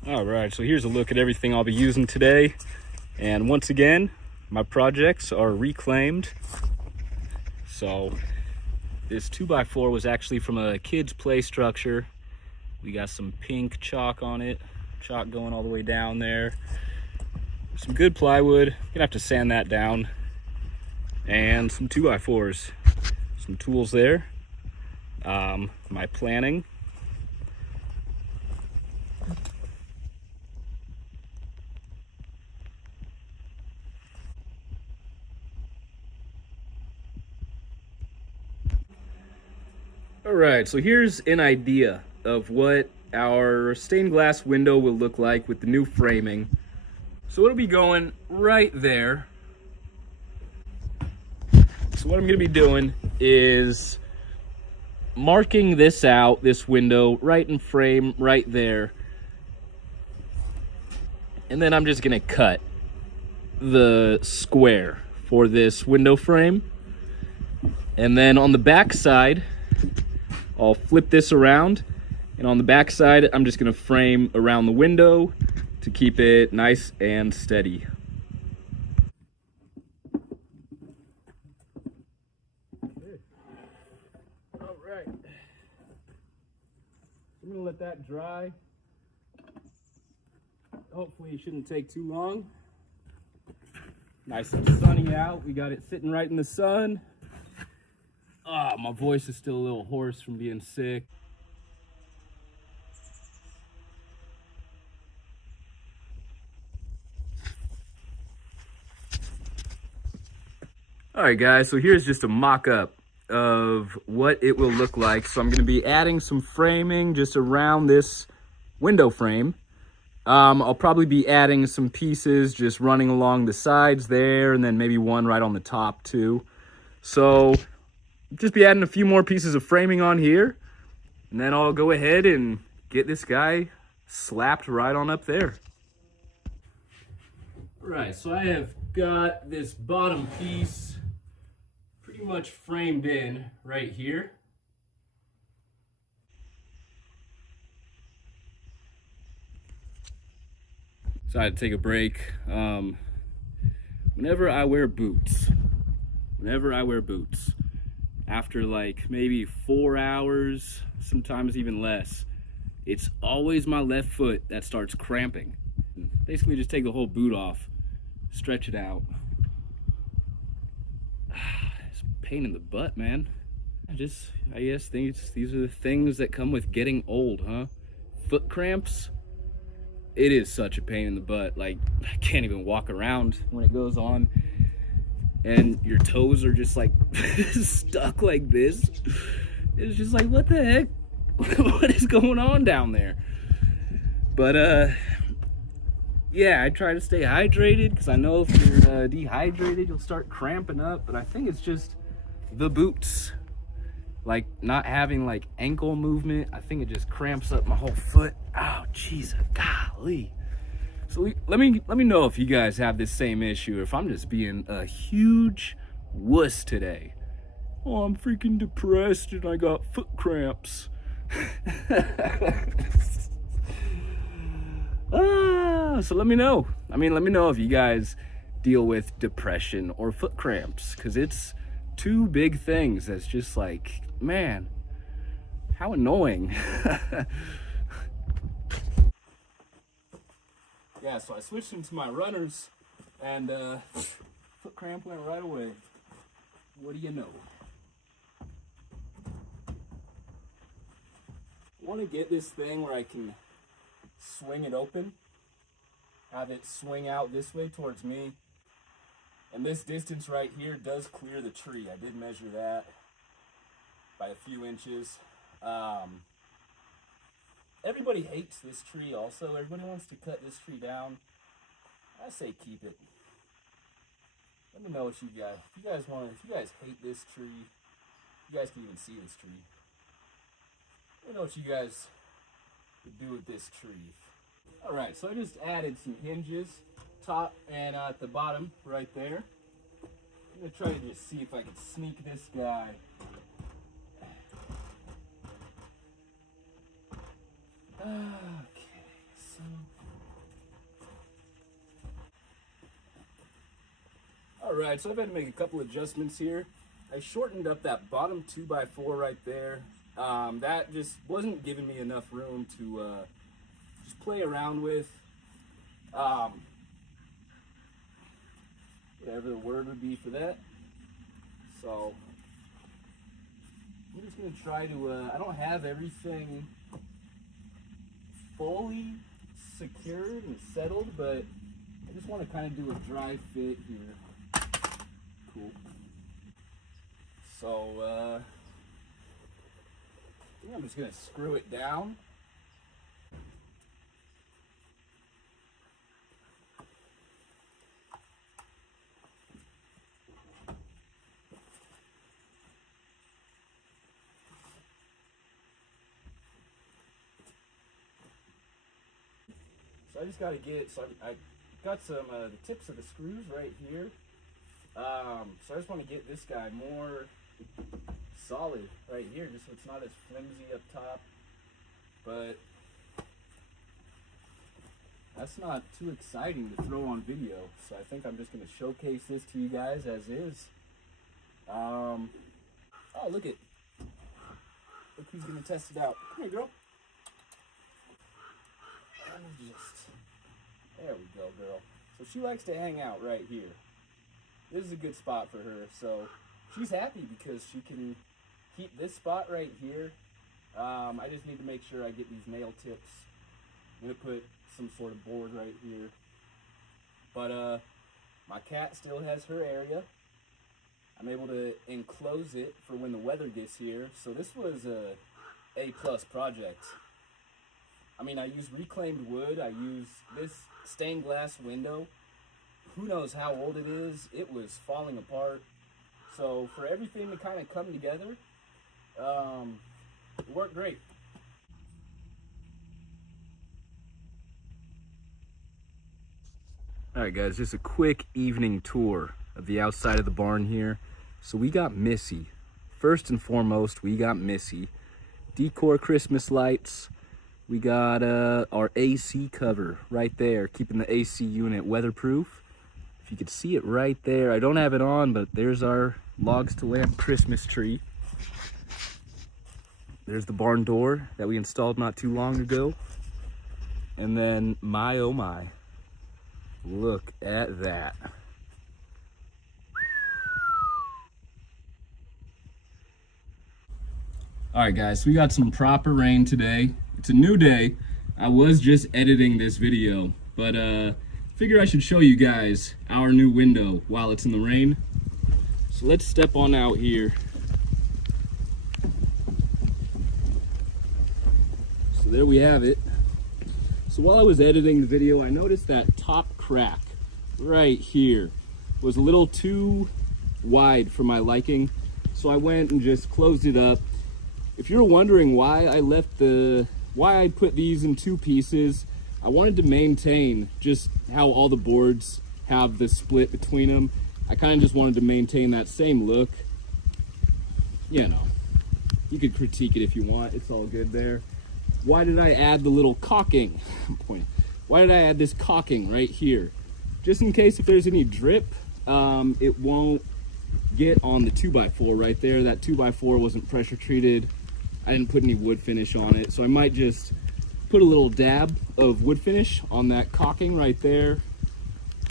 All right, so here's a look at everything I'll be using today. And once again, my projects are reclaimed. So this 2x4 was actually from a kid's play structure. We got some pink chalk on it, chalk going all the way down there. Some good plywood, gonna have to sand that down. And some 2x4s, some tools there. My planning. All right, so here's an idea of what our stained glass window will look like with the new framing. So it'll be going right there. So what I'm gonna be doing is marking this out, this window, right in frame, right there. And then I'm just gonna cut the square for this window frame. And then on the back side, I'll flip this around, and on the back side, I'm just gonna frame around the window to keep it nice and steady. All right. I'm gonna let that dry. Hopefully it shouldn't take too long. Nice and sunny out. We got it sitting right in the sun. Ah, my voice is still a little hoarse from being sick. All right, guys, so here's just a mock-up of what it will look like. So I'm going to be adding some framing just around this window frame. I'll probably be adding some pieces just running along the sides there, and then maybe one right on the top too. So just be adding a few more pieces of framing on here, and then I'll go ahead and get this guy slapped right on up there. All right, so I have got this bottom piece pretty much framed in right here. So I had to take a break. Whenever I wear boots, after like maybe 4 hours, sometimes even less, it's always my left foot that starts cramping. Basically just take the whole boot off, stretch it out. It's a pain in the butt, man. I guess these are the things that come with getting old, huh? Foot cramps. It is such a pain in the butt. Like, I can't even walk around when it goes on. And your toes are just like stuck like this. It's just like, what the heck? What is going on down there? But, yeah, I try to stay hydrated because I know if you're dehydrated, you'll start cramping up. But I think it's just the boots. Like, not having like ankle movement, I think it just cramps up my whole foot. Oh, Jesus, golly. So let me know if you guys have this same issue, or if I'm just being a huge wuss today. Oh, I'm freaking depressed and I got foot cramps. So let me know. Let me know if you guys deal with depression or foot cramps, because it's two big things that's just like, man, how annoying. Yeah, so I switched into my runners, and foot cramp went right away. What do you know? I want to get this thing where I can swing it open, have it swing out this way towards me, and this distance right here does clear the tree. I did measure that by a few inches. Everybody hates this tree also. Everybody wants to cut this tree down. I say keep it. Let me know what you guys, if you guys hate this tree, you guys can even see this tree. Let me know what you guys would do with this tree. Alright, so I just added some hinges, top and at the bottom, right there. I'm going to try to just see if I can sneak this guy. Okay, so alright, so I've had to make a couple adjustments here. I shortened up that bottom 2x4 right there. That just wasn't giving me enough room to just play around with. Whatever the word would be for that. So I'm just going to try to, I don't have everything fully secured and settled, but I just want to kind of do a dry fit here. Cool. So, I think I'm just going to screw it down. So I just got to get, so I got some, the tips of the screws right here. So I just want to get this guy more solid right here, just so it's not as flimsy up top. But that's not too exciting to throw on video, so I think I'm just going to showcase this to you guys as is. Oh, look who's going to test it out. Come here, girl. There we go, girl. So she likes to hang out right here. This is a good spot for her, so she's happy because she can keep this spot right here. I just need to make sure I get these nail tips. I'm going to put some sort of board right here. But my cat still has her area. I'm able to enclose it for when the weather gets here. So this was a A+ project. I mean, I used reclaimed wood. I used this stained glass window. Who knows how old it is? It was falling apart. So for everything to kind of come together, it worked great. Alright guys, just a quick evening tour of the outside of the barn here. So we got Missy. First and foremost, we got Missy. Decor Christmas lights. We got our AC cover right there, keeping the AC unit weatherproof. If you could see it right there. I don't have it on, but there's our Logs to Lamp Christmas tree. There's the barn door that we installed not too long ago. And then, my oh my, look at that. All right, guys, so we got some proper rain today. It's a new day. I was just editing this video, but figure I should show you guys our new window while it's in the rain. So let's step on out here. So there we have it. So while I was editing the video, I noticed that top crack right here was a little too wide for my liking. So I went and just closed it up. If you're wondering why I put these in two pieces, I wanted to maintain just how all the boards have the split between them. I kind of just wanted to maintain that same look. You know, you could critique it if you want, it's all good there. Why did I add the little caulking? Why did I add this caulking right here? Just in case if there's any drip, it won't get on the 2x4 right there. That 2x4 wasn't pressure treated. I didn't put any wood finish on it, so I might just put a little dab of wood finish on that caulking right there.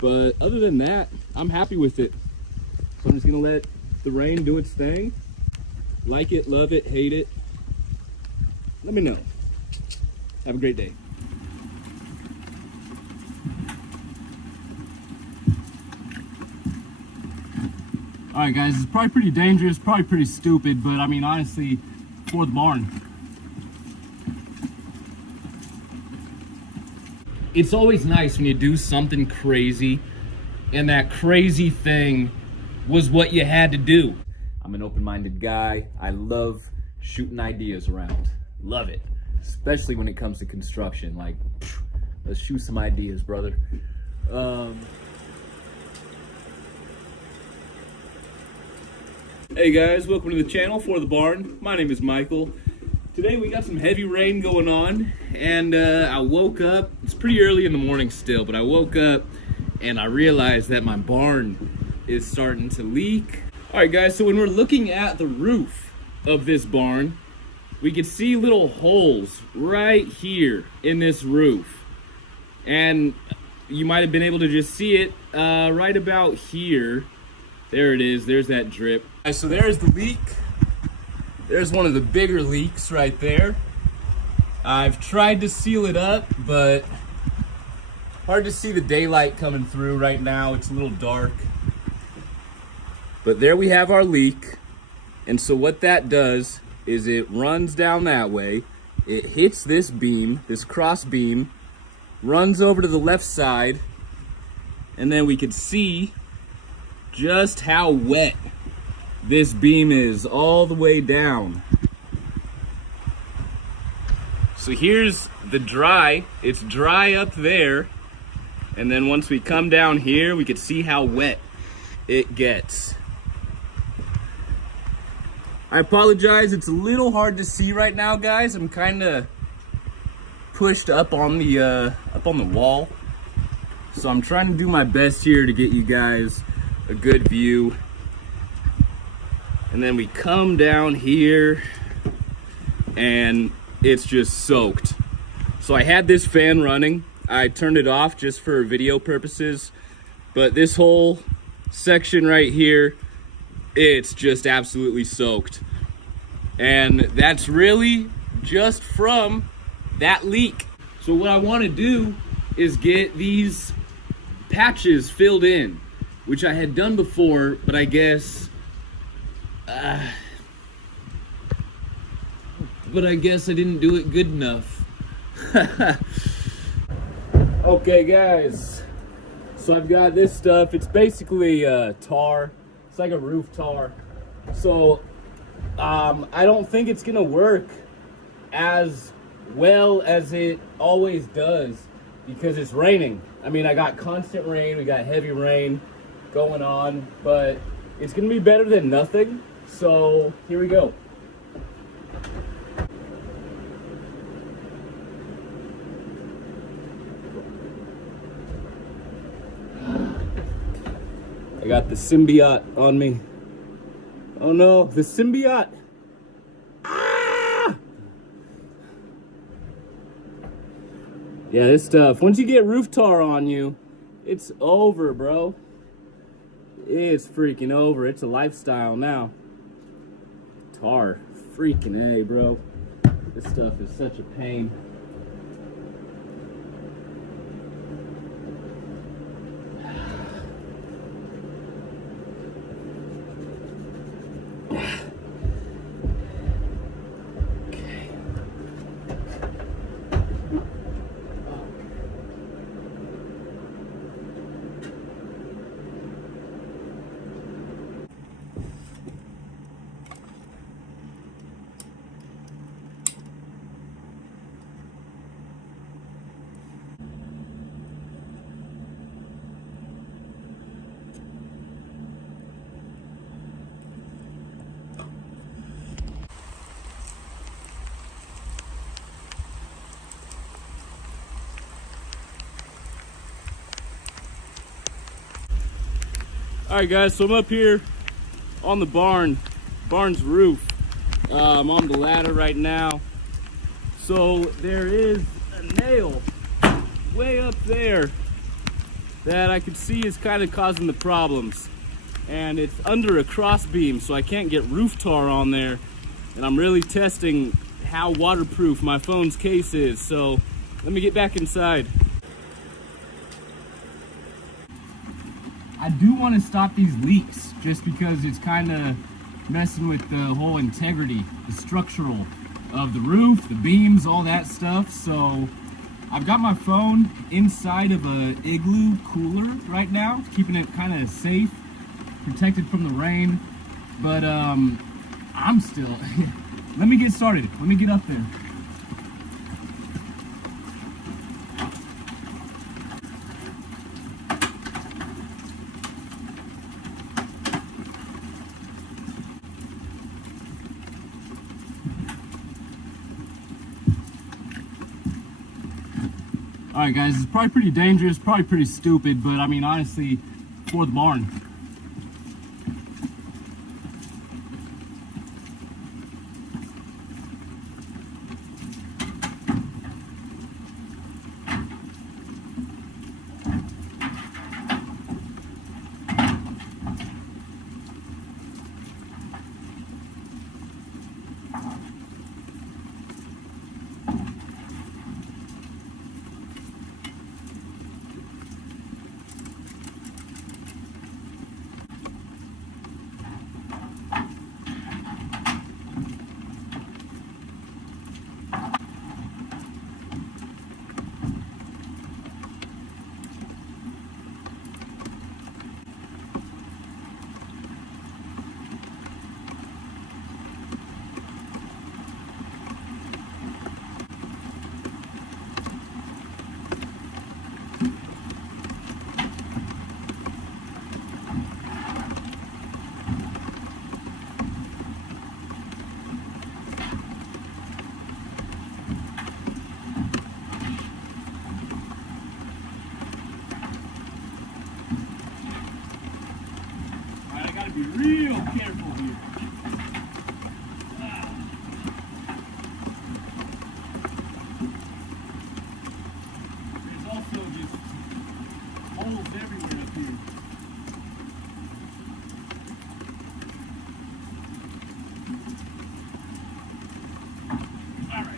But other than that, I'm happy with it. So I'm just gonna let the rain do its thing. Like it, love it, hate it. Let me know. Have a great day. All right, guys, it's probably pretty dangerous, probably pretty stupid, but I mean, honestly, for the barn. It's always nice when you do something crazy and that crazy thing was what you had to do. I'm an open-minded guy. I love shooting ideas around. Love it. Especially when it comes to construction. Like, let's shoot some ideas, brother. Hey guys, welcome to the channel For The Barn. My name is Michael. Today we got some heavy rain going on, and I woke up. It's pretty early in the morning still, but I woke up and I realized that my barn is starting to leak. All right, guys, so when we're looking at the roof of this barn, we can see little holes right here in this roof, and you might have been able to just see it right about here. There it is. There's that drip. So there's the leak. There's one of the bigger leaks right there. I've tried to seal it up, but hard to see the daylight coming through right now. It's a little dark. But there we have our leak. And so what that does is it runs down that way. It hits this beam, this cross beam, runs over to the left side, and then we could see just how wet this beam is all the way down. So here's the dry. It's dry up there, and then once we come down here, we could see how wet it gets. I apologize, it's a little hard to see right now, guys. I'm kind of pushed up on the wall, so I'm trying to do my best here to get you guys a good view. And then we come down here and it's just soaked. So I had this fan running. I turned it off just for video purposes, but this whole section right here, it's just absolutely soaked. And that's really just from that leak. So what I want to do is get these patches filled in, which I had done before, but I guess I didn't do it good enough. Okay, guys, so I've got this stuff. It's basically tar. It's like a roof tar. So I don't think it's gonna work as well as it always does because it's raining. I mean, I got constant rain, we got heavy rain going on, but it's gonna be better than nothing. So here we go. got the symbiote on me. Oh no, the symbiote. Ah! Yeah, this stuff, once you get roof tar on you, it's over, bro. It's freaking over. It's a lifestyle now. Tar, freaking A, bro. This stuff is such a pain. All right, guys, so I'm up here on the barn's roof. I'm on the ladder right now. So there is a nail way up there that I could see is kind of causing the problems. And it's under a cross beam, so I can't get roof tar on there. And I'm really testing how waterproof my phone's case is. So let me get back inside. I do want to stop these leaks just because it's kind of messing with the whole integrity, the structural of the roof, the beams, all that stuff. So I've got my phone inside of a igloo cooler right now, keeping it kind of safe, protected from the rain. But I'm still, let me get started. Let me get up there. All right, guys, it's probably pretty dangerous, probably pretty stupid, but I mean, honestly, for the barn. Be real careful here. There's also just holes everywhere up here. All right.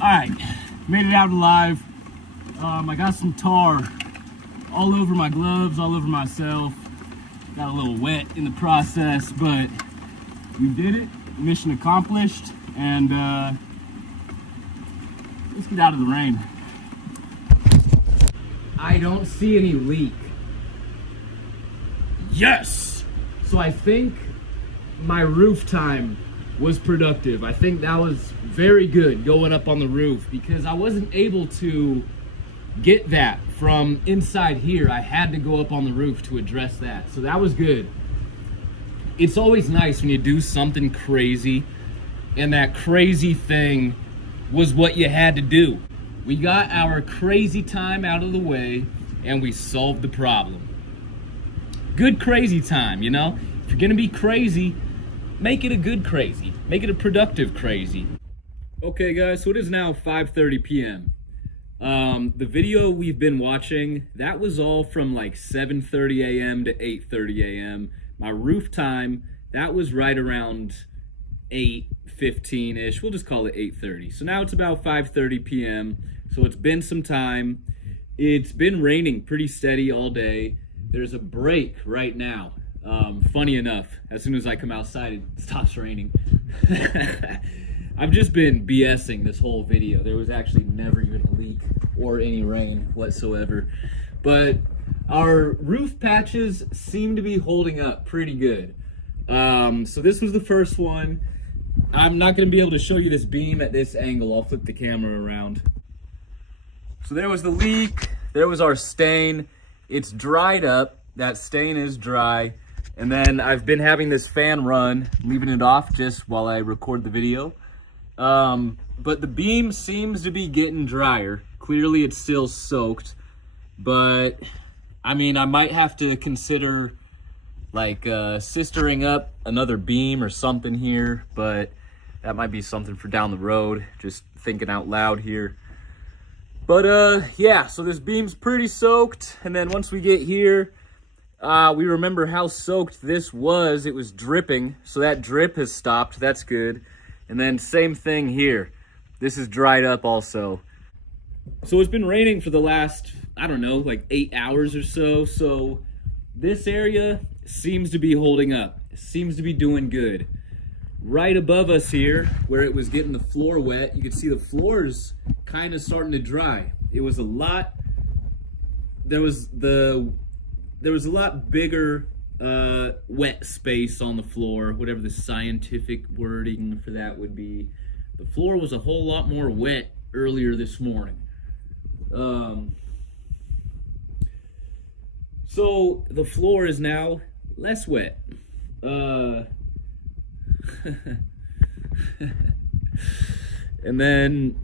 All right, made it out alive. I got some tar all over my gloves, all over myself. Got a little wet in the process, but we did it. Mission accomplished, and let's get out of the rain. I don't see any leak. Yes! So I think my roof time was productive. I think that was very good going up on the roof because I wasn't able to get that from inside here. I had to go up on the roof to address that. So that was good. It's always nice when you do something crazy and that crazy thing was what you had to do. We got our crazy time out of the way and we solved the problem. Good crazy time, you know? If you're gonna be crazy, make it a good crazy. Make it a productive crazy. Okay guys, so it is now 5:30 p.m. The video we've been watching, that was all from like 7:30 a.m. to 8:30 a.m. My roof time, that was right around 8:15-ish. We'll just call it 8:30. So now it's about 5:30 p.m. So it's been some time. It's been raining pretty steady all day. There's a break right now. Funny enough, as soon as I come outside, it stops raining. I've just been BSing this whole video. There was actually never even a leak or any rain whatsoever. But our roof patches seem to be holding up pretty good. So this was the first one. I'm not going to be able to show you this beam at this angle. I'll flip the camera around. So there was the leak. There was our stain. It's dried up. That stain is dry. And then I've been having this fan run, leaving it off just while I record the video. But the beam seems to be getting drier. Clearly it's still soaked. But, I mean, I might have to consider like sistering up another beam or something here. But that might be something for down the road. Just thinking out loud here. But yeah, so this beam's pretty soaked. And then once we get here, we remember how soaked this was. It was dripping, so that drip has stopped. That's good. And then same thing here. This is dried up also. So it's been raining for the last, I don't know, like 8 hours or so. So this area seems to be holding up. It seems to be doing good. Right above us here, where it was getting the floor wet, you can see the floor's kind of starting to dry. It was a lot, there was a lot bigger wet space on the floor, whatever the scientific wording for that would be. The floor was a whole lot more wet earlier this morning. So the floor is now less wet. And then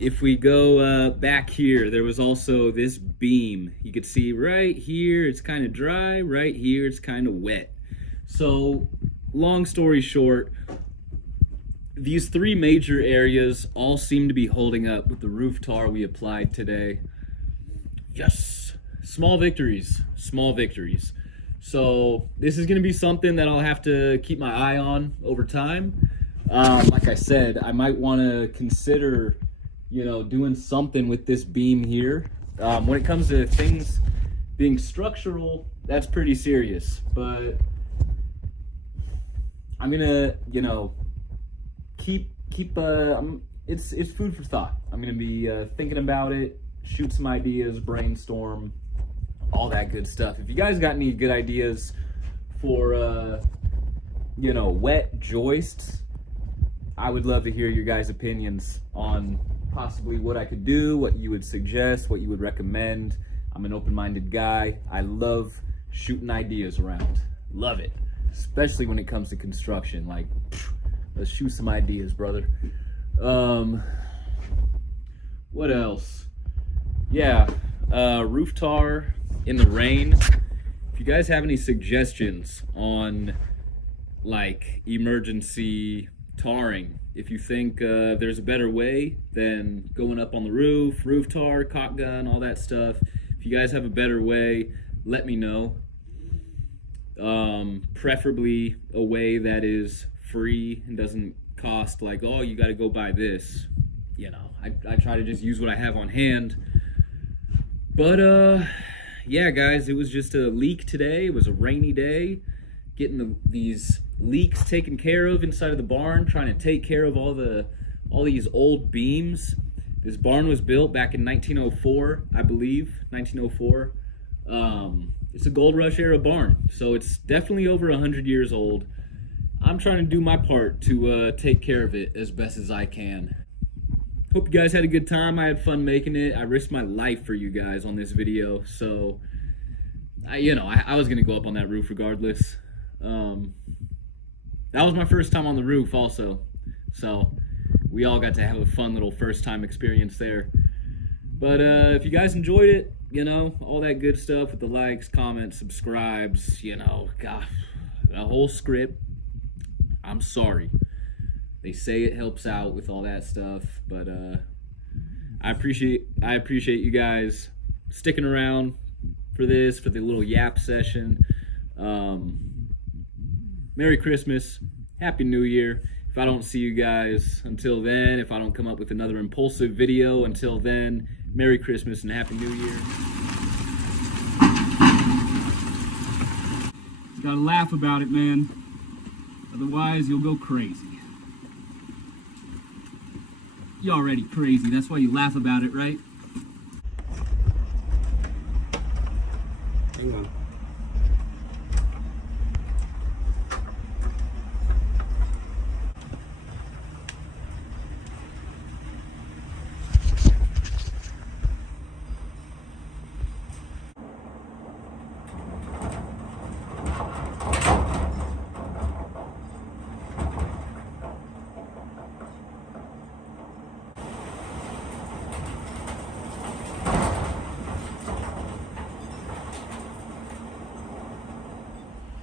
if we go back here, there was also this beam. You could see right here it's kind of dry, right here it's kind of wet. So long story short, these three major areas all seem to be holding up with the roof tar we applied today. Yes, small victories, small victories. So this is going to be something that I'll have to keep my eye on over time. Like I said, I might want to consider, you know, doing something with this beam here. When it comes to things being structural, that's pretty serious. But I'm gonna, you know, keep. It's food for thought. I'm gonna be thinking about it, shoot some ideas, brainstorm, all that good stuff. If you guys got any good ideas for, you know, wet joists, I would love to hear your guys' opinions on possibly what I could do, what you would suggest, what you would recommend. I'm an open-minded guy. I love shooting ideas around. Love it. Especially when it comes to construction. Like, let's shoot some ideas, brother. What else? Yeah, roof tar in the rain. If you guys have any suggestions on like emergency tarring, if you think there's a better way than going up on the roof tar, caulk gun, all that stuff. If you guys have a better way, let me know. Preferably a way that is free and doesn't cost like, oh, you got to go buy this. You know, I try to just use what I have on hand. But yeah, guys, it was just a leak today. It was a rainy day. Getting these leaks taken care of inside of the barn, trying to take care of all these old beams. This barn was built back in 1904, I believe, 1904. It's a Gold Rush era barn, so it's definitely over 100 years old. I'm trying to do my part to take care of it as best as I can. Hope you guys had a good time. I had fun making it. I risked my life for you guys on this video, so I was gonna go up on that roof regardless. That was my first time on the roof also, so we all got to have a fun little first time experience there. But if you guys enjoyed it, all that good stuff with the likes, comments, subscribes, God, a whole script. I'm sorry. They say it helps out with all that stuff, but I appreciate you guys sticking around for this, for the little yap session. Merry Christmas, Happy New Year. If I don't see you guys until then, if I don't come up with another impulsive video until then, Merry Christmas and Happy New Year. You gotta laugh about it, man. Otherwise, you'll go crazy. You're already crazy, that's why you laugh about it, right? Hang on.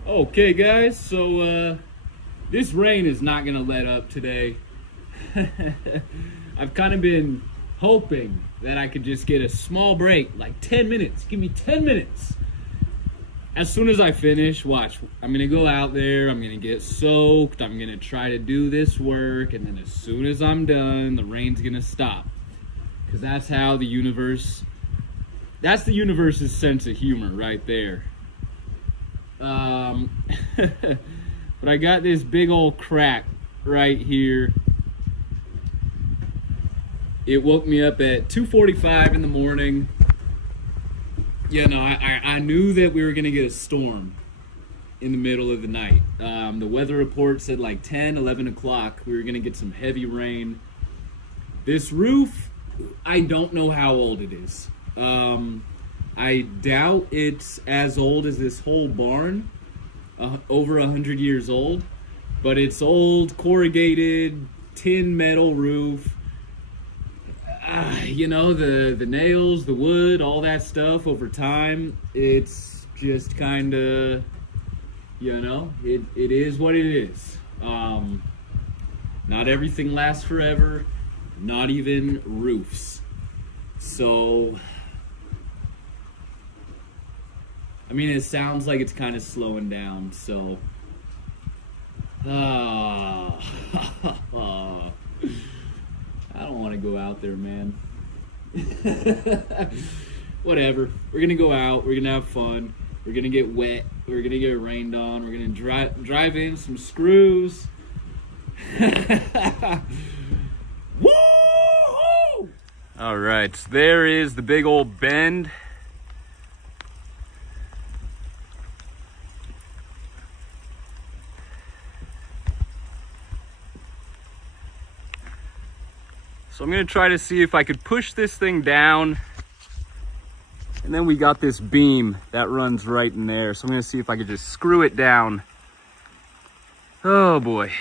Okay guys, so this rain is not gonna let up today. I've kind of been hoping that I could just get a small break, like 10 minutes. Give me 10 minutes. As soon as I finish, watch, I'm gonna go out there, I'm gonna get soaked, I'm gonna try to do this work, and then as soon as I'm done, the rain's gonna stop. Because that's how the universe, that's the universe's sense of humor right there. But I got this big old crack right here. It woke me up at 2:45 in the morning. I knew that we were gonna get a storm in the middle of the night. The weather report said like 10, 11 o'clock we were gonna get some heavy rain. This roof, I don't know how old it is. I doubt it's as old as this whole barn, over 100 years old, but it's old, corrugated, tin metal roof. The nails, the wood, all that stuff over time, it's just kind of, it is what it is. Not everything lasts forever, not even roofs. So, I mean, it sounds like it's kind of slowing down, so. I don't want to go out there, man. Whatever. We're going to go out. We're going to have fun. We're going to get wet. We're going to get rained on. We're going to drive in some screws. Woo-hoo! All right. There is the big old bend. So I'm gonna try to see if I could push this thing down. And then we got this beam that runs right in there. So I'm gonna see if I could just screw it down. Oh boy.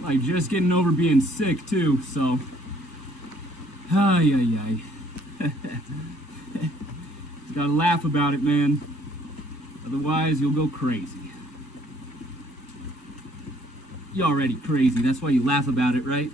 Like just getting over being sick too, so. Ay, ay, ay. You gotta laugh about it, man. Otherwise, you'll go crazy. You're already crazy, that's why you laugh about it, right?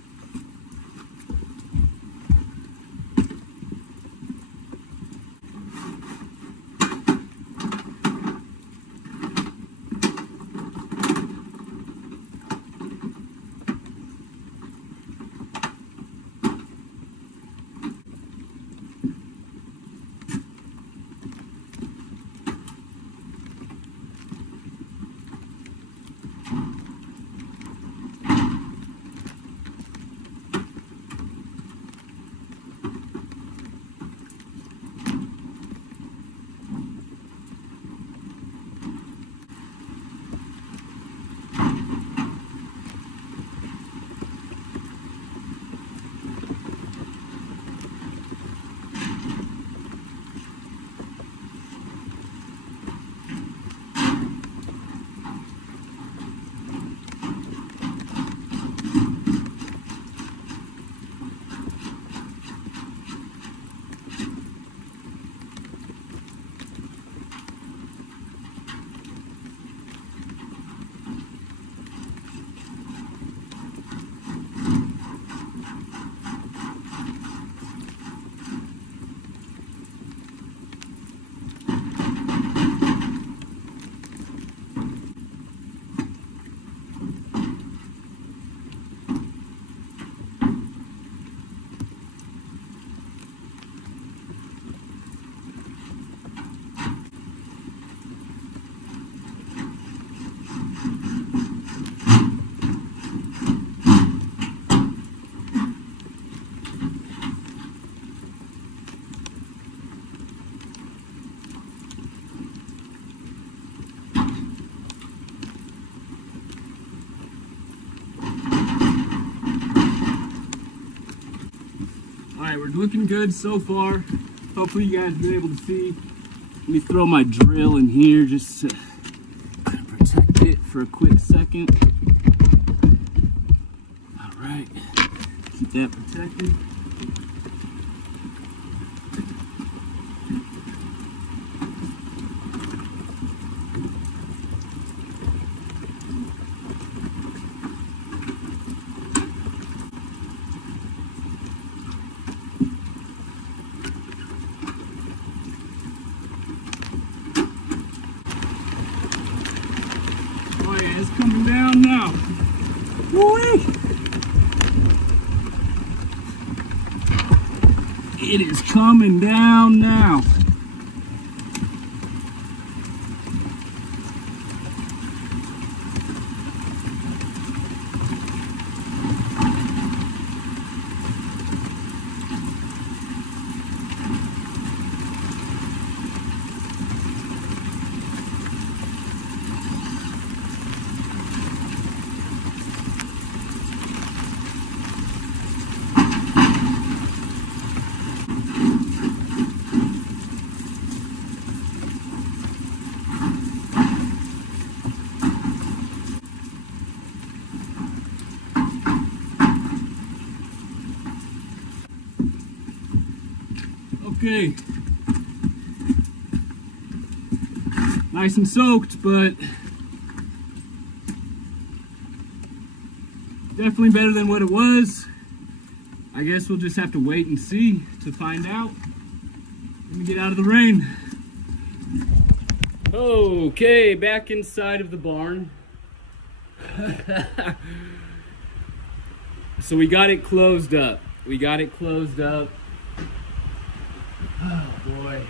right, we're looking good so far. Hopefully you guys have been able to see. Let me throw my drill in here just to protect it for a quick second. All right, keep that protected. Oh yeah, it's coming down now. Woo-wee! It is coming down now. Okay, nice and soaked, but definitely better than what it was. I guess we'll just have to wait and see to find out. Let me get out of the rain. Okay, back inside of the barn. So we got it closed up. Oh boy.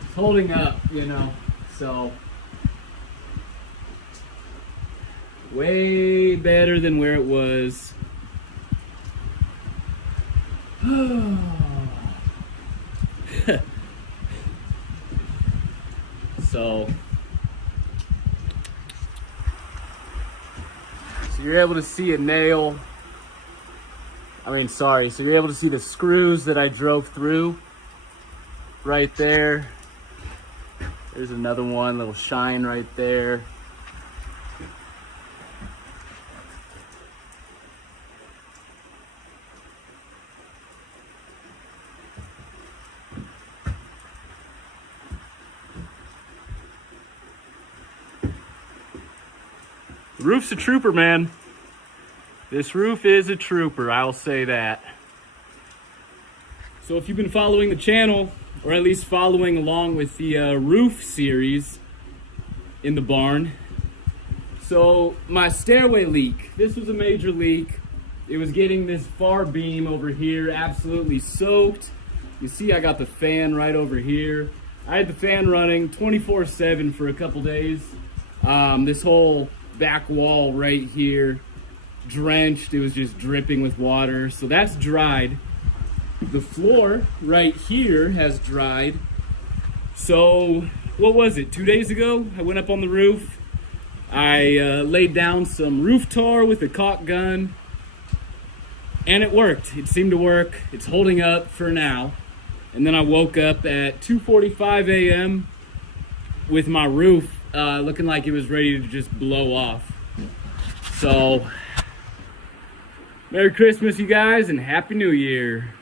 It's holding up, you know, so way better than where it was. So you're able to see a nail. So you're able to see the screws that I drove through right there. There's another one, little shine right there. The roof's a trooper, man. This roof is a trooper, I'll say that. So if you've been following the channel, or at least following along with the roof series in the barn, so my stairway leak, this was a major leak. It was getting this far beam over here absolutely soaked. You see I got the fan right over here. I had the fan running 24/7 for a couple days. This whole back wall right here drenched. It was just dripping with water. So that's dried. The floor right here has dried. So what was it, 2 days ago? I went up on the roof. I laid down some roof tar with a caulk gun, and it worked. It seemed to work. It's holding up for now. And then I woke up at 2:45 a.m. with my roof looking like it was ready to just blow off. So Merry Christmas, you guys, and Happy New Year.